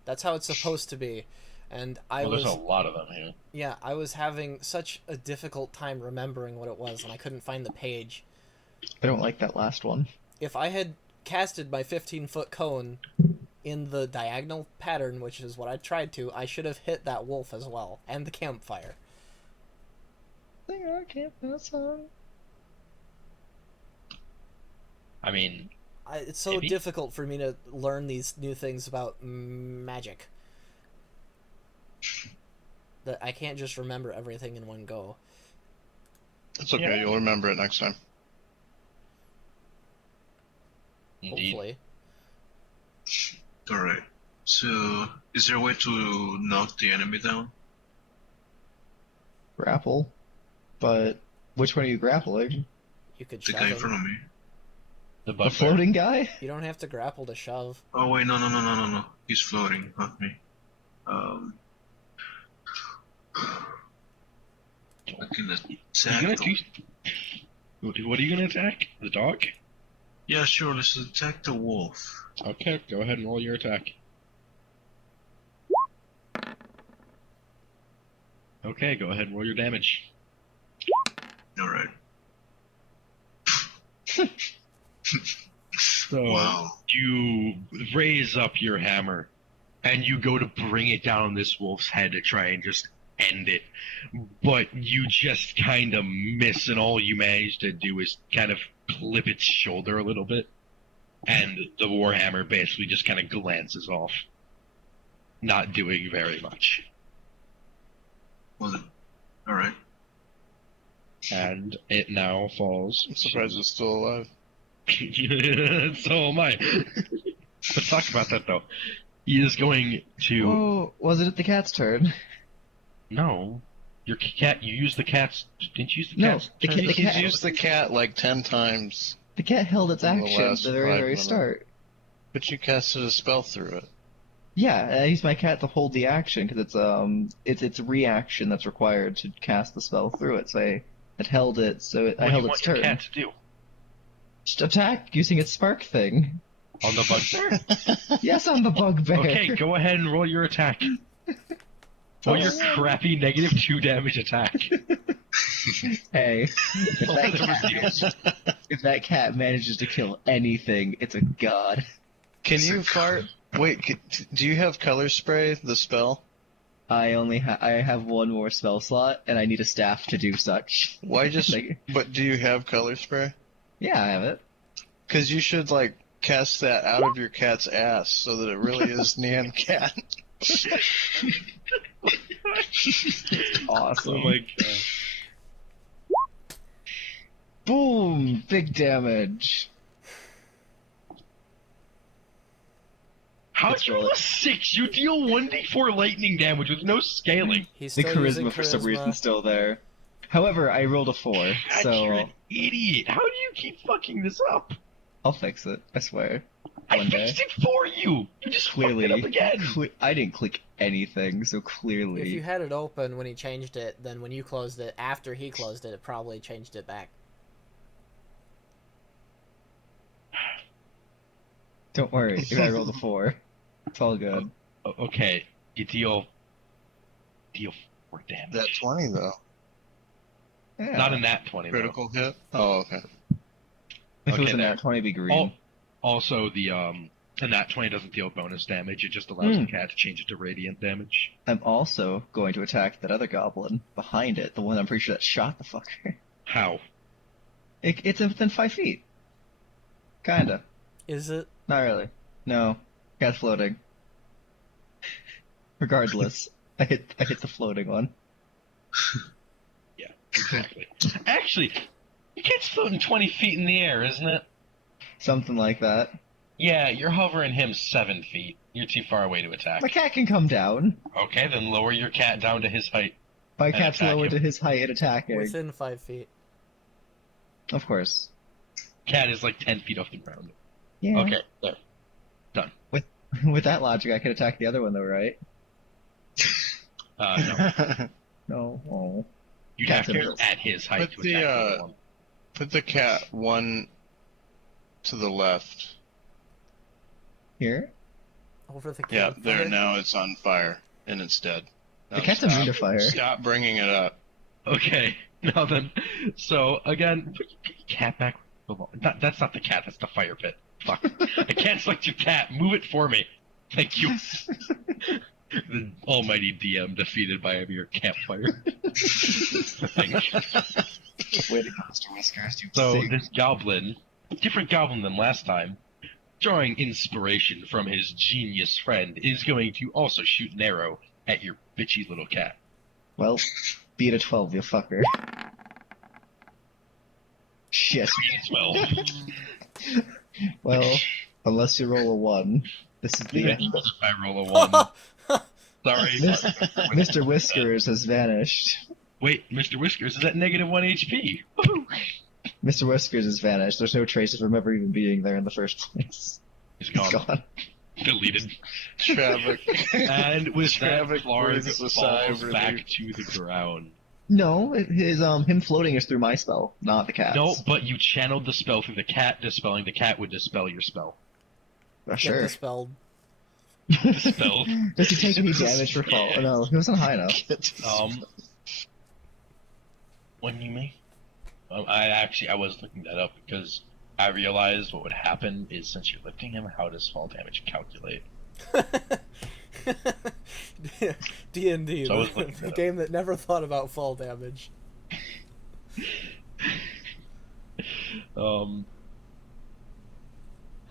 that's how it's supposed to be. And I Well, was there's a lot of them here. yeah, I was having such a difficult time remembering what it was, and I couldn't find the page. I don't like that last one. If I had casted my 15-foot cone in the diagonal pattern, which is what I tried to, I should have hit that wolf as well, and the campfire. Sing our campfire song. I mean, It's so Maybe. difficult for me to learn these new things about magic that I can't just remember everything in one go. It's okay. Yeah. You'll remember it next time. indeed. Hopefully. Alright. So, is there a way to knock the enemy down? Grapple. But which one are you grappling? You could The shove guy in him. front of me. The The bugbear. floating guy? You don't have to grapple to shove. Oh wait, no. He's floating, not me. I can You attack gonna the... What are you gonna attack? The dog? Yeah, sure, let's attack the wolf. Okay, go ahead and roll your attack. Okay, go ahead and roll your damage. Alright. So Wow. you raise up your hammer and you go to bring it down on this wolf's head to try and just end it. But you just kind of miss, and all you manage to do is kind of clip its shoulder a little bit. And the warhammer basically just kind of glances off, not doing very much. Well, alright. And it now falls. I'm surprised it's still alive. So am I. Let's talk about that though. He is going to. Oh, was it the cat's turn? No. Your cat. You used the cat's. Didn't you use the No, cat's? the turn to cat- He's used the cat like 10 times, The cat held its In the action at last the very, 5 very minutes. start. but you casted a spell through it. Yeah, I used my cat to hold the action because it's reaction that's required to cast the spell through it. So I had held it, so I What do held you its want your turn. cat to do? Just attack using its spark thing. On the bugbear? Yes, on the bugbear. Okay, go ahead and roll your attack. Roll your crappy -2 damage attack. Hey, Whatever if that cat manages to kill anything, it's a god. Can you fart? Wait, do you have color spray, the spell? I have one more spell slot, and I need a staff to do such. Why just. Like, But do you have color spray? yeah, I have it. Because you should, like, cast that out of your cat's ass so that it really is Nyan Cat. Awesome. Oh my god. Boom! Big damage. How Let's do you roll roll it. a 6? You deal 1d4 lightning damage with no scaling. He's The still using charisma for some reason charisma. still there. However, I rolled a 4, God, you're so an idiot. How do you keep fucking this up? I'll fix it. I swear. I One day. fixed it for you. You just Clearly, fucked it up again. I didn't click anything, so If clearly. you had it open when he changed it, then when you closed it, after he closed it, it probably changed it back. Don't worry, if I rolled a 4, it's all good. Okay, you deal 4 damage. That 20, though. Yeah. Not a nat 20 though. Critical hit? Oh, okay. If it was Okay, a there. nat 20, it'd be green. Also, the nat 20 doesn't deal bonus damage. It just allows the cat to change it to radiant damage. I'm also going to attack that other goblin behind it, the one I'm pretty sure that shot the fucker. How? It's within 5 feet. Kinda. Is it? Not really. No. Cat's floating. Regardless, I hit the floating one. Yeah, exactly. Actually, your cat's floating 20 feet in the air, isn't it? Something like that. Yeah, you're hovering him 7 feet. You're too far away to attack. My cat can come down. Okay, then lower your cat down to his height. My And cat's attack lower him. to his height at attacking. Within 5 feet. Of course. Cat is like 10 feet off the ground. Yeah. Okay, there. With that logic, I could attack the other one though, right? No. No. Oh. You'd have to be Cat's at his height Put to attack the, the other one. Put the cat one to the left. Here? Over the Yeah, campfire? there, now it's on fire, and it's dead. The cat's immune to fire. Stop bringing it up. Okay, now then. So, again, put your cat back. That's not the cat, that's the fire pit. Fuck. I can't select your cat. Move it for me. Thank you. The almighty DM defeated by a mere campfire. Thing. Way to go, Mr. Whiskers. You So saved- this goblin, different goblin than last time, drawing inspiration from his genius friend, is going to also shoot an arrow at your bitchy little cat. Well, beat a 12, you fucker. Shit. Well, Well, unless you roll a 1, this is the if end. I roll a 1. Sorry. Mr. Whiskers has vanished. Wait, Mr. Whiskers is at -1 HP. Woohoo! Mr. Whiskers has vanished. There's no trace of him ever even being there in the first place. He's He's gone. gone. Deleted. Traffic. And with that, Traffic Flarg breathes a sigh of falls back relief. to the ground. No, him floating is through my spell, not the cat's. No, but you channeled the spell through the cat. Dispelling the cat would dispel your spell. Oh, Get sure. dispelled. Dispelled. Does he take any damage for fall? Oh, no, he wasn't high enough. When you make, I was looking that up because I realized what would happen is since you're lifting him, how does fall damage calculate? D&D, So I was looking the that up. game that never thought about fall damage. Um,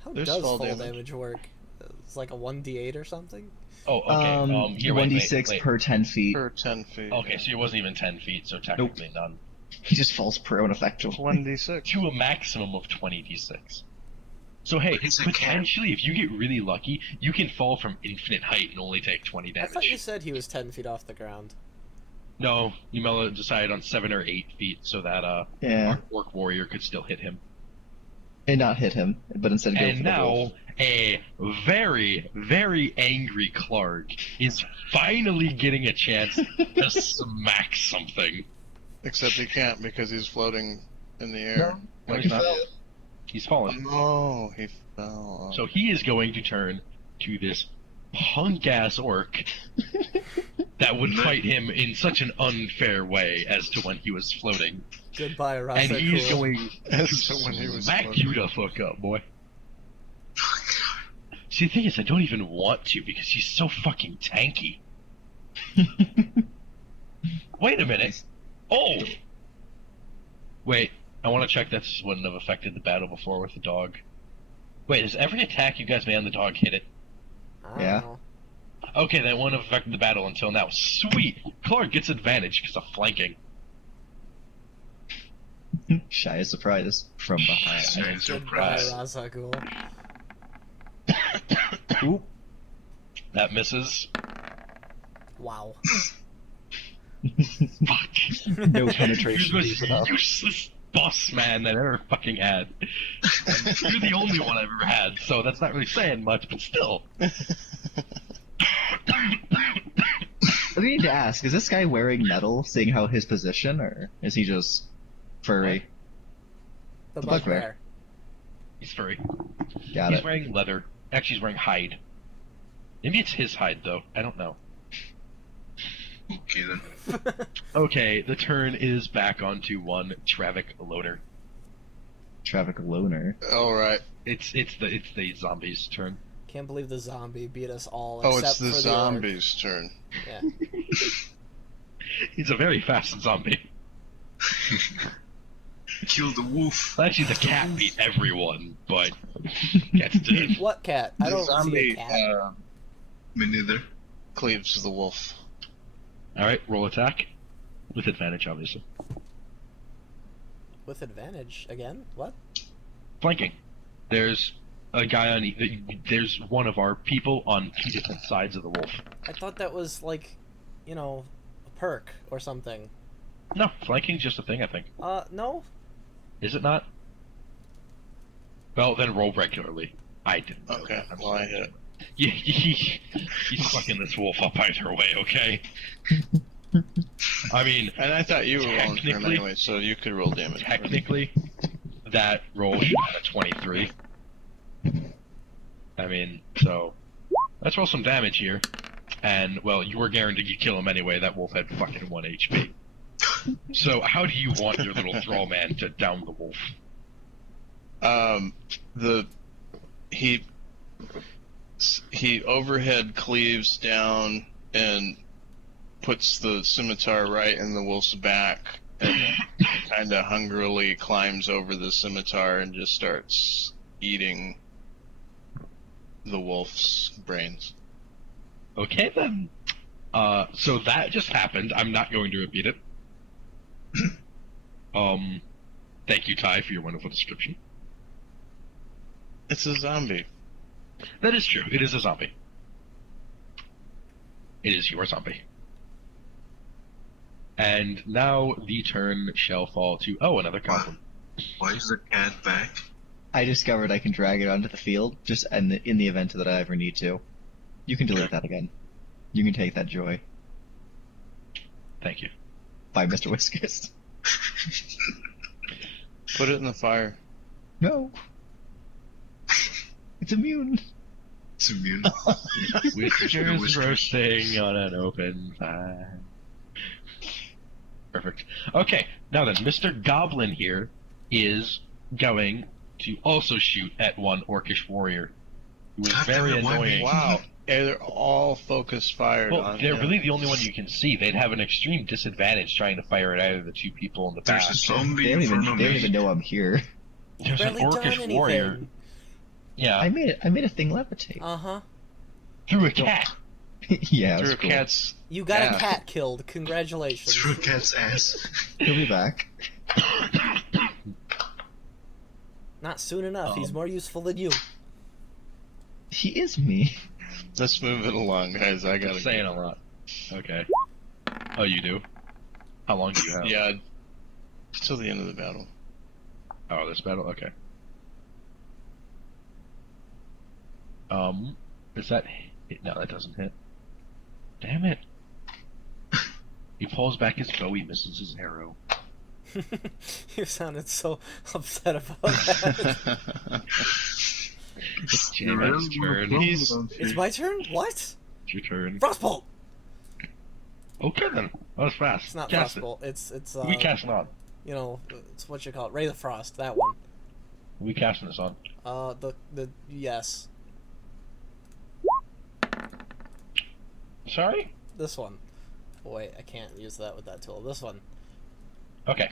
How There's does fall fall damage. damage work? It's like a 1d8 or something? Oh, okay. Here, wait, 1d6 wait. per 10 feet. Per 10 feet. Okay, so it wasn't even 10 feet, so technically none. He just falls prone effectively. 1d6. To a maximum of 20d6. So hey, It's a potentially, if you get really lucky, you can fall from infinite height and only take 20 I thought you damage. said he was 10 feet off the ground. No, Yumela decided on 7 or 8 feet so that Yeah. our orc warrior could still hit him. And not hit him, but instead go And for the wolf. now, a very, very angry Clark is finally getting a chance to smack something. Except he can't because he's floating in the air. No, No, he he's not. fell. He's fallen. No, he fell. So he is going to turn to this punk-ass orc that would fight him in such an unfair way as to when he was floating. Goodbye, Rasa. And he's cool. going As to to when he was smack floating. you the fuck up, boy. See, the thing is, I don't even want to because he's so fucking tanky. Wait a minute. Oh! Wait, I want to check that this wouldn't have affected the battle before with the dog. Wait, does every attack you guys made on the dog hit it? I don't Yeah. know. Okay, that wouldn't have affected the battle until now. Sweet! Clark gets advantage because of flanking. Shy is surprise from behind. Shy. Goodbye, Surprise. Rasa. Cool. Oop. That misses. Wow. Fuck. No penetration You're the deep most enough. useless boss man I've ever fucking had. And you're the only one I've ever had, so that's not really saying much, but still. We need to ask, is this guy wearing metal, seeing how his position, or is he just furry? The The bugbear. bugbear. He's furry. Got He's it. wearing leather. Actually, he's wearing hide. Maybe it's his hide, though. I don't know. Okay then. Okay, the turn is back onto one Travic Loner. Traffic loner. Alright. It's the zombie's turn. Can't believe the zombie beat us all. Oh, except it's the for zombie's turn. The orc. Yeah. He's a very fast zombie. Kill the wolf. Actually, the cat beat everyone, but cats did. What cat? I The don't see a zombie cat. Me neither. cleaves the wolf. All right, roll attack with advantage, obviously. With advantage again? What? Flanking. There's a guy on. There's one of our people on 2 different sides of the wolf. I thought that was like, you know, a perk or something. No, flanking's just a thing, I think. No. Is it not? Well, then roll regularly. I didn't. know Okay, that. well I hit it. He's fucking this wolf up either way, okay? I mean, And I thought you were rolling for him Technically- anyway, so you could roll damage. for him. technically, that roll should have a 23. I mean, so let's roll some damage here. And, well, you were guaranteed to kill him anyway. That wolf had fucking 1 HP. So, how do you want your little thrall man to down the wolf? He overhead cleaves down and puts the scimitar right in the wolf's back, and kind of hungrily climbs over the scimitar and just starts eating the wolf's brains. Okay, then. So that just happened. I'm not going to repeat it. Thank you, Ty, for your wonderful description. It's a zombie. That is true. It is a zombie. It is your zombie. And now the turn shall fall to... Oh, another goblin. Why is the cat back? I discovered I can drag it onto the field, just in the event that I ever need to. You can delete that again. You can take that joy. Thank you. Bye, Mr. Whiskers. Put it in the fire. No. It's immune. It's immune. Whiskers Whiskers. roasting on an open fire. Perfect. Okay, now then, Mr. Goblin here is going to also shoot at one orcish warrior. Who is God damn very it, why me? annoying. Wow. They're all focus fired Well, on they're him. really the only one you can see. They'd have an extreme disadvantage trying to fire at either of the 2 people in the back. There's a zombie They in don't front of even me. know I'm here. There's an Barely done orcish anything. warrior. Yeah, I made a thing levitate. Uh-huh. through a cat. Yeah, it was Through a cool. cat's. You got Yeah. a cat killed. Congratulations. Through a cat's ass. He'll be back. Not soon enough. He's more useful than you. He is me. Let's move it along, guys. I gotta. Saying a lot. Okay. Oh, you do? How long do you have? Yeah, till the end of the battle. Oh, this battle? Okay. Does that hit? No, that doesn't hit. Damn it. He pulls back his bow, he misses his arrow. You sounded so upset about that. It's You really J-Man's wanna turn. kill me, It's don't you? It's my turn? What? your turn. Frostbolt! Okay then. That was fast. It's not Cast Frostbolt. It's it. We casting on. you know, it's what you call it. Ray of Frost, that one. We casting this on. Yes. Sorry? This one. Oh, wait, I can't use that with that tool. This one. Okay.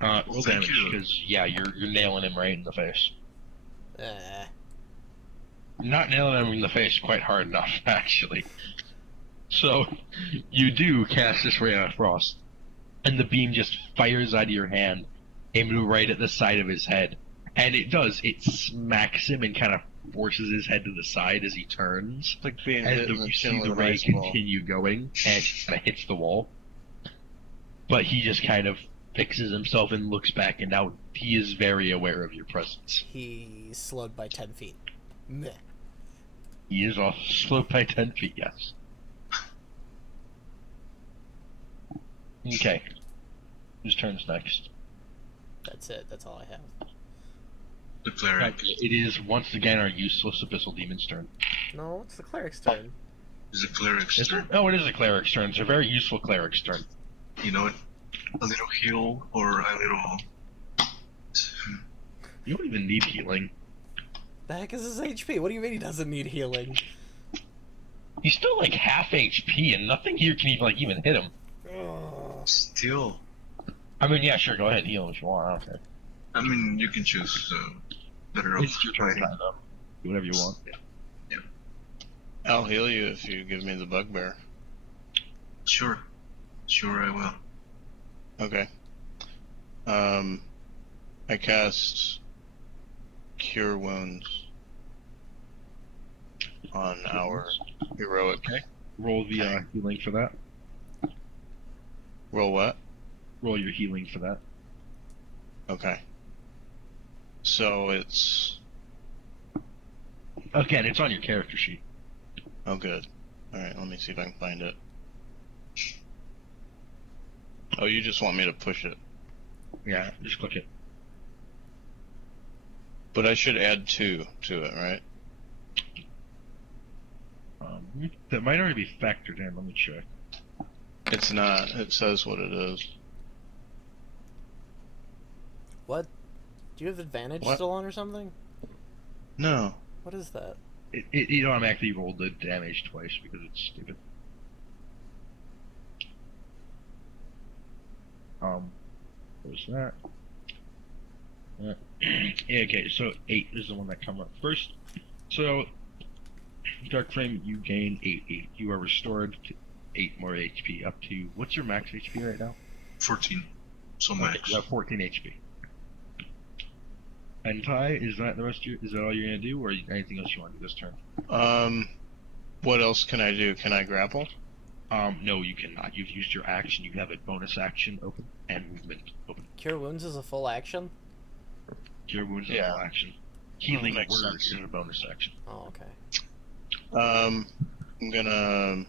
Roll Thank damage, you. because, yeah, you're nailing him right in the face. Eh. Not nailing him in the face quite hard enough, actually. So, you do cast this Ray of Frost, and the beam just fires out of your hand, aiming right at the side of his head. And it does. It smacks him and kind of forces his head to the side as he turns. It's like being And hit in the you chin see with the an ray ice ball. continue going, and it kind of hits the wall. But he just kind of fixes himself and looks back, and now he is very aware of your presence. He's slowed by 10 feet. Meh. He is also slowed by 10 feet, yes. Okay. Whose turn's next? That's it. That's all I have. The cleric. It is once again our useless Abyssal Demon's turn. No, it's the cleric's turn. Is the cleric's Is turn. it? Oh, it is a cleric's turn. It's a very useful cleric's turn. You know what? A little heal or a little. You don't even need healing. The heck is his HP? What do you mean he doesn't need healing? He's still like half HP, and nothing here can even hit him. Ugh. Still. I mean, yeah, sure, go ahead, heal him if you want. I don't care. I mean, you can choose better of It's your turn, fighting. though. Do whatever you want. I'll heal you if you give me the bugbear. Sure. Sure, I will. Okay. I cast Cure Wounds on our heroic. Okay. Roll the healing for that. Roll what? Roll your healing for that. Okay. So it's. Again, it's on your character sheet. Oh, good. Alright, let me see if I can find it. Oh, you just want me to push it. Yeah, just click it. But I should add 2 to it, right? That might already be factored in. Let me check. It's not. It says what it is. What? Do you have advantage What? still on or something? No. What is that? It automatically rolled the damage twice because it's stupid. What was that? Yeah, okay, so 8 is the one that come up first. So, Dark Frame, you gain 8. You are restored to 8 more HP, up to... What's your max HP right now? 14. So Okay, max. you have 14 HP. And Ty, is that the rest of your... Is that all you're gonna do, or anything else you want to do this turn? What else can I do? Can I grapple? No, you cannot. You've used your action. You have a bonus action open and movement open. Cure Wounds is a full action? Cure Wounds is Yeah. a full action. Healing makes Word sense. is a bonus action. Oh, okay. I'm gonna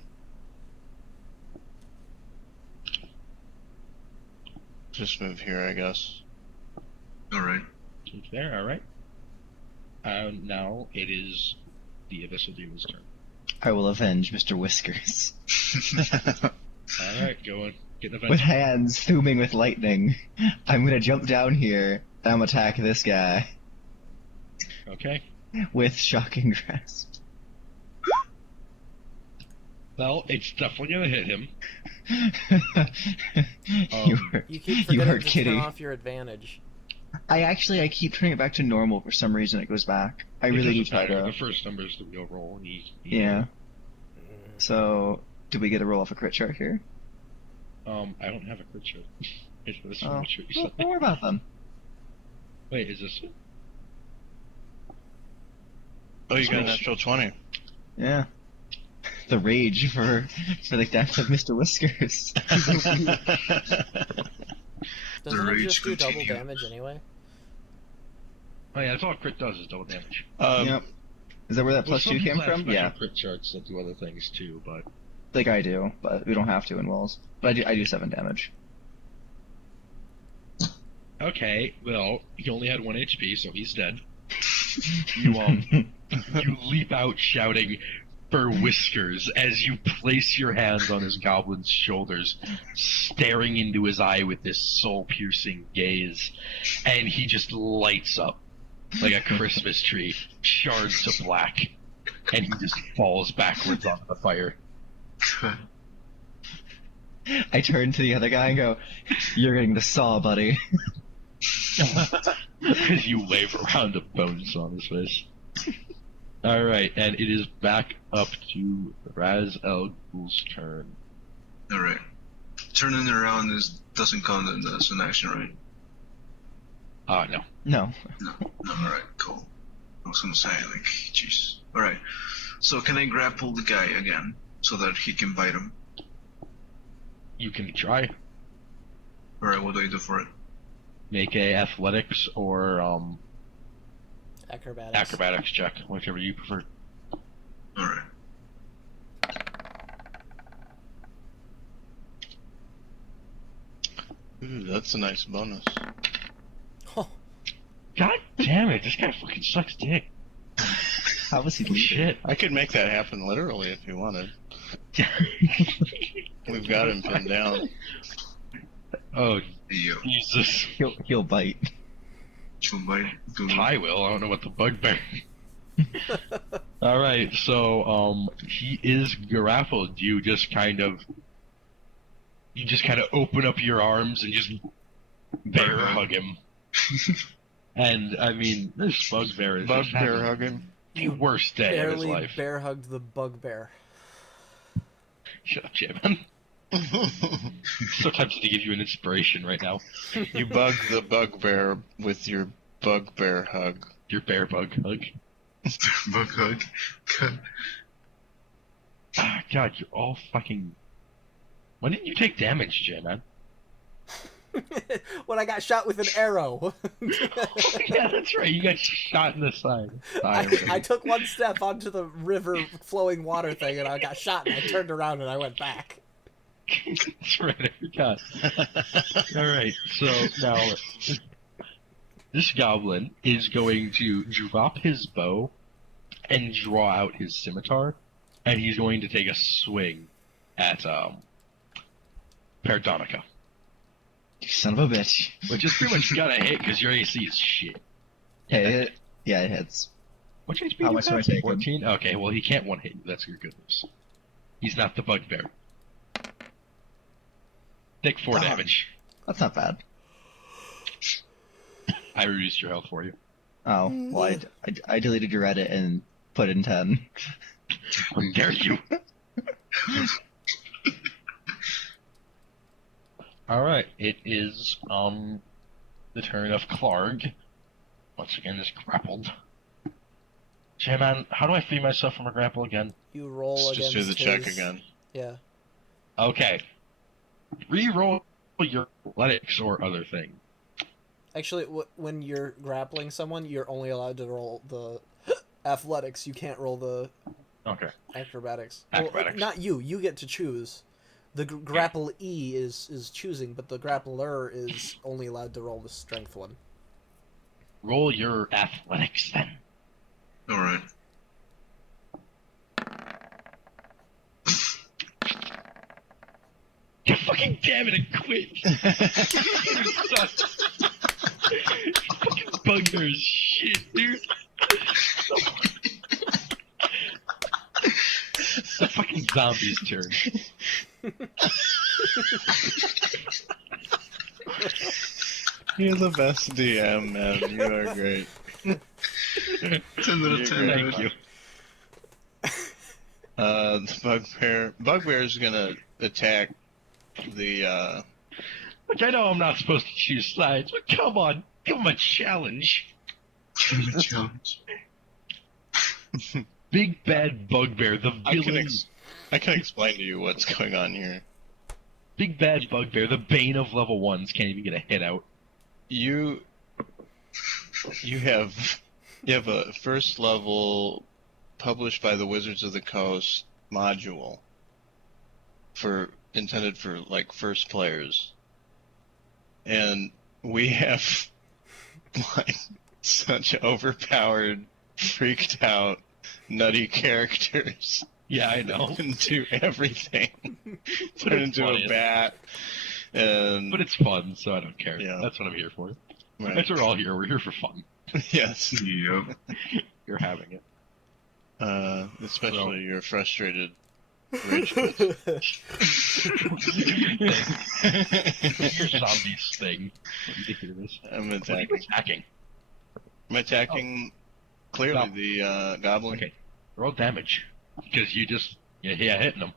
just move here, I guess. Alright. It's there, alright. Now it is the Abyssal Demon's turn. I will avenge Mr. Whiskers. Alright, go on. Get the With hands fuming with lightning, I'm gonna jump down here and I'm gonna attack this guy Okay. with Shocking Grasp. Well, it's definitely gonna hit him. You keep you forgetting hurt to kitty. turn off your advantage. I keep turning it back to normal for some reason. It goes back. I really do try The to. first number is the real roll. Yeah. So, do we get a roll off a crit chart here? I don't have a crit chart. It's this Oh, one. Which you well, said. don't worry about them. Wait, is this it? Oh, you got a natural 20. Yeah. the rage for the death of Mr. Whiskers. Doesn't it rage just do double continues. damage anyway? Oh yeah, that's all crit does is double damage. Yep. Is that where that Well, plus some 2 came people have from? special Yeah, crit charts that do other things too, but like I do, but we don't have to in Wolves. But I do 7 damage. okay. Well, he only had 1 HP, so he's dead. You you leap out shouting for Whiskers as you place your hands on his goblin's shoulders, staring into his eye with this soul-piercing gaze, and he just lights up like a Christmas tree, shards to black, and he just falls backwards onto the fire. I turn to the other guy and go, "You're getting the saw, buddy." As you wave around a bonesaw on his face. Alright, and it is back up to Raz Al Ghul's turn. Alright. Turning around doesn't count as an action, right? No. No. No, alright, cool. I was gonna say, like, jeez. Alright. So can I grapple the guy again, so that he can bite him? You can try. Alright, what do I do for it? Make a athletics or Acrobatics. acrobatics check, whichever you prefer. Alright. Ooh, that's a nice bonus. Oh, God damn it, this guy fucking sucks dick. How was he leading? Shit. I could make that happen literally if you wanted. We've got him pinned down. Oh, Yo, Jesus. He'll bite. she'll bite. Good. I will, I don't know what the bugbear. Alright, so, he is grappled. You just kind of open up your arms and just bear hug him. And, I mean, this bugbear is just Bugbear having hugging. the worst day of his barely life. bear hugged the bugbear. Shut up, Jim. So tempted to give you an inspiration right now. You bug the bugbear with your bugbear hug. Your bear bug hug. Bug hug. God. Ah, God, you're all fucking... When did you take damage, Jim, man? When I got shot with an arrow. Yeah, that's right. You got shot in the side. I took one step onto the river flowing water thing and I got shot and I turned around and I went back. That's right, I forgot. Alright, so now this goblin is going to drop his bow and draw out his scimitar, and he's going to take a swing at Perdonica. You son of a bitch. Which is pretty much gonna hit because your AC is shit. Hey, yeah, it hits. What's your HP? How do much you do I have? take him? 14? Okay, well, he can't one hit you. That's your good news. He's not the bugbear. Take 4 Ah. damage. That's not bad. I reduced your health for you. Oh, well, I deleted your edit and put in 10. How dare you? Alright, it is, the turn of Clark. Once again, is grappled. J-Man, how do I free myself from a grapple again? You roll Just against do the check his- again. Yeah. Okay. Reroll your athletics or other thing. Actually, when you're grappling someone, you're only allowed to roll the athletics. You can't roll the Okay. acrobatics. Acrobatics. Well, not you. You get to choose. The grapple E is choosing, but the grappler is only allowed to roll the strength one. Roll your athletics then. Alright. You fucking damn it, I quit! Fucking bugbear is shit, dude. It's the fucking zombie's turn. You're the best DM, man. You are great. 10 out of 10. Thank you. The bugbear is gonna attack the Look, I know I'm not supposed to choose sides, but come on, give him a challenge. Challenge. Big bad bugbear, the I can villain. I can explain to you what's going on here. Big bad bugbear, the bane of level 1s, can't even get a hit out. You have a first level published by the Wizards of the Coast module intended for like first players, and we have like such overpowered, freaked out, nutty characters. Yeah, I know. And do everything. Turn into a bat. And But it's fun, so I don't care. Yeah. That's what I'm here for. Right. That's what we're all here. We're here for fun. Yes. Yep. You're having it. Especially your frustrated rage quits. Your zombies thing. I need to hear this. I'm What are you attacking. attacking? I'm attacking clearly Stop. the goblin. Okay. Roll damage. Because you're hitting them.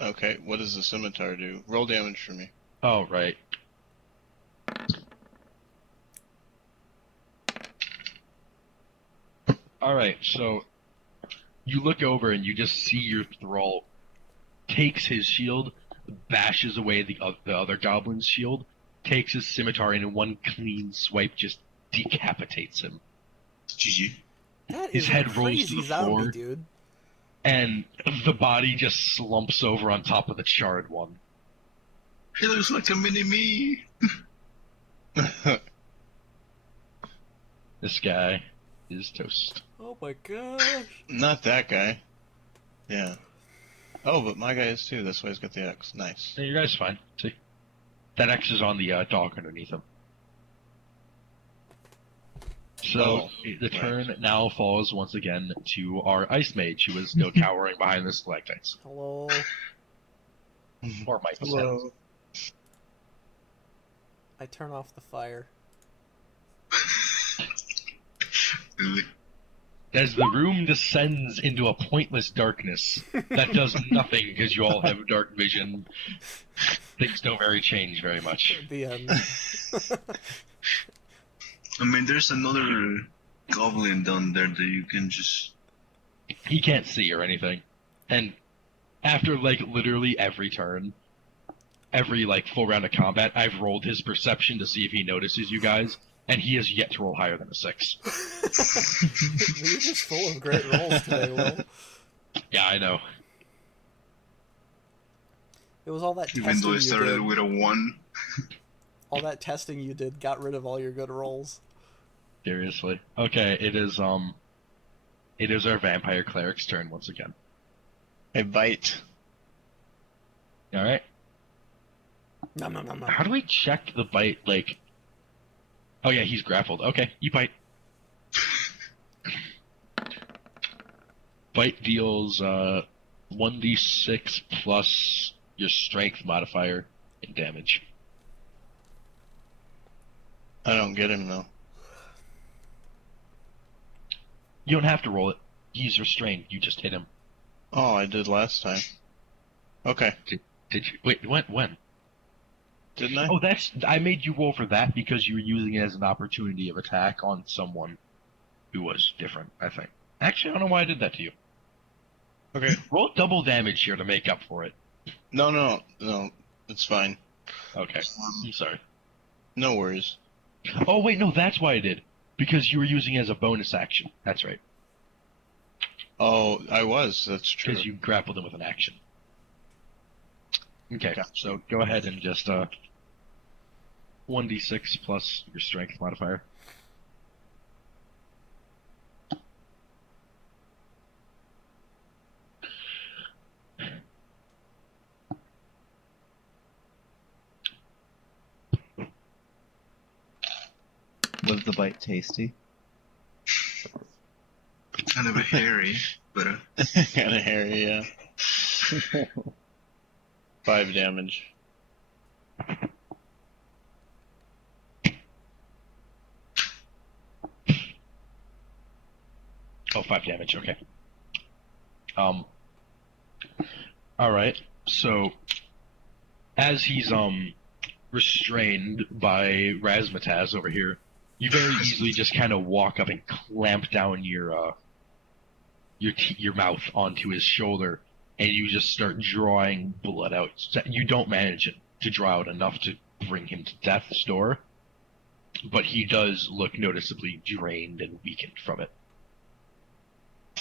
Okay, what does the scimitar do? Roll damage for me. Oh, right. Alright, so you look over and you just see your thrall takes his shield, bashes away the other goblin's shield, takes his scimitar, and in one clean swipe just decapitates him. GG. That His is head a rolls to crazy the zombie, floor. dude. And the body just slumps over on top of the charred one. He looks like a mini-me. This guy is toast. Oh my gosh. Not that guy. Yeah. Oh, but my guy is too. That's why he's got the X. Nice. Hey, your guy's fine. See? That X is on the dog underneath him. So, Oh, the turn now falls once again to our Ice Mage, who is still cowering behind the stalactites. Hello. Or might be. Hello. I turn off the fire. As the room descends into a pointless darkness that does nothing because you all have dark vision, things don't change very much. The end. I mean, there's another goblin down there that you can just... He can't see or anything. And after, like, literally every turn, every, like, full round of combat, I've rolled his perception to see if he notices you guys, and he has yet to roll higher than a 6. You're just full of great rolls today, Will. Yeah, I know. It was all that Even testing though I you started did. with a 1. All that testing you did got rid of all your good rolls. Seriously. Okay, it is our vampire cleric's turn once again. I bite. Alright? Nom nom nom nom. How do we check the bite, like... Oh yeah, he's grappled. Okay, you bite. Bite deals 1d6 plus your strength modifier in damage. I don't get him though. You don't have to roll it. He's restrained. You just hit him. Oh, I did last time. Okay. Did you? Wait, when? Didn't I? Oh, I made you roll for that because you were using it as an opportunity of attack on someone who was different, I think. Actually, I don't know why I did that to you. Okay. Roll double damage here to make up for it. No. It's fine. Okay. I'm sorry. No worries. Oh, wait, no, that's why I did. Because you were using it as a bonus action. That's right. Oh, I was. That's true. Because you grappled him with an action. Okay, Gotcha. so go ahead and just 1d6 plus your strength modifier. Was the bite tasty? Kind of a hairy, but Kind of hairy, yeah. 5 damage. Oh, 5 damage, okay. Alright, so as he's restrained by Razmataz over here, you very easily just kind of walk up and clamp down your your mouth onto his shoulder, and you just start drawing blood out. You don't manage to draw out enough to bring him to death's door, but he does look noticeably drained and weakened from it.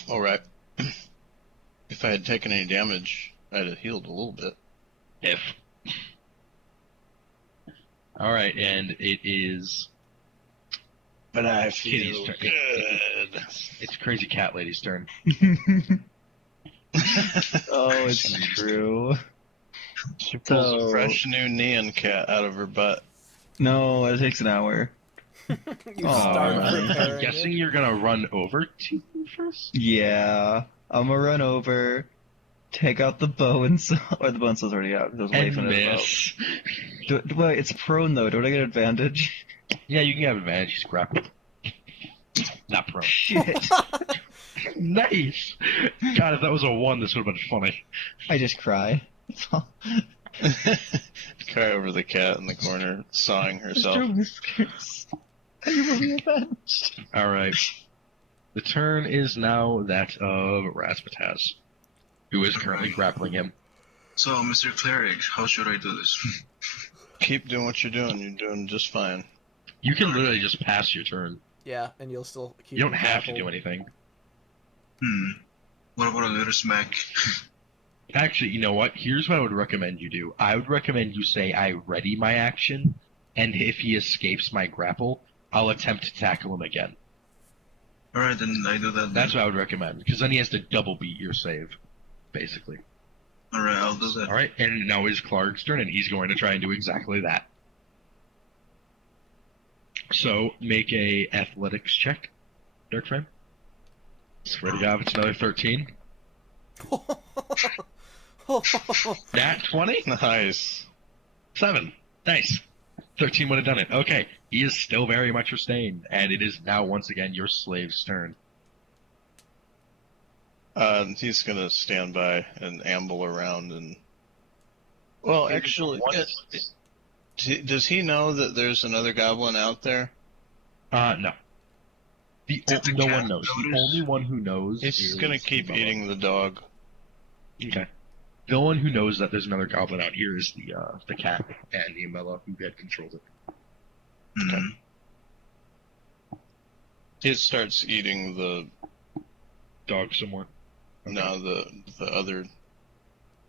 All right. If I had taken any damage, I'd have healed a little bit. If. Alright, and it is But I Kitty's feel turn. good. It's Crazy Cat Lady's turn. Oh, it's true. She pulls So- a fresh new Neon cat out of her butt. No, it takes an hour. You Aw. start I'm preparing I'm guessing it. you're gonna run over to him first? Yeah, I'm gonna run over, take out the bow and saw, or the bow and saw's already out. 'Cause I was And waving it about. miss. Wait, it's prone though. Don't I get advantage? Yeah, you can have advantage. He's grappled. Not prone. Shit! Nice! God, if that was a 1, this would have been funny. I just cry. That's all. Cry over the cat in the corner, sawing herself. Mr. Whiskers, you will be avenged. Alright. The turn is now that of Raspataz, who is currently grappling him. So, Mr. Cleric, how should I do this? Keep doing what you're doing. You're doing just fine. You can literally just pass your turn. Yeah, and you'll still keep. You don't have to grappled. do anything. What about a little smack? Actually, you know what? Here's what I would recommend you do. I would recommend you say, I ready my action, and if he escapes my grapple, I'll attempt to tackle him again. Alright, then I do that then. That's what I would recommend, because then he has to double beat your save, basically. Alright, I'll do that. Alright, and now is Clark's turn, and he's going to try and do exactly that. So, make a athletics check, Darkframe. Swear to God, it's another 13. Nat 20? Nice. 7. Nice. 13 would have done it. Okay, he is still very much restrained, and it is now once again your slave's turn. He's gonna stand by and amble around and. Well, actually, does he know that there's another goblin out there? No. Did the No cat one knows. The notice? only one who knows He's is gonna keep Bubba. eating the dog. Okay. The one who knows that there's another goblin out here is the cat and Yamela, who had controlled it. Mhm. He starts eating the Dog somewhere. Okay. no the other.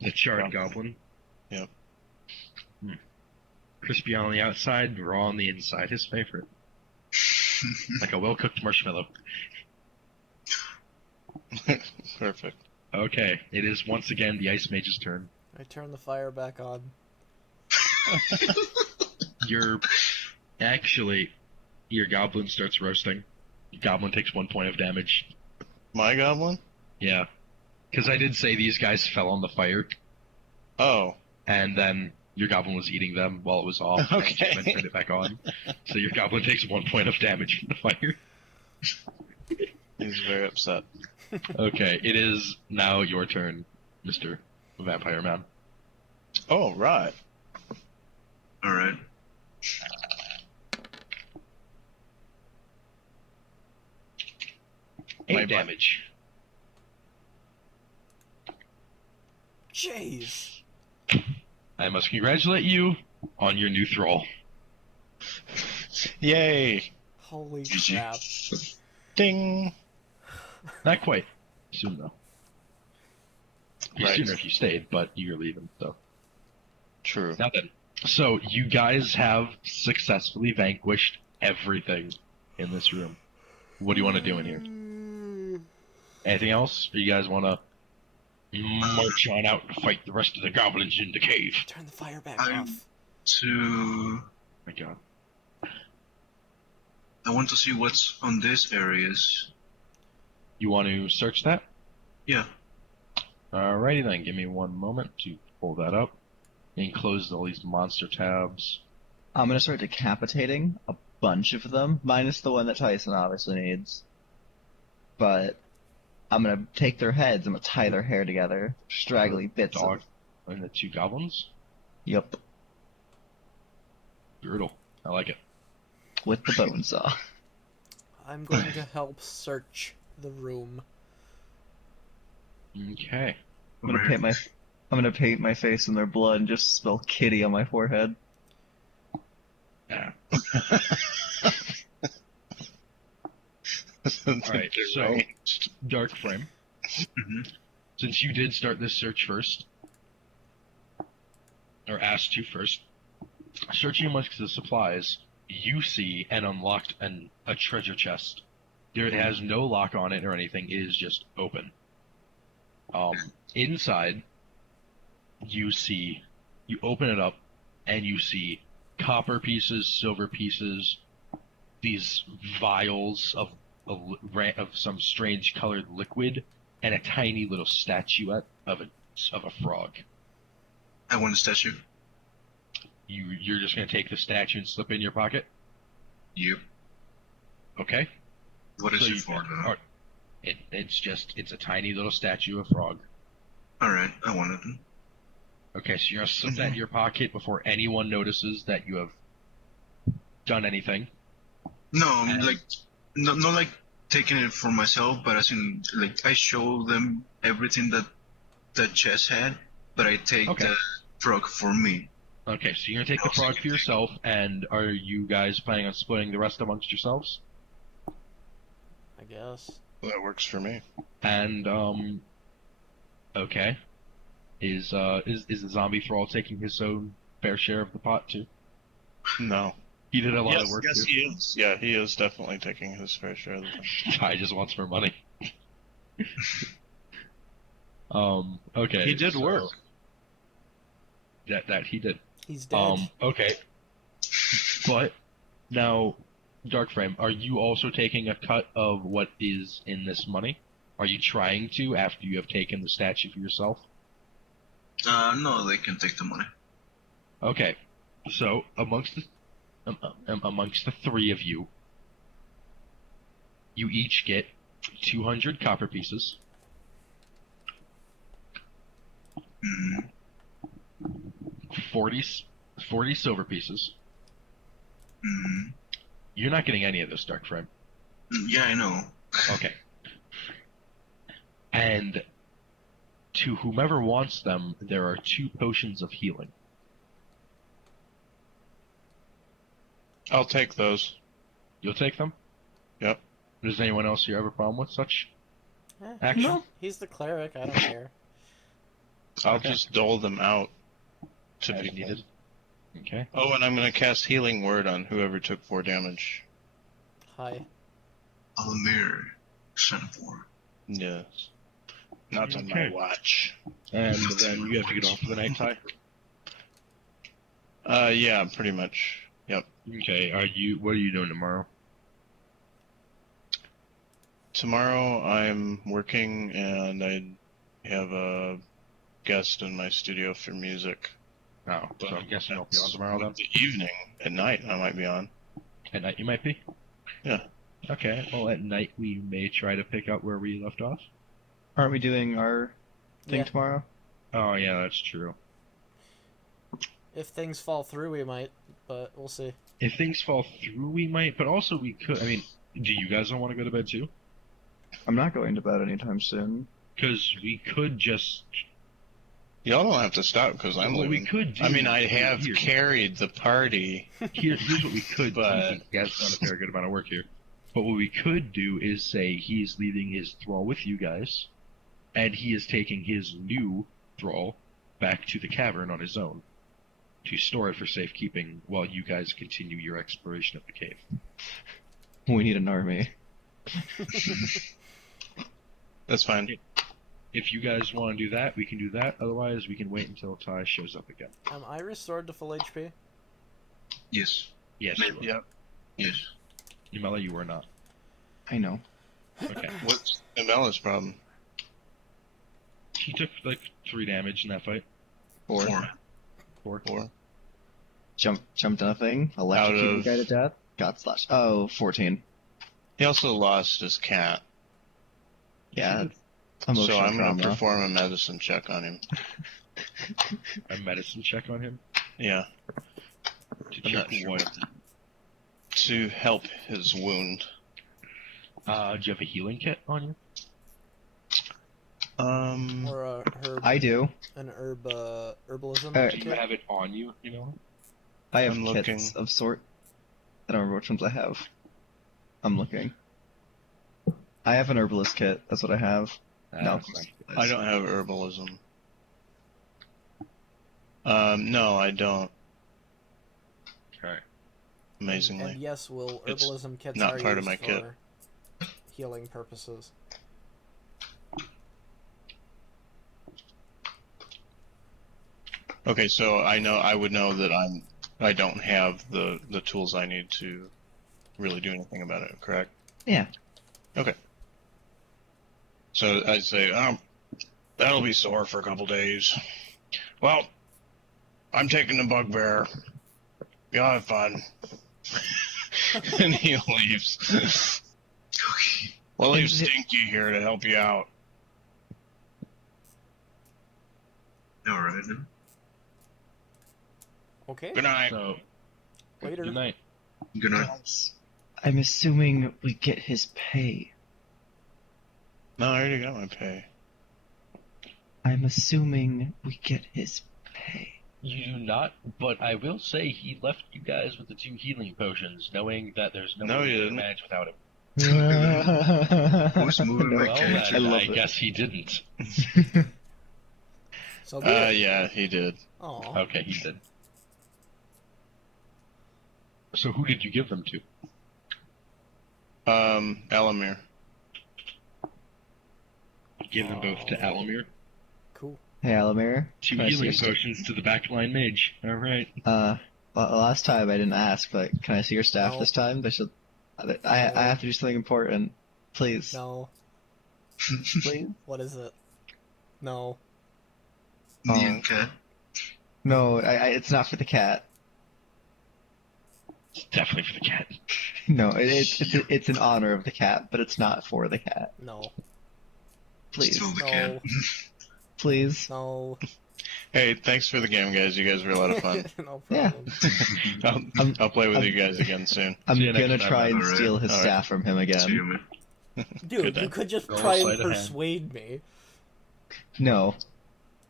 The charred goblin. Yep. Crispy on the outside, raw on the inside. His favorite. Like a well-cooked marshmallow. Perfect. Okay, it is once again the Ice Mage's turn. I turn the fire back on. Your goblin starts roasting. The goblin takes 1 point of damage. My goblin? Yeah. Because I did say these guys fell on the fire, Oh. and then your goblin was eating them while it was off, Okay. and then turned it back on. So your goblin takes 1 point of damage from the fire. He's very upset. Okay, it is now your turn, Mr. Vampire Man. Oh, right. Alright. Eight My damage. Jeez. I must congratulate you on your new thrall. Yay! Holy GG. crap. Ding! Not quite. Soon, though. Be Right. sooner if you stayed, but you're leaving, so. True. Now then. So, you guys have successfully vanquished everything in this room. What do you want to do in here? Anything else? Or you guys want to march on out and fight the rest of the goblins in the cave? Turn the fire back I'm- off. To... My god. I want to see what's on these areas. You want to search that? Yeah. Alrighty then, give me 1 moment to pull that up. And close all these monster tabs. I'm gonna start decapitating a bunch of them, minus the one that Tyson obviously needs. But I'm gonna take their heads, I'm gonna tie their hair together, straggly bits Dog of. and the 2 goblins. Yep, Brutal. I like it. with the bone saw. I'm going to help search the room. Okay. I'm gonna paint my face in their blood and just spell kitty on my forehead. Yeah. All right, so- Dark Frame. Mhm. Since you did start this search first, or asked to first, searching amongst the supplies, you see an unlocked a treasure chest. It has no lock on it or anything. It is just open. Inside, you open it up, and you see copper pieces, silver pieces, these vials of some strange colored liquid, and a tiny little statuette of a frog. I want a statue. You're just gonna take the statue and slip it in your pocket? Yep. Okay. What is So it you- for, though? It's a tiny little statue of frog. Alright, I want it. Okay, so you're gonna slip that in your pocket before anyone notices that you have done anything. No, And- like, not like taking it for myself, but as in, like, I show them everything that the chest had, but I take Okay. the frog for me. Okay, so you're gonna take the frog for yourself, and are you guys planning on splitting the rest amongst yourselves? I guess. That works for me. And okay, is the zombie thrall taking his own fair share of the pot too? No. He did a lot Yes, of work. yes, too. he is. Yeah, he is definitely taking his fair share of the time. Guy just wants more money. Okay. He did so- work. That he did. He's dead. Okay. But now, Darkframe, are you also taking a cut of what is in this money? Are you trying to after you have taken the statue for yourself? No, they can take the money. Okay. So amongst the three of you, you each get 200 copper pieces, Mm, 40 silver pieces. mm, You're not getting any of this, Darkframe. yeah, I know. Okay. And to whomever wants them, there are 2 potions of healing. I'll take those. You'll take them? Yep. Does anyone else here have a problem with such Eh, action? No. He's the cleric. I don't care. I'll Okay. just dole them out to As be needed. Okay. Oh, and I'm going to cast Healing Word on whoever took 4 damage. Hi. Almir, son of war. Yes. Not on my Okay. watch. And then you have to get off for the night, Ty? Yeah, pretty much. Yep. Okay, what are you doing tomorrow? Tomorrow I'm working and I have a guest in my studio for music. Oh, so I'm guessing you'll be on tomorrow then? The evening, at night, I might be on. At night you might be? Yeah. Okay, well at night we may try to pick up where we left off. Aren't we doing our thing Yeah. tomorrow? Oh yeah, that's true. If things fall through, we might, but we'll see. If things fall through we might, but also we could, I mean, do you guys don't want to go to bed too? I'm not going to bed anytime soon. Because we could just... Y'all don't have to stop because I'm what we leaving. could do... I mean, I have here, carried the party. here's what we could But- do. Gav's done a fair good amount of work here. But what we could do is say he's leaving his thrall with you guys, and he is taking his new thrall back to the cavern on his own to store it for safekeeping while you guys continue your exploration of the cave. We need an army. That's fine. If you guys want to do that, we can do that. Otherwise, we can wait until Ty shows up again. Am I restored to full HP? Yes. Yes, you are. Yep. Yes. Yamela, you are not. I know. Okay. What's Amella's problem? He took like 3 damage in that fight. 4. 4. 4. Jumped on a thing, electrocuted Out the of- guy to death, got slashed. Oh, 14. He also lost his cat. Yeah, that's So emotional I'm going to trauma. perform a medicine check on him. A medicine check on him Yeah. to I'm check not sure. what. To help his wound. Do you have a healing kit on you? Or a herb, I do. an herbalism Uh, Do you kit? have it on you? You know. I have I'm kits looking. of sort. I don't remember which ones I have. I'm looking. I have an herbalist kit. That's what I have. No. I don't have herbalism. No, I don't. Okay. Amazingly. And yes, Will, It's herbalism kits not are part of used my kit. for healing purposes. Okay, so I would know that I don't have the tools I need to really do anything about it, correct? Yeah. Okay. So I'd say, that'll be sore for a couple days. Well, I'm taking the bugbear. Y'all have fun. And he leaves. We'll leave Stinky here to help you out. Alright then. Okay. Good night. So. Later. Good night. Good night. I'm assuming we get his pay. No, I already got my pay. I'm assuming we get his pay. You do not, but I will say he left you guys with the 2 healing potions, knowing that there's no No, way he you can didn't. manage without him. Who's moving my Well, character? then, love I it. guess he didn't. So be it. Yeah, he did. Aw. Okay, he did. So who did you give them to? Elamir. Give them both to Alamir. Cool. Hey, Alamir. 2 can I see healing your sta- potions to the backline mage. Alright. Last time I didn't ask, but can I see your staff No. this time? I have to do something important. Please. No. Please? What is it? No. Neon cat. No, it's not for the cat. It's definitely for the cat. No, it's in honor of the cat, but it's not for the cat. No. Please. Still the No. cat. Please. No. Hey, thanks for the game, guys. You guys were a lot of fun. No Yeah. problem. I'll play with you guys again soon. I'm See you next gonna time, try and Alright. steal his Alright. staff from him See you, again. man. Dude, Good you then. could just Roll try and sleight of hand. persuade me. No.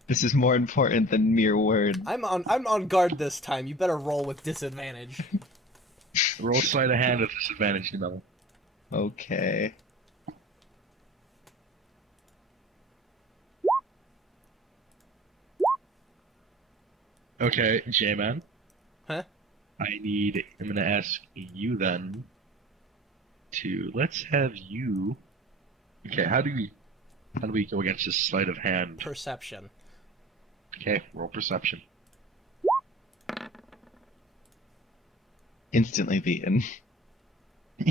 This is more important than mere word. I'm on guard this time. You better roll with disadvantage. Roll sleight of hand with disadvantage, Numella. Okay. Okay, J-Man. Huh? I'm gonna ask you then let's have you. Okay, how do we go against this sleight of hand? Perception. Okay, roll perception. Instantly beaten.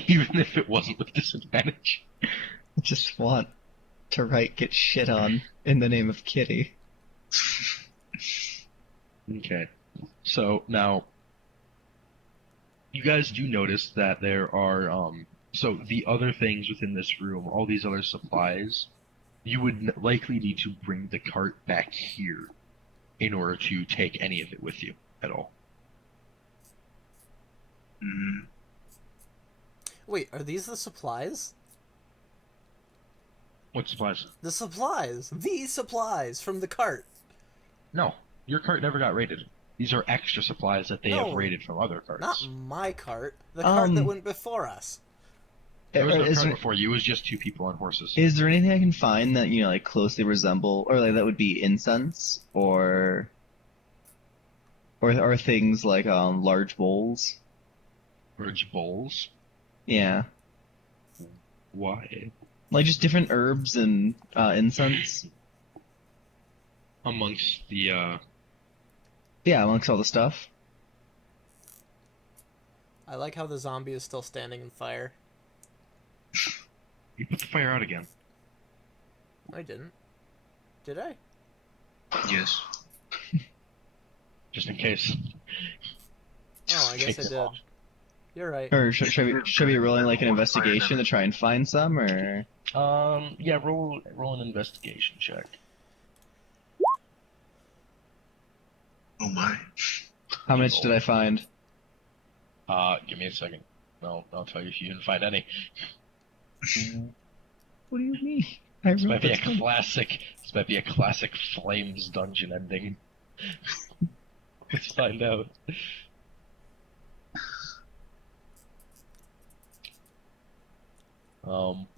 Even if it wasn't with disadvantage. I just want to get shit on in the name of Kitty. Okay. So now you guys do notice that there are so the other things within this room, all these other supplies, you would likely need to bring the cart back here in order to take any of it with you at all. Mm. Wait, are these the supplies? What supplies? The supplies! These supplies from the cart! No, your cart never got raided. These are extra supplies that they No, have raided from other carts. Not my cart. The cart that went before us. There was no Is cart there- before you. It was just 2 people on horses. Is there anything I can find that, like, closely resemble, or like that would be incense, or things like large bowls? Large bowls? Yeah, Why? like just different herbs and incense. Amongst the Yeah, amongst all the stuff. I like how the zombie is still standing in fire. you put the fire out again. I didn't. Did I? Yes. Just in case. Oh, I guess Take I it did. off. You're right. Or should we be rolling like an investigation to try and find some, or? Yeah, roll an investigation check. Oh my. How much did I find? Give me a second. I'll tell you if you didn't find any. What do you mean? I This might wrote be a this one. classic. This might be a classic Flames dungeon ending. Let's find out.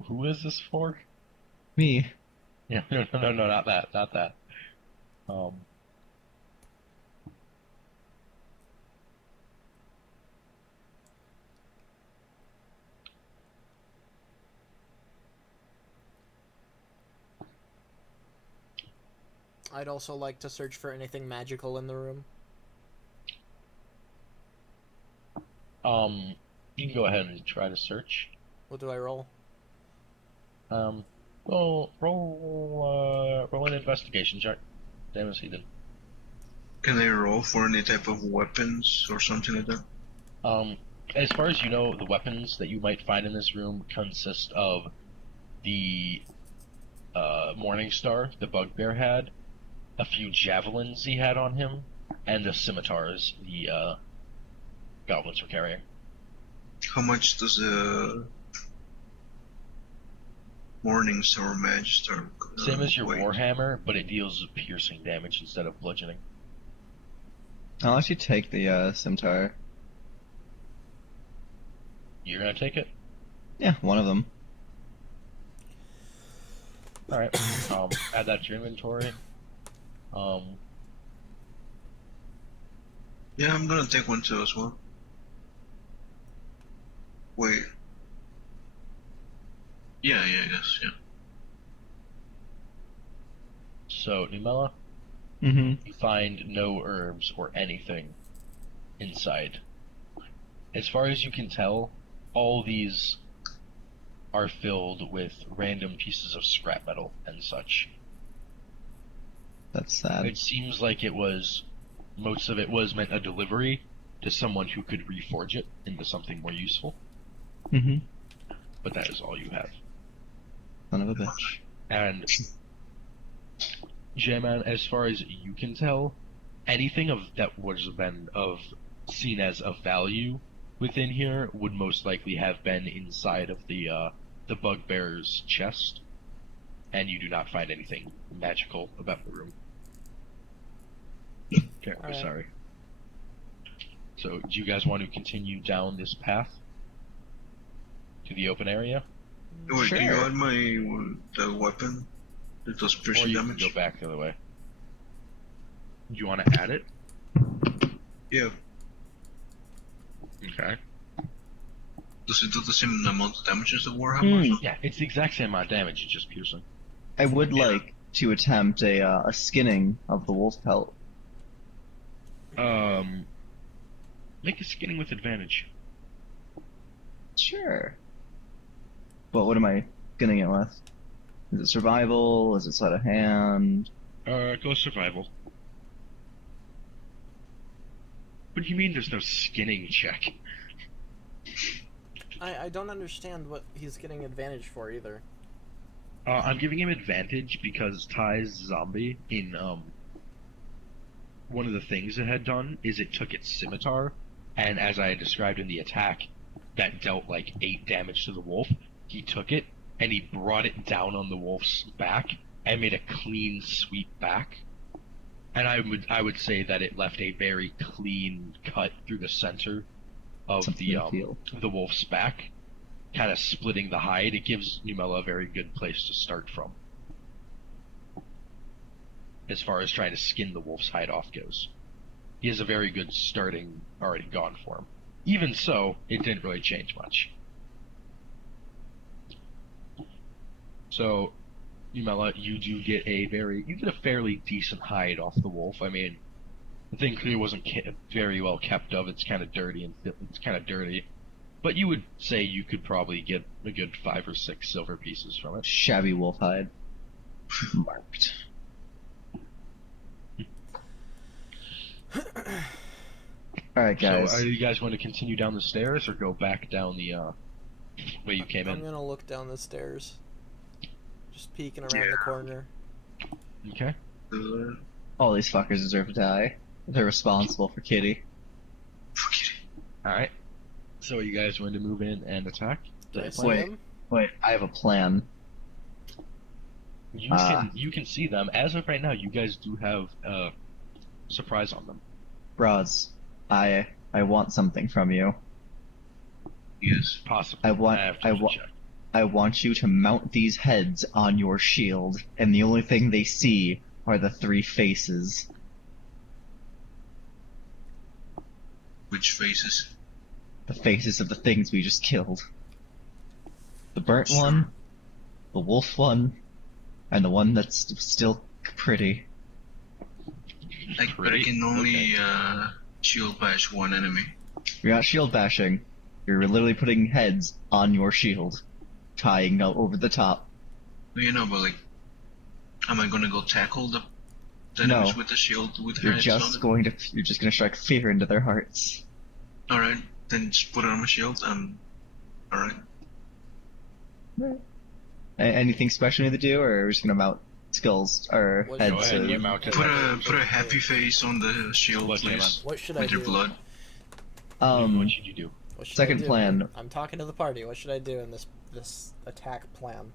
Who is this for? Me. Yeah, no, not that, not that. I'd also like to search for anything magical in the room. You can go ahead and try to search. What do I roll? Roll an investigation check. Damn as he did. Can I roll for any type of weapons or something like that? As far as you know, the weapons that you might find in this room consist of the Morning Star the Bugbear had, a few javelins he had on him, and the scimitars the goblins were carrying. How much does the Morning Star Mage Star Same as your weight? Warhammer, but it deals piercing damage instead of bludgeoning. I'll actually take the scimitar. You're gonna take it? Yeah, one of them. Alright. Add that to your inventory. Yeah, I'm gonna take one too as well. Wait. Yeah, I guess, yeah. So, Numella, Mm-hmm. you find no herbs or anything inside. As far as you can tell, all these are filled with random pieces of scrap metal and such. That's sad. It seems like most of it was meant a delivery to someone who could reforge it into something more useful, Mm-hmm. but that is all you have. Son of a bitch. And, J-Man, as far as you can tell, anything that was been seen as of value within here would most likely have been inside of the Bugbear's chest, and you do not find anything magical about the room. Okay, Alright. sorry. So, do you guys want to continue down this path to the open area, Wait, can you Sure. add the weapon that does or piercing you damage? can go back the other way? Do you want to add it? Yeah. Okay. Does it do the same amount of damage as the Warhammer? or something? Yeah, it's the exact same amount of damage. It's just piercing. I would like to attempt a skinning of the wolf pelt. Make a skinning with advantage. Sure. But what am I skinning it with? Is it survival? Is it sleight of hand? Go survival. What do you mean there's no skinning check? I don't understand what he's getting advantage for either. I'm giving him advantage because Ty's zombie in, one of the things it had done is it took its scimitar, and as I had described in the attack, that dealt like 8 damage to the wolf. He took it, and he brought it down on the wolf's back, and made a clean sweep back. And I would say that it left a very clean cut through the center of Something to feel. the wolf's back, kind of splitting the hide. It gives Numella a very good place to start from, as far as trying to skin the wolf's hide off goes. He has a very good starting already gone for him. Even so, it didn't really change much. So, Numella, you get a fairly decent hide off the wolf. I mean, the thing clearly wasn't very well kept of. It's kind of dirty but you would say you could probably get a good 5 or 6 silver pieces from it. Shabby wolf hide. Marked. Alright, guys. So, are you guys going to continue down the stairs or go back down the way you came I'm in? gonna look down the stairs. Just peeking around the corner. Okay. All these fuckers deserve to die. They're responsible for Kitty. Alright. So, are you guys going to move in and attack? Did I Is that see the plan? Wait. him? Wait, I have a plan. You can see them. As of right now, you guys do have surprise on them. Roz, I want something from you. Yes. Possibly. I want have to I double want check. I want you to mount these heads on your shield, and the only thing they see are the three faces. Which faces? The faces of the things we just killed. The burnt Sure. one, the wolf one, and the one that's still pretty. But I Pretty? can only Okay. shield bash one enemy. You're not shield bashing. You're literally putting heads on your shield, tying out over the top. But like, am I gonna go tackle the No. enemies with the shield with You're heads on just them? you're just gonna strike fear into their hearts. Alright, then just put it on my shield. Alright. Anything special you need to do, or are we just gonna mount skulls or What- heads? Go ahead, to- you mount it. Put a happy face on the shield, Blood, please. What should I With your do? blood. What should you do? What should Second I do? plan. I'm talking to the party. What should I do in this attack plan?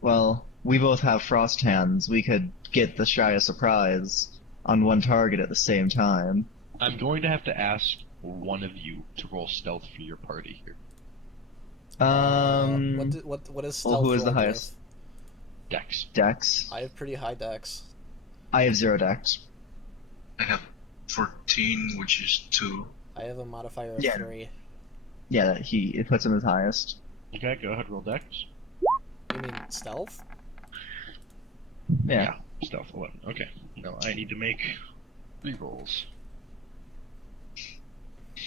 Well, we both have frost hands. We could get the Shia surprise on one target at the same time. I'm going to have to ask one of you to roll stealth for your party here. What is stealth? who is the rolled highest? Dex. Dex. with? I have pretty high dex. I have 0 dex. I have 14, which is 2. I have a modifier of Yeah. 3. Yeah, it puts him as highest. Okay, go ahead, roll Dex. You mean stealth? Yeah. Stealth 11. Okay. Now I need to make rerolls.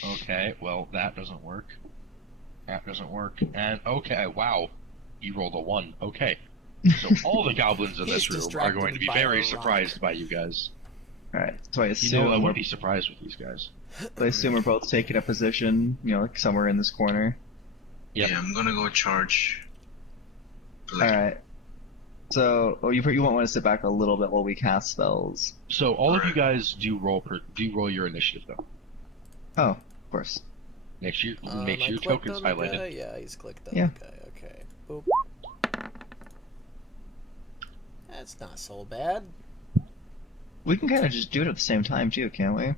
Okay, well, that doesn't work. That doesn't work. And, okay, wow. You rolled a 1. Okay. So all the goblins in He's this room are distracted going to be by very a rock. surprised by you guys. Alright, so I You assume know, I we're, would be surprised with these guys. we're both taking a position, like somewhere in this corner. Yep. Yeah, I'm gonna go charge. Alright. So, you won't want to sit back a little bit while we cast spells. So all of you Alright. guys do roll your initiative though. Oh, of course. Make sure I your clicked token's on the highlighted. guy. Yeah, he's clicked on Yeah. the guy. Okay. Boop. That's not so bad. We can kind of just do it at the same time too, can't we?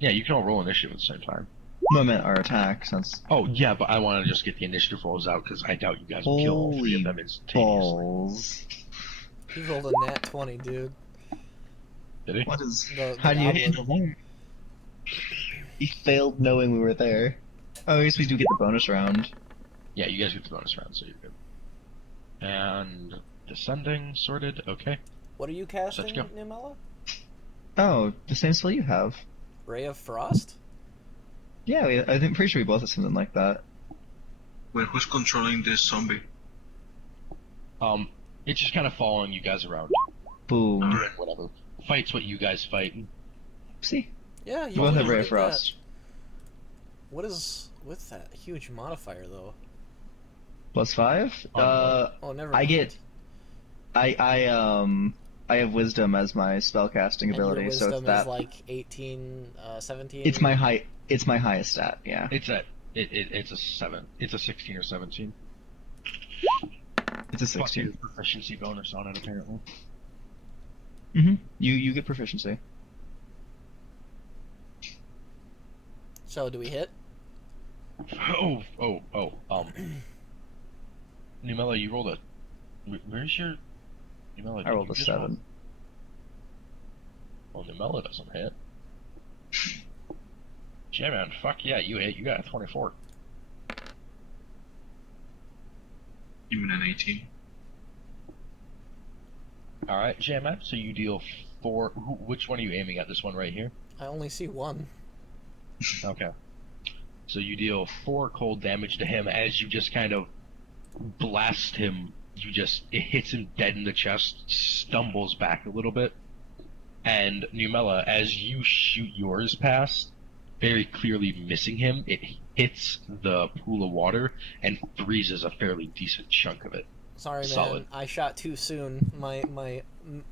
Yeah, you can all roll initiative at the same time. No, I meant our attack, since... Oh yeah, but I want to just get the initiative rolls out because I doubt you guys will kill all 3 of Holy them instantaneously. balls. He rolled a nat 20, dude. Did he? What is... The How do you goblin. handle that? He failed knowing we were there. Oh, I guess we do get the bonus round. Yeah, you guys get the bonus round, so you're good. And descending, sorted. Okay. What are you casting, go. Numella? Oh, the same spell you have. Ray of Frost? Yeah, I'm pretty sure we both have something like that. Wait, who's controlling this zombie? It's just kind of following you guys around, Boom. Alright. whatever. Fights what you guys fight. See? Yeah, You you both have did Ray of that. Frost. What is with that huge modifier, though? +5? Oh, never I mind. get... I have Wisdom as my spellcasting And your ability, so wisdom it's that... is like 18, 17? It's my highest stat, yeah. It's a 7. It's a 16 or 17. It's a Plus your 16. proficiency bonus on it, apparently. Mm-hmm. You get proficiency. So, do we hit? Oh. Numella, you rolled a. Where's your. Numella, I rolled you a just 7. Well, Numella doesn't hit. Yeah, man, fuck yeah, you hit. You got a 24. You mean an 18? Alright, J-Man, so you deal 4. Which one are you aiming at? This one right here? I only see one. Okay. So you deal 4 cold damage to him as you just kind of blast him. It hits him dead in the chest, stumbles back a little bit. And Numella, as you shoot yours past, very clearly missing him, it hits the pool of water and freezes a fairly decent chunk of it. Sorry, man. Solid. I shot too soon. My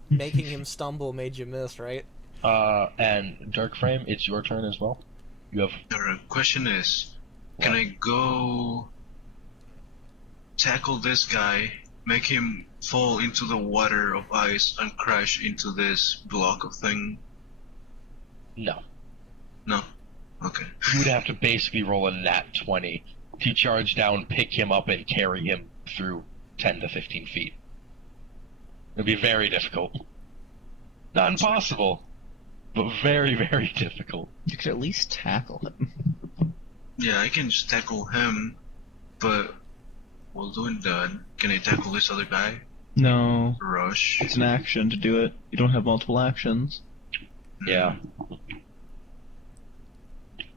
making him stumble made you miss, right? And Dark Frame, it's your turn as well. You have. The question is, can I go tackle this guy make him fall into the water of ice and crash into this block of thing? No. No. Okay. You would have to basically roll a nat 20 to charge down, pick him up, and carry him through 10 to 15 feet. It'd be very difficult. Not impossible, but very, very difficult. You could at least tackle him. Yeah, I can just tackle him, but while doing that, can I tackle this other guy? No. Rush. It's an action to do it. You don't have multiple actions. Yeah.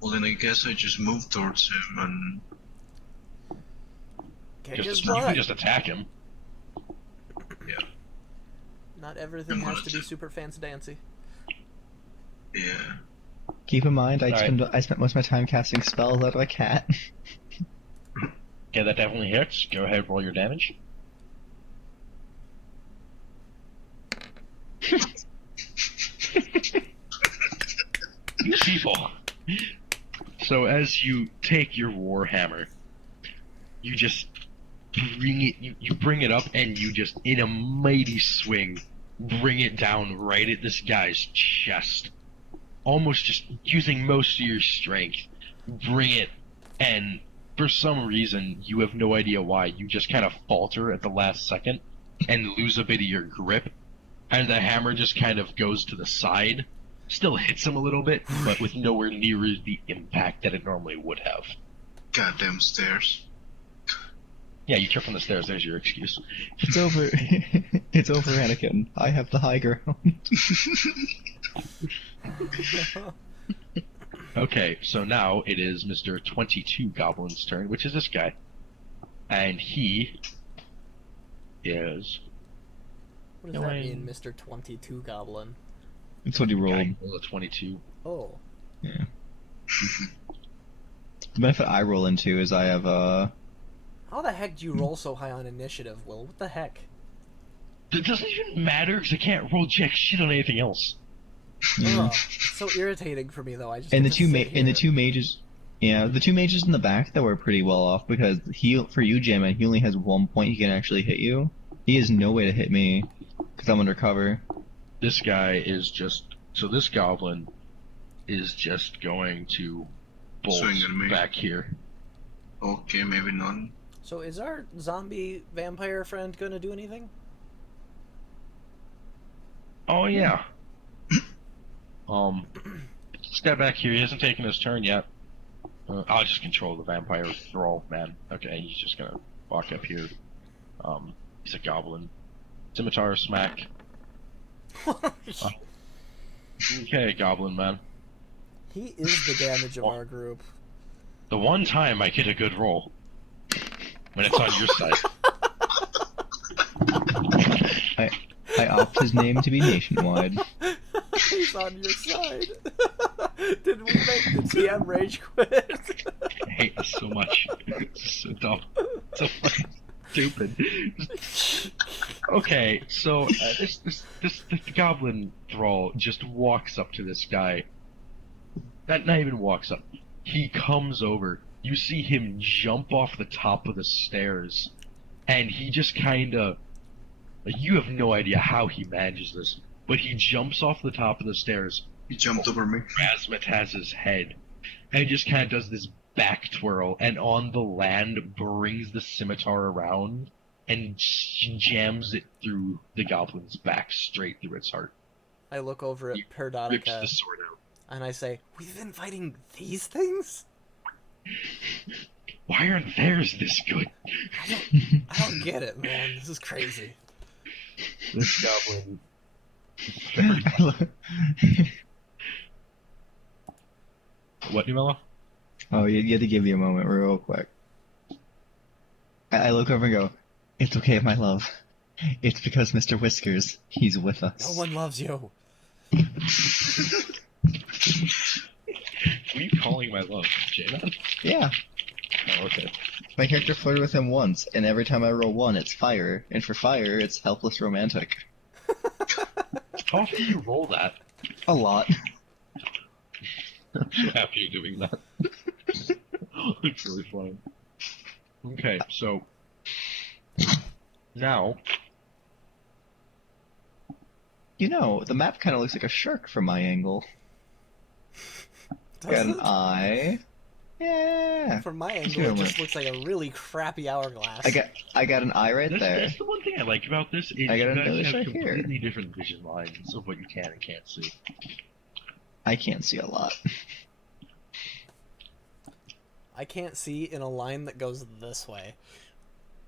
Well, then I guess I just move towards him and Kick You his can butt. just attack him. yeah, Not everything has to be super fancy dancy. yeah. Keep in mind, I Alright. spent most of my time casting spells out of a cat. Okay, that definitely hits. Go ahead, roll your damage. People. So as you take your warhammer, you just bring it. You bring it up, and you just, in a mighty swing, bring it down right at this guy's chest. Almost just using most of your strength, bring it, and for some reason, you have no idea why, you just kind of falter at the last second and lose a bit of your grip, and the hammer just kind of goes to the side. Still hits him a little bit, but with nowhere near the impact that it normally would have. Goddamn stairs. Yeah, you trip on the stairs, there's your excuse. It's over. It's over, Anakin. I have the high ground. Okay, so now it is Mr. 22 Goblin's turn, which is this guy. And he is... What does that mean, Mr. 22 Goblin? That's what he rolled. Guy rolled a 22. Oh. Yeah. The benefit I roll into is I have How the heck do you roll so high on initiative, Will? What the heck? It doesn't even matter, because I can't roll jack shit on anything else. Yeah. Ugh, it's so irritating for me, though. I just And get the to two sit and the here. two mages. Yeah, the two mages in the back that were pretty well off because for you, J-Man, he only has 1 point he can actually hit you. He has no way to hit me because I'm under cover. This guy is just... So this goblin is just going to bolt Swing at me. back here. Okay, maybe none. So is our zombie vampire friend gonna do anything? Oh, yeah. Step back here. He hasn't taken his turn yet. I'll just control the vampire roll, man. Okay, he's just gonna walk up here. He's a goblin. Scimitar smack. Okay, goblin man. He is the damage of our group. The one time I get a good roll. When it's on your side. I opt his name to be nationwide. He's on your side. Did we make the TM rage quit? I hate this so much. This is so dumb. So fucking stupid. Okay, so this goblin thrall just walks up to this guy. Not even walks up. He comes over. You see him jump off the top of the stairs, and he just kinda... Like, you have no idea how he manages this, but he jumps off the top of the stairs, He jumped over me. razzmatazz head, and just kind of does this back twirl, and on the land brings the scimitar around and jams it through the goblin's back, straight through its heart. I look over at Rips the Perdonica sword out. and I say, "We've been fighting these things? Why aren't theirs this good? I don't get it, man. This is crazy." This goblin. What, Numella? Oh, you had to give me a moment real quick. I look over and go, "It's okay, my love. It's because Mr. Whiskers, he's with us." No one loves you. Who are you calling my love? Jaina? Yeah. Oh, okay. My character flirted with him once, and every time I roll one, it's fire. And for fire, it's helpless romantic. How often do you roll that? A lot. I'm so happy you're doing that. It's really funny. Okay, so Now, You know, the map kind of looks like a shark from my angle. Got Does an it? eye. Yeah. From my Just angle, it gonna just looks like a really crappy hourglass. I got an eye right there. that's the one thing I like about this is I you got guys another have right here. completely different vision lines of what you can and can't see. I can't see a lot. I can't see in a line that goes this way.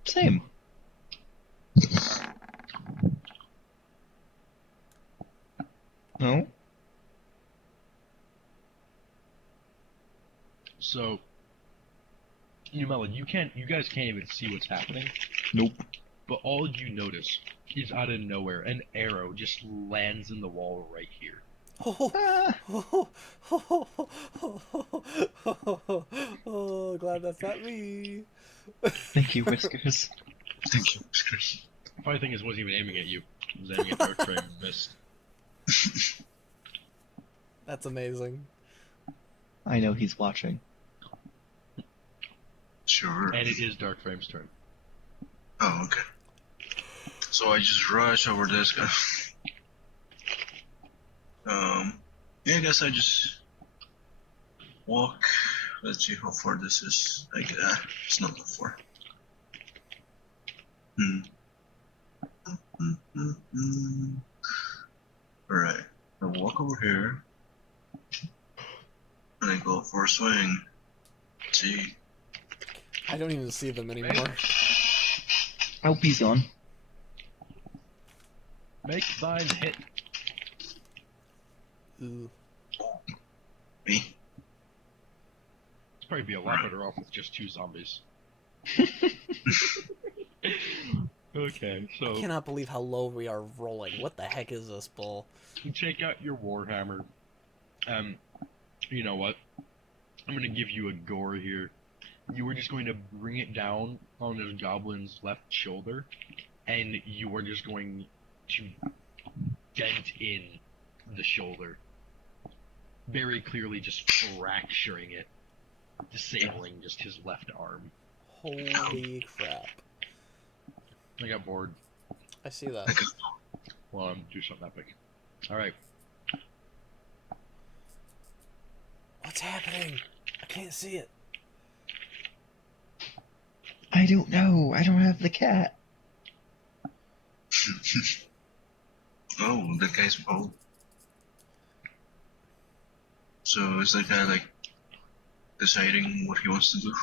Same. No? So, Melon, you guys can't even see what's happening, Nope. but all you notice is out of nowhere, an arrow just lands in the wall right here. Ah. Oh, glad that's not me. Thank you, Whiskers. Thank you, Chris. The funny thing is, it wasn't even aiming at you. It was aiming at Dark Frame and missed. That's amazing. I know he's watching. Sure. And it is Dark Frame's turn. Oh, okay. So I just rush over this guy. Yeah, I guess I just walk. Let's see how far this is. It's not that far. Alright, I walk over here, and I go for a swing. Let's see. I don't even see them anymore. Oh, he's gone. Make thine hit. Ooh. Me? It'd probably be a lot better off with just 2 zombies. Okay, I so cannot believe how low we are rolling. What the heck is this bull? you take out your Warhammer. You know what? I'm gonna give you a gore here. You were just going to bring it down on this goblin's left shoulder, and you are just going to dent in the shoulder. Very clearly just fracturing it, disabling just his left arm. Holy crap. I got bored. I see that. Well, I'm do something epic. Alright. What's happening? I can't see it. I don't know. I don't have the cat. Oh, that guy's old. So is that guy like deciding what he wants to do?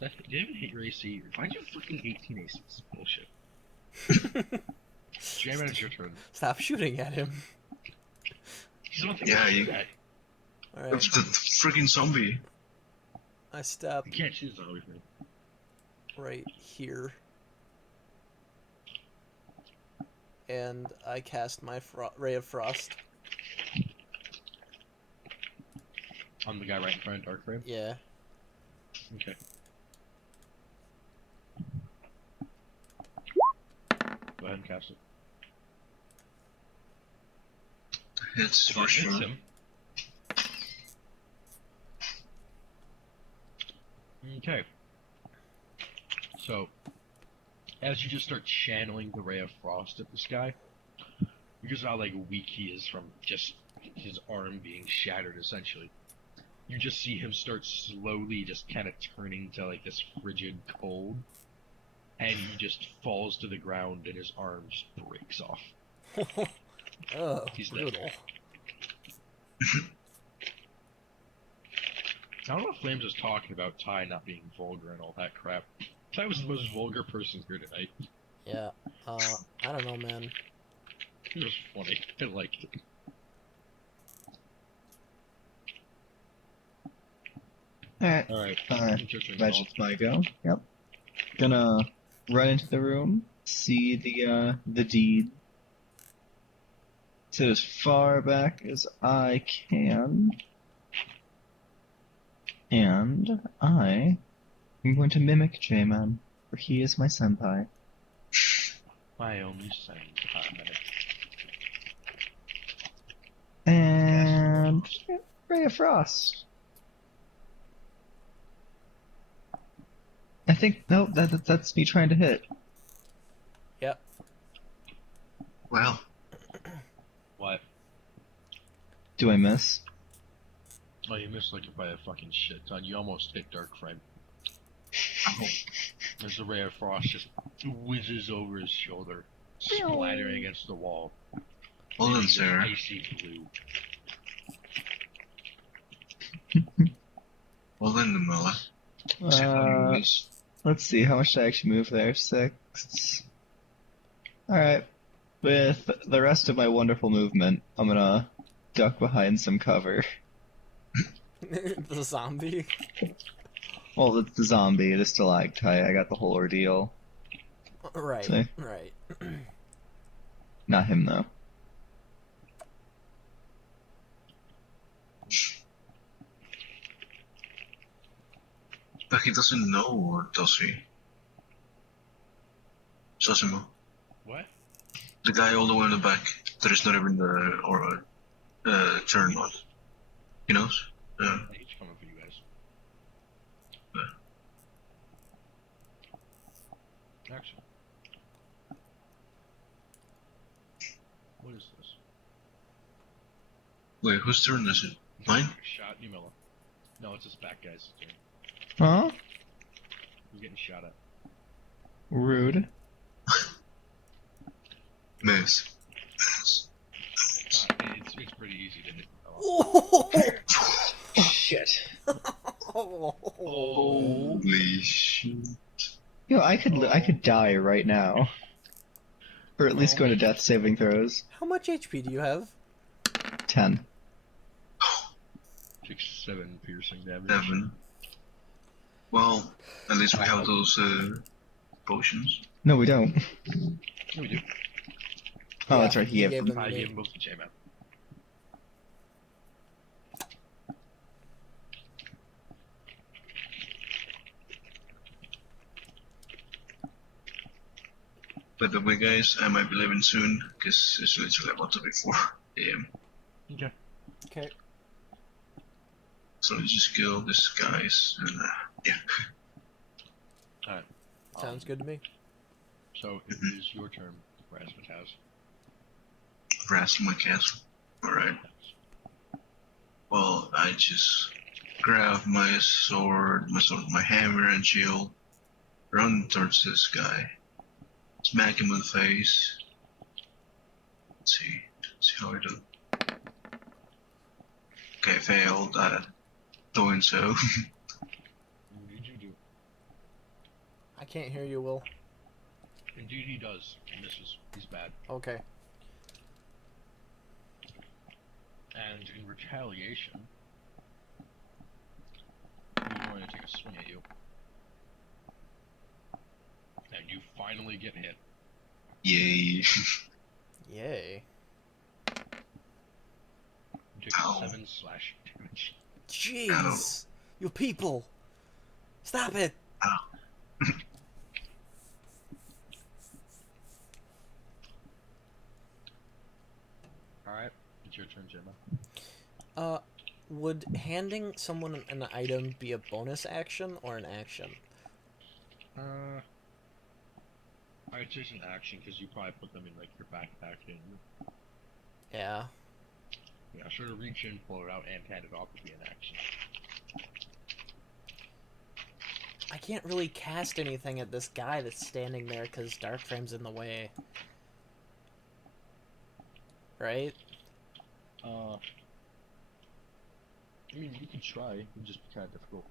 Do you even hit your AC? Why'd you fucking 18 AC? This is bullshit. Jam, it's your turn. Stop shooting at him. He's the one thing Yeah, that you- that- Alright, That's the freaking zombie. I step You can't choose zombie for me. right here. And I cast my Ray of Frost. I'm the guy right in front of Dark Frame. Yeah. Okay. Go ahead and cast it. It's If for it hits sure. him. Okay. So, as you just start channeling the Ray of Frost at this guy, because of how like weak he is from just his arm being shattered, essentially, you just see him start slowly just kind of turning to like this frigid cold, and he just falls to the ground and his arm just breaks off. Oh, He's dead. brutal. I don't know if Flames was talking about Ty not being vulgar and all that crap. Ty was the most vulgar person here tonight. Yeah. I don't know, man. It was funny. I liked it. Alright. Alright. Alright. It's your turn, That's Paul. just my go. Yep. Gonna run into the room, see the deed. Sit as far back as I can. And I am going to mimic J-Man, for he is my senpai. My only senpai. And Ray of Frost. I think no, that's me trying to hit. Yep. Well, What? Do I miss? Oh, you missed like by a fucking shit ton. You almost hit Dark Frame. There's a ray of frost just whizzes over his shoulder, splattering against the wall. well then, leaving this sir. icy blue. Well then, Miller. See how you miss. Let's see, how much did I actually move there? 6. Alright. With the rest of my wonderful movement, I'm gonna duck behind some cover. The zombie. Well, it's the zombie, the stalactite, I got the whole ordeal. Right, See? right. Not him, though. But he doesn't know, or does he? Sosimo. What? The guy all the way in the back that is not even the turn on. He knows? Yeah. He's coming for you guys. Actually. What is this? Wait, whose turn is it? Mine? Shot Miller. No, it's this back guy's turn. Huh? He's getting shot at. Rude. Miss. It's pretty easy to hit. Shit. Holy shit. You know, I could die right now. Or at least go into death saving throws. How much HP do you have? 10. 6-7 piercing damage. 7. Well, at least we have those potions. No, we don't. We do. Oh, Yeah, that's right, he gave them. them I to gave me. him both to J-Man. By the way, guys, I might be leaving soon because it's literally about to be 4 a.m. Okay. Okay. So let's just kill this guys and yeah. Alright. Sounds good to me. So it is your turn, Rasmus. Harass my castle. Alright. Well, I just grab my sword, my hammer and shield, run towards this guy, smack him in the face. Let's see how I do. Okay, failed at doing so. What did you do? I can't hear you, Will. Indeed he does. He misses. He's bad. Okay. And in retaliation, he's going to take a swing at you. And you finally get hit. Yay. Yay. You take Ow. 7 slash damage. Jeez. You people. Stop it. Alright, it's your turn, Gemma. Would handing someone an item be a bonus action or an action? I'd say it's an action because you probably put them in like your backpack and Yeah. yeah, sort of reach in, pull it out, and hand it off would be an action. I can't really cast anything at this guy that's standing there because Dark Frame's in the way. Right? I mean, you could try. It would just be kind of difficult.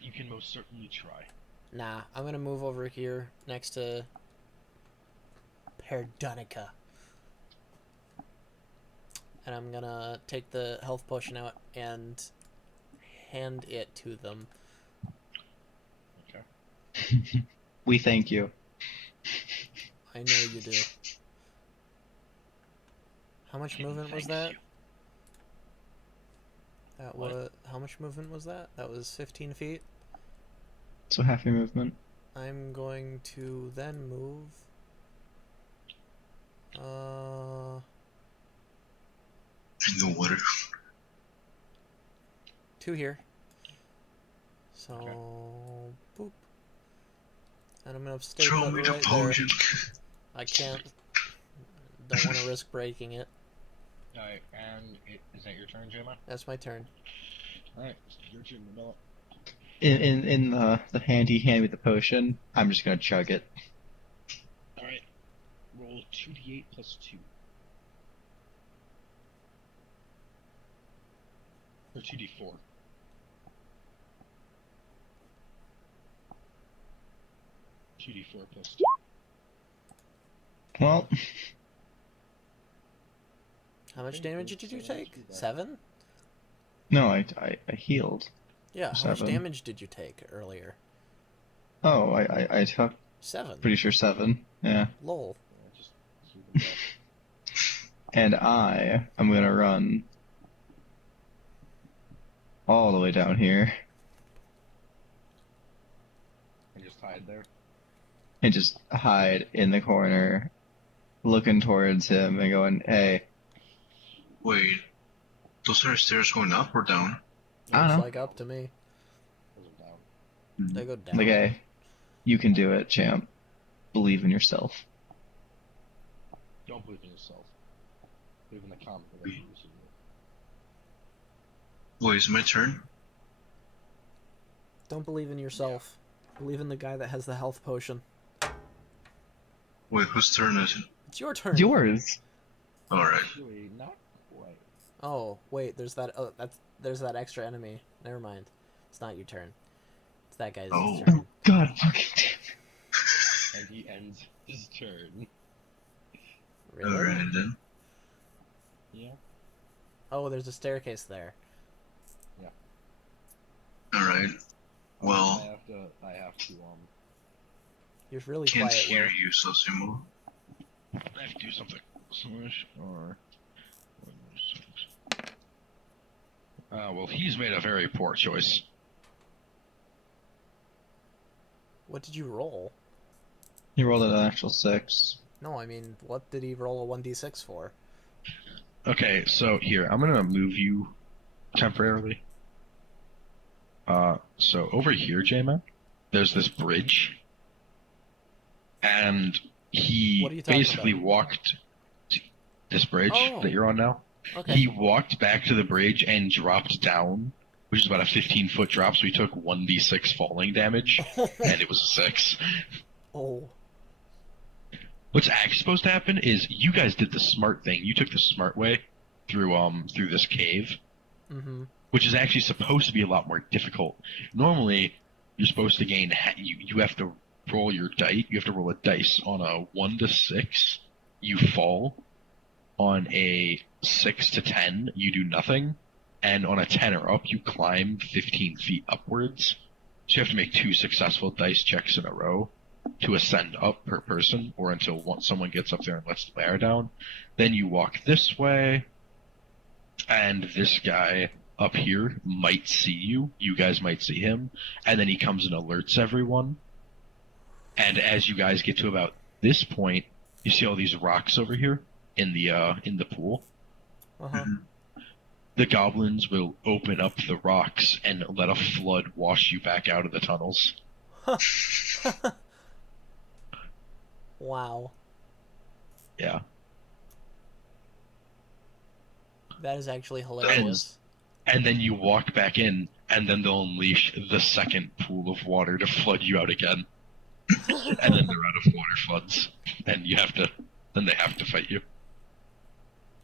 You can most certainly try. Nah, I'm gonna move over here next to Perdonica. And I'm gonna take the health potion out and hand it to them. Okay. We thank you. I know you do. How much movement was that? That was... How much movement was that? That was 15 feet. So half your movement. I'm going to then move... No water. 2 here. So, Okay. boop. And I'm gonna stay Show put me the right there. potion. I can't. Don't want to risk breaking it. Alright, and is that your turn, Gemma? That's my turn. Alright, your turn, Manila. In the hand he handed me the potion, I'm just gonna chug it. Alright, roll 2d8 plus 2. Or 2d4. +2. Well, How much damage did you take? 7? no, I healed. Yeah, how much 7. damage did you take earlier? Oh, I took 7. pretty sure 7. Yeah. Lol. And I'm gonna run all the way down here And just hide there. and just hide in the corner, looking towards him and going, "Hey, Wait, those are stairs going up or down? I don't Looks know. like up to me. Those are down. They go down. Like, hey, you can do it, champ. Believe in yourself." Don't believe in yourself. Believe in the comic that you use. Wait, is it my turn? Don't believe in yourself. Believe in the guy that has the health potion. Wait, whose turn is it? It's your turn. Yours. Alright. Actually, not quite. Oh, wait, there's that there's that extra enemy. Never mind. It's not your turn. It's that guy's Oh. turn. God fucking damn. And he ends his turn. Really? Alright then. Yeah. Oh, there's a staircase there. Alright. Well, I have to You're really can't quiet, hear Will. you, so Simo. I have to do something. Slash R. Well, he's made a very poor choice. What did you roll? He rolled an actual 6. No, I mean, what did he roll a 1d6 for? Okay, so here, I'm gonna move you temporarily. So over here, J-Man, there's this bridge. And he What are you talking basically about? walked to this bridge Oh. that you're on now. Okay. He walked back to the bridge and dropped down, which is about a 15-foot drop, so he took 1d6 falling damage, and it was a 6. Oh. What's actually supposed to happen is you guys did the smart thing. You took the smart way through this cave, Mm-hmm. which is actually supposed to be a lot more difficult. Normally, you're supposed to gain you have to roll your dice. You have to roll a dice on a 1 to 6. You fall. On a 6 to 10, you do nothing, and on a 10 or up, you climb 15 feet upwards. So you have to make 2 successful dice checks in a row to ascend up per person, or until someone gets up there and lets the ladder down. Then you walk this way, and this guy up here might see you. You guys might see him, and then he comes and alerts everyone. And as you guys get to about this point, you see all these rocks over here in the pool. Uh-huh. The goblins will open up the rocks and let a flood wash you back out of the tunnels. Wow. Yeah. That is actually hilarious. And then you walk back in, and then they'll unleash the second pool of water to flood you out again. And then they're out of water floods, and then they have to fight you.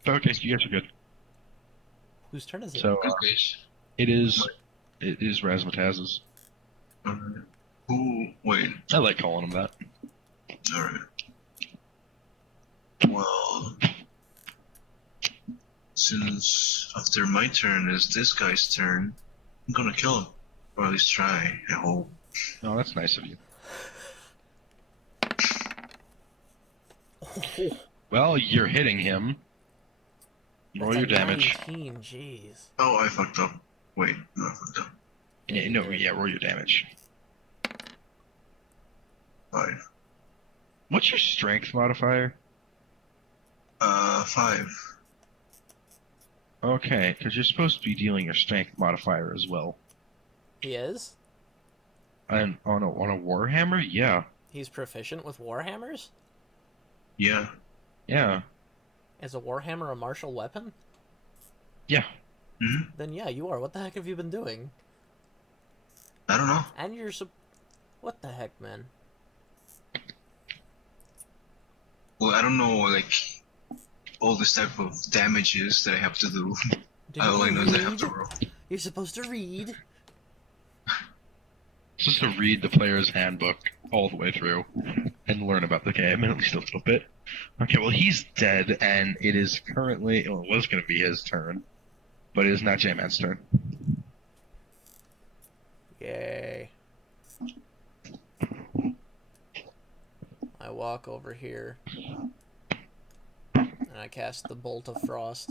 But okay, you guys are good. Whose turn is it? So Okay. it is Razzmataz's. Alright. Who? Wait. I like calling him that. Alright. Well, since after my turn is this guy's turn, I'm gonna kill him. Or at least try, I hope. Oh, that's nice of you. Well, you're hitting him. Roll your That's a damage. 19, jeez. Oh, I fucked up. Wait, no, I fucked up. Yeah, roll your damage. 5. What's your strength modifier? 5. Okay, because you're supposed to be dealing your strength modifier as well. He is? And on a warhammer, yeah, He's proficient with warhammers? Yeah. yeah, Is a warhammer a martial weapon? yeah. Hmm. Then yeah, you are. What the heck have you been doing? I don't know. And you're what the heck, man? Well, I don't know, like, all this type of damages that I have to do. Did All I you know is I have to read? roll. You're supposed to read. Just to read the player's handbook all the way through and learn about the game, at least a little bit. Okay, well, he's dead, and it is currently, well, it was going to be his turn, but it is now J-Man's turn. Yay. I walk over here. And I cast the Bolt of Frost.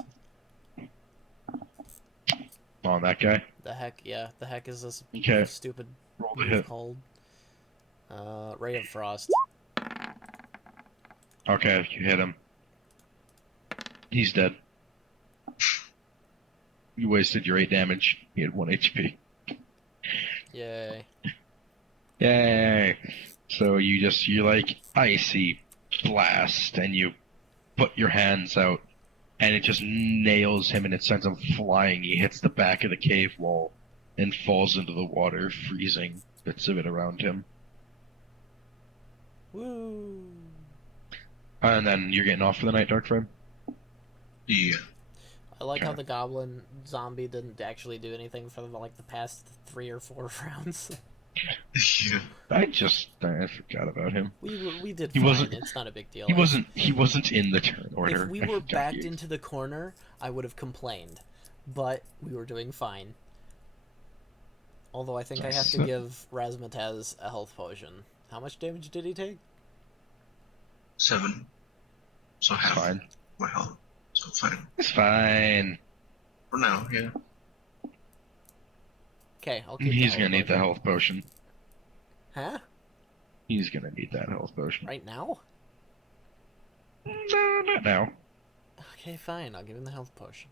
On that guy. The heck, yeah. The heck is this Okay. stupid Roll the move hit. called? Ray of Frost. Okay, you hit him. He's dead. You wasted your 8 damage. He had 1 HP. Yay. Yay! So you're like, icy blast, and you put your hands out, and it just nails him, and it sends him flying. He hits the back of the cave wall and falls into the water, freezing bits of it around him. Woo. And then you're getting off for the night, Darkframe? Yeah. I like how Okay. the goblin zombie didn't actually do anything for like the past 3 or 4 rounds. Yeah. I forgot about him. We did He fine. wasn't- It's not a big deal. He wasn't in the turn order. If we I were forgot backed you. into the corner, I would have complained. But we were doing fine. Although I think I have to So- give Razmataz a health potion. How much damage did he take? 7. So It's half fine. my health. So fine. It's fine. For now, yeah. Okay, I'll keep He's the gonna health need the potion. health potion. Huh? He's gonna need that health potion. Right now? No, not now. Okay, fine. I'll give him the health potion.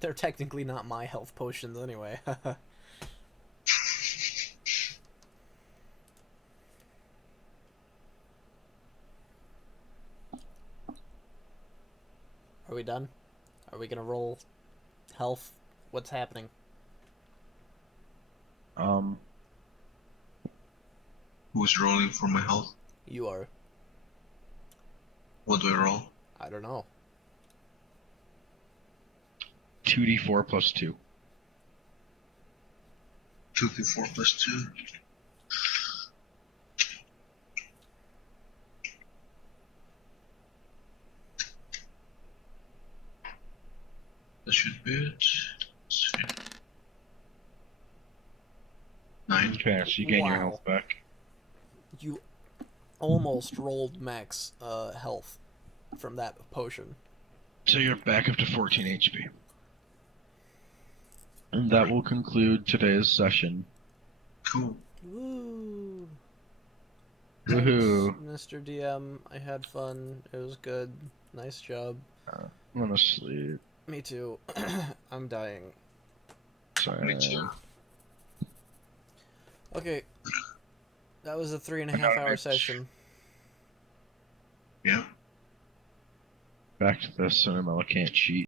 They're technically not my health potions anyway. Are we done? Are we gonna roll health? What's happening? Who's rolling for my health? You are. What do I roll? I don't know. 2d4 plus 2. 2d4 plus 2. That should be it. Let's see. 9. Okay, so you gain your Wow. health back. You almost rolled max health from that potion. So you're back up to 14 HP. And that will conclude today's session. Cool. Woo! Woohoo! Thanks, Mr. DM. I had fun. It was good. Nice job. I'm gonna sleep. Me too. I'm dying. Sorry. Me too. Okay. That was a 3.5 I got hour it. session. Yeah. Back to this, Cinnamella can't cheat.